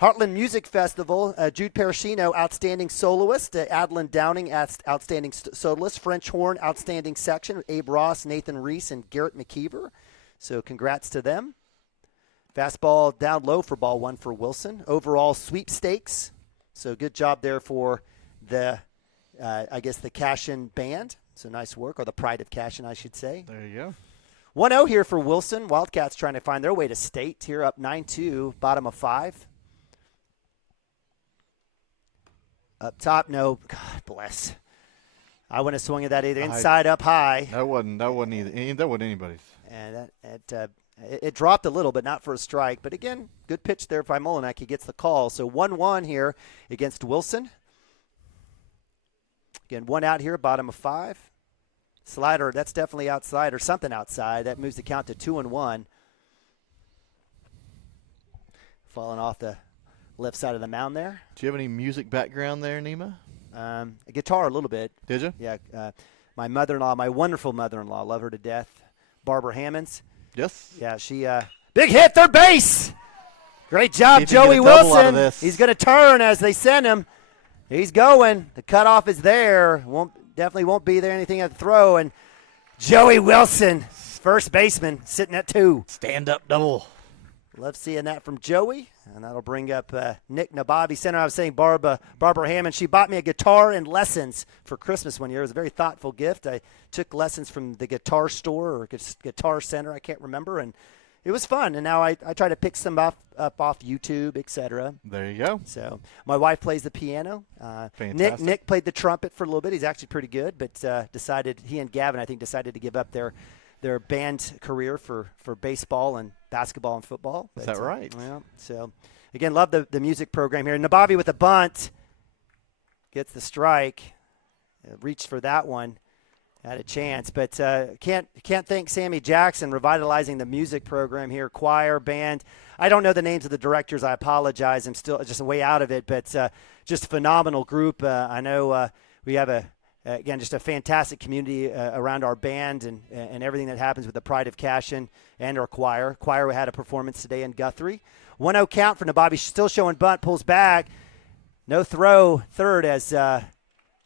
Heartland Music Festival, Jude Parashino, outstanding soloist. Adeline Downing, outstanding soloist. French horn, outstanding section. Abe Ross, Nathan Reese, and Garrett McKeever. So congrats to them. Fastball down low for ball 1 for Wilson. Overall sweepstakes. So good job there for the, the Cashion band. So nice work, or the Pride of Cashion, I should say. There you go. 1-0 here for Wilson. Wildcats trying to find their way to state. Here up 9-2, bottom of 5. Up top, no. God bless. I wouldn't have swung at that either. Inside up high. That wasn't either. That wasn't anybody's. And it dropped a little, but not for a strike. But again, good pitch there by Molinek. He gets the call. So 1-1 here against Wilson. Again, 1 out here, bottom of 5. Slider, that's definitely outside or something outside. That moves the count to 2-1. Falling off the left side of the mound there. Do you have any music background there, Nima? A guitar a little bit. Did you? Yeah. My mother-in-law, my wonderful mother-in-law, love her to death, Barbara Hammonds. Yes. Yeah, she big hit, third base. Great job, Joey Wilson. He's going to turn as they send him. He's going. The cutoff is there. Definitely won't be there anything at the throw. And Joey Wilson, first baseman, sitting at 2. Stand-up double. Love seeing that from Joey. And that'll bring up Nick Nababi. Center, I was saying Barbara Hammond. She bought me a guitar and lessons for Christmas one year. It was a very thoughtful gift. I took lessons from the guitar store or guitar center. I can't remember. And it was fun. And now I try to pick some up off YouTube, etc. There you go. So my wife plays the piano. Fantastic. Nick played the trumpet for a little bit. He's actually pretty good, but he and Gavin, I think, decided to give up their band career for baseball and basketball and football. Is that right? Yeah. So, again, love the music program here. Nababi with a bunt. Gets the strike. Reached for that one. Had a chance. But can't thank Sammy Jackson revitalizing the music program here. Choir, band. I don't know the names of the directors. I apologize. I'm still just way out of it. But just a phenomenal group. I know we have again, just a fantastic community around our band and everything that happens with the Pride of Cashion and our choir. Choir had a performance today in Guthrie. 1-0 count for Nababi, still showing bunt, pulls back. No throw, third as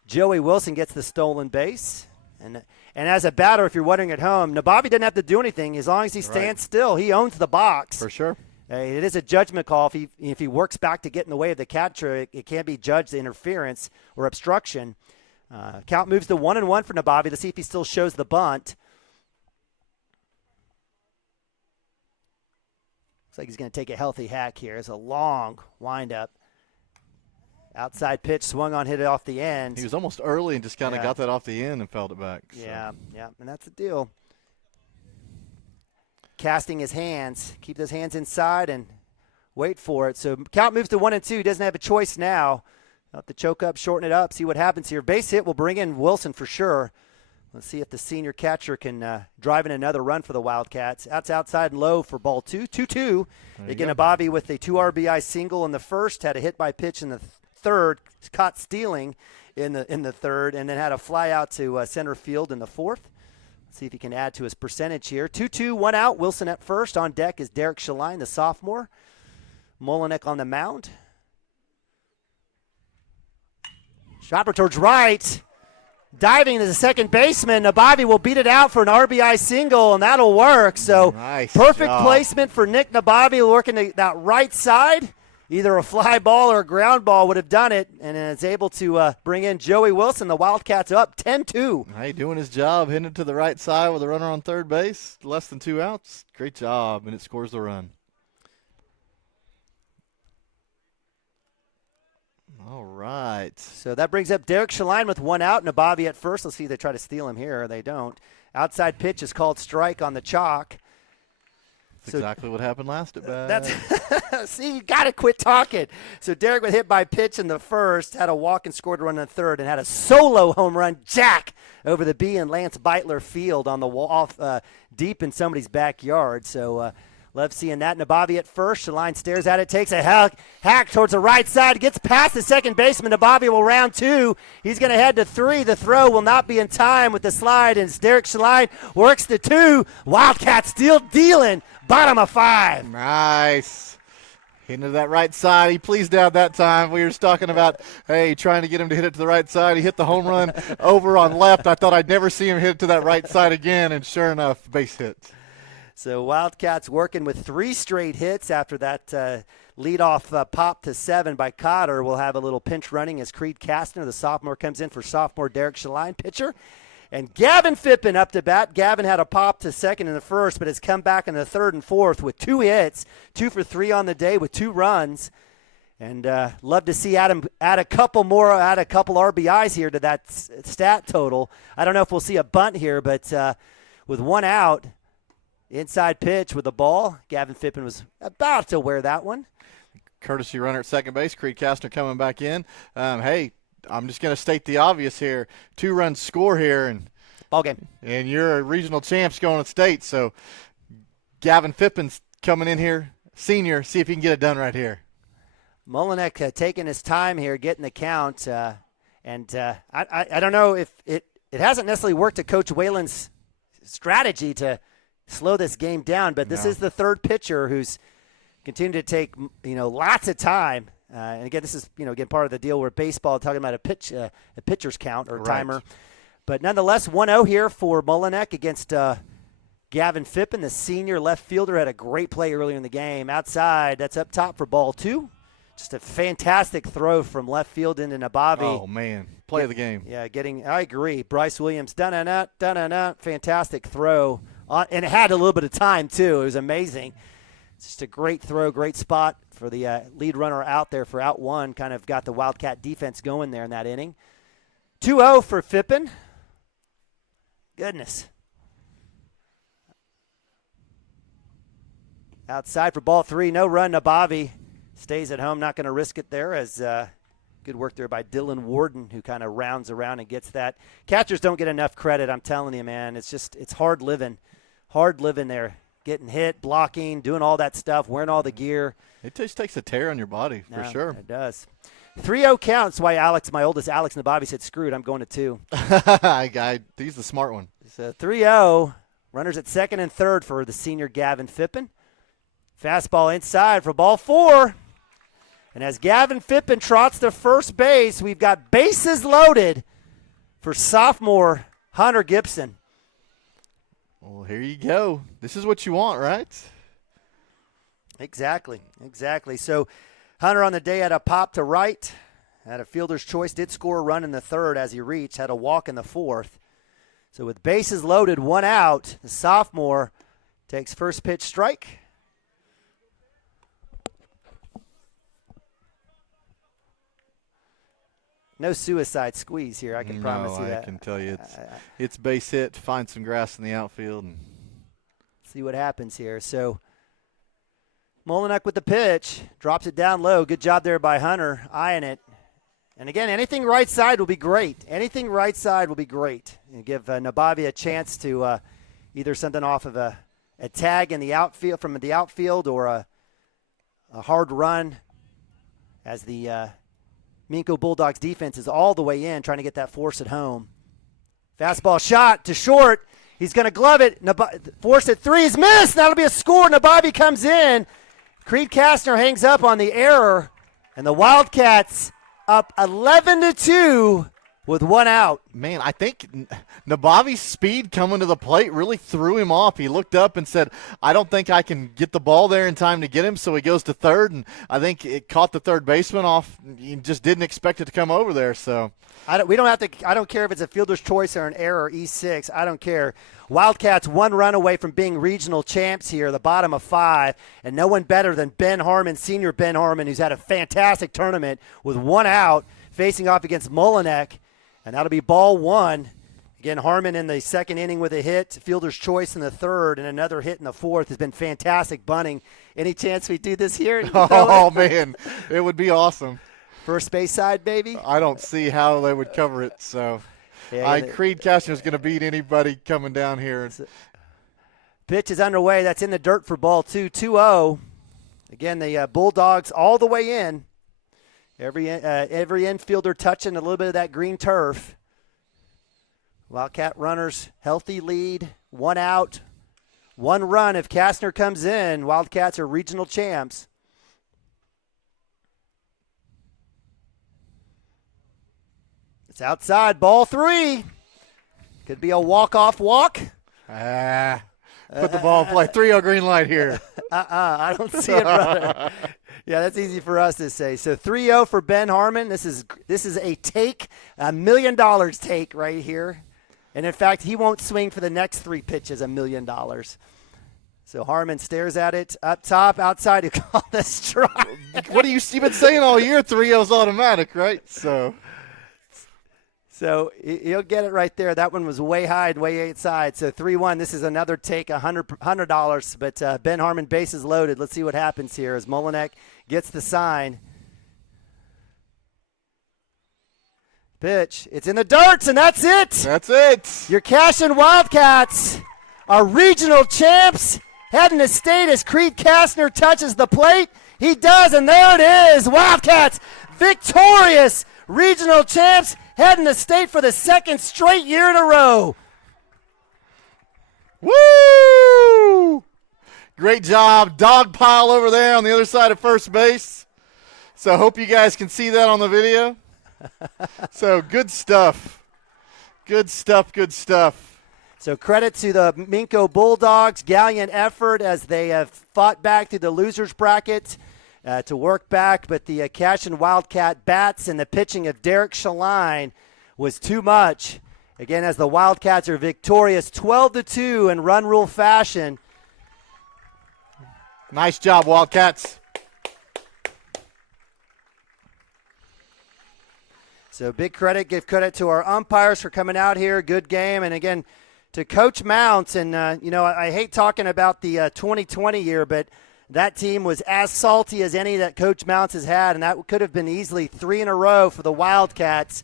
Joey Wilson gets the stolen base. And as a batter, if you're wondering at home, Nababi doesn't have to do anything. As long as he stands still, he owns the box. For sure. It is a judgment call. If he works back to get in the way of the catcher, it can't be judged interference or obstruction. Count moves to 1-1 for Nababi. Let's see if he still shows the bunt. Looks like he's going to take a healthy hack here. It's a long windup. Outside pitch, swung on, hit it off the end. He was almost early and just kind of got that off the end and felled it back. So. Yeah, and that's the deal. Casting his hands. Keep those hands inside and wait for it. So count moves to 1-2. He doesn't have a choice now. Have to choke up, shorten it up, see what happens here. Base hit will bring in Wilson for sure. Let's see if the senior catcher can drive in another run for the Wildcats. That's outside and low for ball 2. 2-2. Again, Nababi with a 2 RBI single in the first, had a hit by pitch in the third, caught stealing in the third, and then had a fly out to center field in the fourth. Let's see if he can add to his percentage here. 2-2, 1 out. Wilson at first. On deck is Derek Shaline, the sophomore. Molinek on the mound. Chopper towards right. Diving to the second baseman. Nababi will beat it out for an RBI single, and that'll work. So perfect placement for Nick Nababi working that right side. Either a fly ball or a ground ball would have done it, and is able to bring in Joey Wilson. The Wildcats up 10-2. Hey, doing his job, hitting it to the right side with a runner on third base. Less than 2 outs. Great job, and it scores the run. All right. So that brings up Derek Shaline with 1 out. Nababi at first. Let's see if they try to steal him here. They don't. Outside pitch is called strike on the chalk. That's exactly what happened last at bat. See, you got to quit talking. So Derek was hit by pitch in the first, had a walk and scored a run in the third, and had a solo home run jack over the B and Lance Beitler field on the wall, off deep in somebody's backyard. So love seeing that. Nababi at first. Shaline stares at it, takes a hack towards the right side, gets past the second baseman. Nababi will round 2. He's going to head to 3. The throw will not be in time with the slide, and Derek Shaline works the 2. Wildcats still dealing. Bottom of 5. Nice. Hitting to that right side. He pleased out that time. We were just talking about, hey, trying to get him to hit it to the right side. He hit the home run over on left. I thought I'd never see him hit it to that right side again, and sure enough, base hit. So Wildcats working with 3 straight hits after that leadoff pop to 7 by Cotter. We'll have a little pinch running as Creed Kastner, the sophomore, comes in for sophomore Derek Shaline, pitcher. And Gavin Phippen up to bat. Gavin had a pop to second in the first, but has come back in the third and fourth with 2 hits, 2 for 3 on the day with 2 runs. And love to see Adam add a couple RBIs here to that stat total. I don't know if we'll see a bunt here, but with one out, inside pitch with the ball, Gavin Phippen was about to wear that one. Courtesy runner at second base, Creed Kastner coming back in. Hey, I'm just going to state the obvious here. 2-run score here, and ball game. And you're a regional champs going to state, so Gavin Phippen's coming in here, senior, see if he can get it done right here. Molinek taking his time here, getting the count, and I don't know if it hasn't necessarily worked to Coach Whalen's strategy to slow this game down, but this is the third pitcher who's continued to take lots of time. And again, this is again part of the deal where baseball talking about a pitcher's count or timer, but nonetheless 1-0 here for Molinek against Gavin Phippen, the senior left fielder. Had a great play earlier in the game. Outside, that's up top for ball 2. Just a fantastic throw from left field into Nabavi. Oh, man. Play of the game. Yeah, I agree. Bryce Williams, da-na-na, fantastic throw. And it had a little bit of time, too. It was amazing. It's just a great throw, great spot for the lead runner out there for out one. Kind of got the Wildcat defense going there in that inning. 2-0 for Phippen. Goodness. Outside for ball 3, no run. Nabavi stays at home, not going to risk it there, as good work there by Dylan Warden, who kind of rounds around and gets that. Catchers don't get enough credit, I'm telling you, man. It's hard living there, getting hit, blocking, doing all that stuff, wearing all the gear. It just takes a tear on your body, for sure. It does. 3-0 counts. Why my oldest Alex Nabavi said, screw it, I'm going to 2. He's the smart one. So 3-0, runners at second and third for the senior Gavin Phippen. Fastball inside for ball 4. And as Gavin Phippen trots to first base, we've got bases loaded for sophomore Hunter Gibson. Well, here you go. This is what you want, right? Exactly. So Hunter on the day had a pop to right, had a fielder's choice, did score a run in the third as he reached, had a walk in the fourth. So with bases loaded, 1 out, the sophomore takes first pitch strike. No suicide squeeze here, I can promise you that. I can tell you it's base hit, find some grass in the outfield. And see what happens here. So Molinek with the pitch, drops it down low. Good job there by Hunter, eyeing it. And again, anything right side will be great. And give Nabavi a chance to either something off of a tag in the outfield, from the outfield, or a hard run as the Minco Bulldogs defense is all the way in, trying to get that force at home. Fastball shot to short. He's going to glove it. Force at 3 is missed. That'll be a score. Nabavi comes in. Creed Kastner hangs up on the error, and the Wildcats up 11-2 with 1 out. Man, I think Nabavi's speed coming to the plate really threw him off. He looked up and said, I don't think I can get the ball there in time to get him, so he goes to third, and I think it caught the third baseman off. He just didn't expect it to come over there. So I don't care if it's a fielder's choice or an error, E6. I don't care. Wildcats 1 run away from being regional champs here, the bottom of 5, and no one better than Ben Harmon, senior Ben Harmon, who's had a fantastic tournament with 1 out, facing off against Molinek. And that'll be ball 1. Again, Harmon in the second inning with a hit, fielder's choice in the third, and another hit in the fourth. Has been fantastic bunting. Any chance we do this here? Oh, man, it would be awesome. First base side, baby? I don't see how they would cover it. So Creed Cashion is going to beat anybody coming down here. Pitch is underway. That's in the dirt for ball 2, 2-0. Again, the Bulldogs all the way in. Every infielder touching a little bit of that green turf. Wildcat runners, healthy lead, 1 out, 1 run. If Kastner comes in, Wildcats are regional champs. It's outside, ball 3. Could be a walk-off walk. Put the ball in play. 3-0 green light here. I don't see it, brother. Yeah, that's easy for us to say. So 3-0 for Ben Harmon. This is a take, $1 million take right here. And, in fact, he won't swing for the next 3 pitches $1 million. So Harmon stares at it up top, outside. You call this strike. What you've been saying all year? 3-0's automatic, right? So he'll get it right there. That one was way high and way outside. So 3-1. This is another take, $100. But Ben Harmon, bases loaded. Let's see what happens here as Molinek gets the sign. Pitch. It's in the darts, and that's it. That's it. Your Cashion Wildcats are regional champs. Heading to state as Creed Kastner touches the plate. He does, and there it is. Wildcats victorious. Regional champs heading to state for the second straight year in a row. Woo! Great job. Dog pile over there on the other side of first base. So I hope you guys can see that on the video. So good stuff. Good stuff, good stuff. So credit to the Minco Bulldogs, gallant effort as they have fought back through the losers bracket to work back, but the Cashion Wildcat bats and the pitching of Derek Shaline was too much. Again, as the Wildcats are victorious 12-2 in run rule fashion. Nice job, Wildcats. So give credit to our umpires for coming out here. Good game. And again, to Coach Mounts, and I hate talking about the 2020 year, but that team was as salty as any that Coach Mounts has had, and that could have been easily 3 in a row for the Wildcats.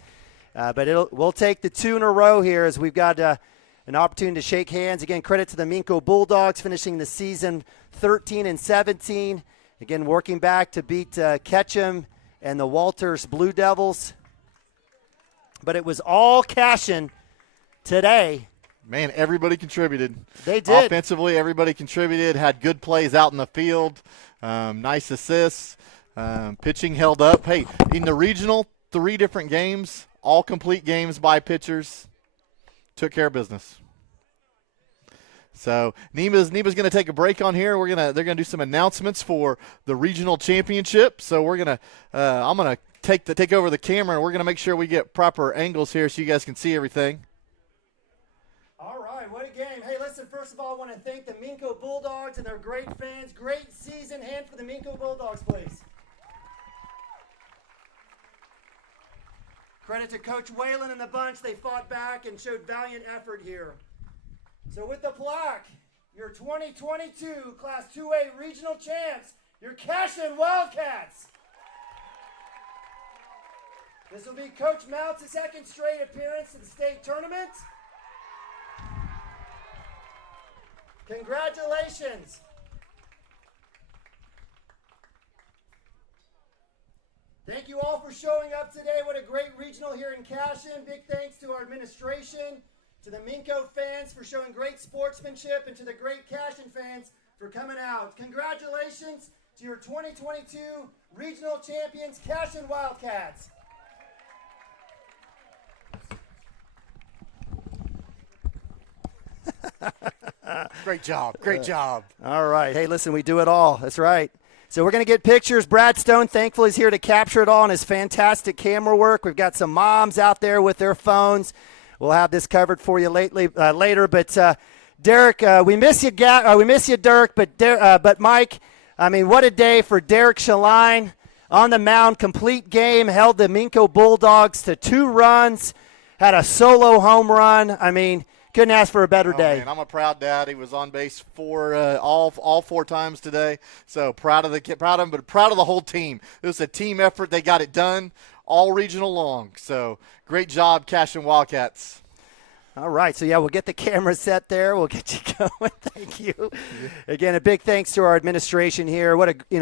But we'll take the 2 in a row here as we've got an opportunity to shake hands. Again, credit to the Minco Bulldogs finishing the season 13-17. Again, working back to beat Ketchum and the Walters Blue Devils. But it was all Cashion today. Man, everybody contributed. They did. Offensively, everybody contributed, had good plays out in the field, nice assists. Pitching held up. Hey, in the regional, 3 different games, all complete games by pitchers. Took care of business. So Neema's going to take a break on here. They're going to do some announcements for the regional championship. So I'm going to take over the camera, and we're going to make sure we get proper angles here so you guys can see everything. All right, what a game. Hey, listen, first of all, I want to thank the Minco Bulldogs and their great fans. Great season. Hand for the Minco Bulldogs, please. Credit to Coach Whalen and the bunch. They fought back and showed valiant effort here. So with the plaque, your 2022 Class 2A regional champs, your Cashion Wildcats. This will be Coach Mounts' second straight appearance in the state tournament. Congratulations. Thank you all for showing up today. What a great regional here in Cashion. Big thanks to our administration, to the Minco fans for showing great sportsmanship, and to the great Cashion fans for coming out. Congratulations to your 2022 regional champions, Cashion Wildcats. Great job. Great job. All right. Hey, listen, we do it all. That's right. So we're going to get pictures. Brad Stone, thankfully, is here to capture it all in his fantastic camera work. We've got some moms out there with their phones. We'll have this covered for you later. But Derek, we miss you, Dirk. But Mike, I mean, what a day for Derek Shaline on the mound. Complete game. Held the Minco Bulldogs to 2 runs. Had a solo home run. I mean, couldn't ask for a better day. Man, I'm a proud dad. He was on base all 4 times today. So proud of him, but proud of the whole team. It was a team effort. They got it done all regional long. So great job, Cashion Wildcats. All right. So, yeah, we'll get the camera set there. We'll get you going. Thank you. Again, a big thanks to our administration here.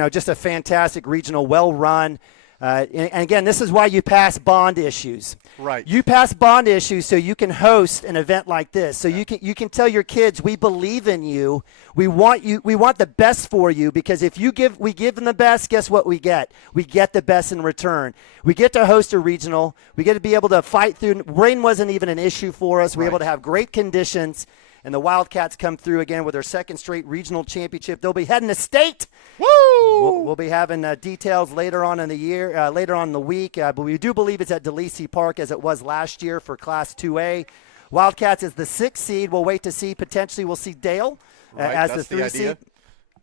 Just a fantastic regional, well-run. And again, this is why you pass bond issues. Right. You pass bond issues so you can host an event like this. So you can tell your kids, we believe in you. We want the best for you, because if we give them the best, guess what we get? We get the best in return. We get to host a regional. We get to be able to fight through. Rain wasn't even an issue for us. We were able to have great conditions. And the Wildcats come through again with their second straight regional championship. They'll be heading to state. Woo! We'll be having details later on in the year, later on in the week. But we do believe it's at DeLisi Park as it was last year for Class 2A. Wildcats is the 6th seed. We'll wait to see. Potentially we'll see Dale as the 3 seed.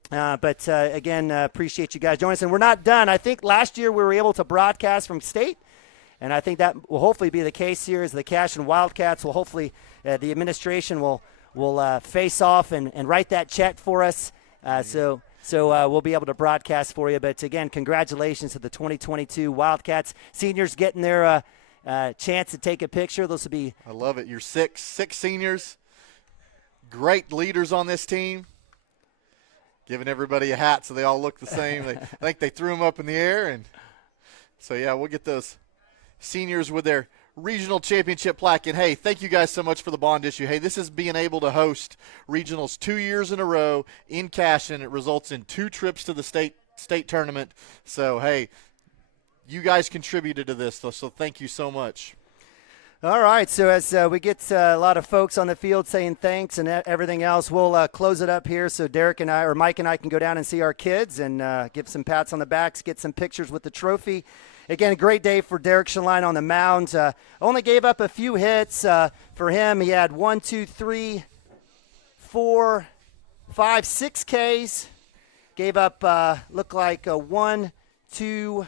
But again, appreciate you guys joining us. And we're not done. I think last year we were able to broadcast from state, and I think that will hopefully be the case here as the Cashion Wildcats will hopefully the administration will face off and write that check for us. So we'll be able to broadcast for you. But, again, congratulations to the 2022 Wildcats. Seniors getting their chance to take a picture. Those will be – I love it. You're six seniors, great leaders on this team, giving everybody a hat so they all look the same. I think they threw them up in the air. And so, yeah, we'll get those seniors with their regional championship plaque. And, hey, thank you guys so much for the bond issue. Hey, this is being able to host regionals 2 years in a row in Cashion. It results in 2 trips to the state tournament. So, hey, you guys contributed to this, so thank you so much. All right, so as we get a lot of folks on the field saying thanks and everything else, we'll close it up here so Derek and I, or Mike and I, can go down and see our kids and give some pats on the backs, get some pictures with the trophy. Again, a great day for Derek Shaline on the mound. Only gave up a few hits. For him, he had 1, 2, 3, 4, 5, 6 Ks. Gave up, looked like 1, 2,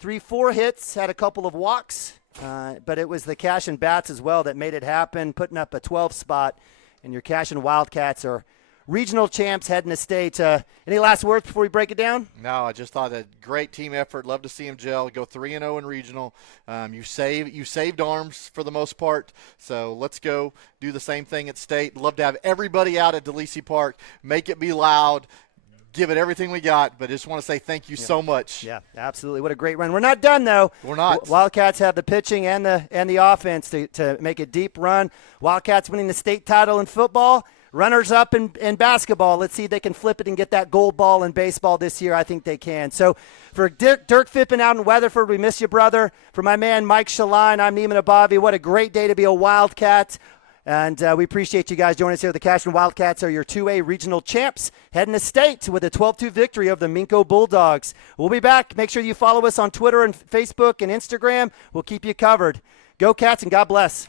3, 4 hits. Had a couple of walks. But it was the Cashion Bats as well that made it happen, putting up a 12 spot. And your Cashion Wildcats are regional champs heading to state. Any last words before we break it down? No, I just thought a great team effort. Love to see them gel. Go 3-0 in regional. You saved arms for the most part. So let's go do the same thing at state. Love to have everybody out at DeLisi Park. Make it be loud. Give it everything we got, but just want to say thank you so much. Yeah, absolutely. What a great run. We're not done, though. We're not. Wildcats have the pitching and the offense to make a deep run. Wildcats winning the state title in football. Runners up in basketball. Let's see if they can flip it and get that gold ball in baseball this year. I think they can. So for Dirk Fippen out in Weatherford, we miss you, brother. For my man Mike Shaline, I'm Neiman Abavi. What a great day to be a Wildcat. And we appreciate you guys joining us here. The Cashion Wildcats are your 2A regional champs, heading to state with a 12-2 victory over the Minco Bulldogs. We'll be back. Make sure you follow us on Twitter and Facebook and Instagram. We'll keep you covered. Go Cats and God bless.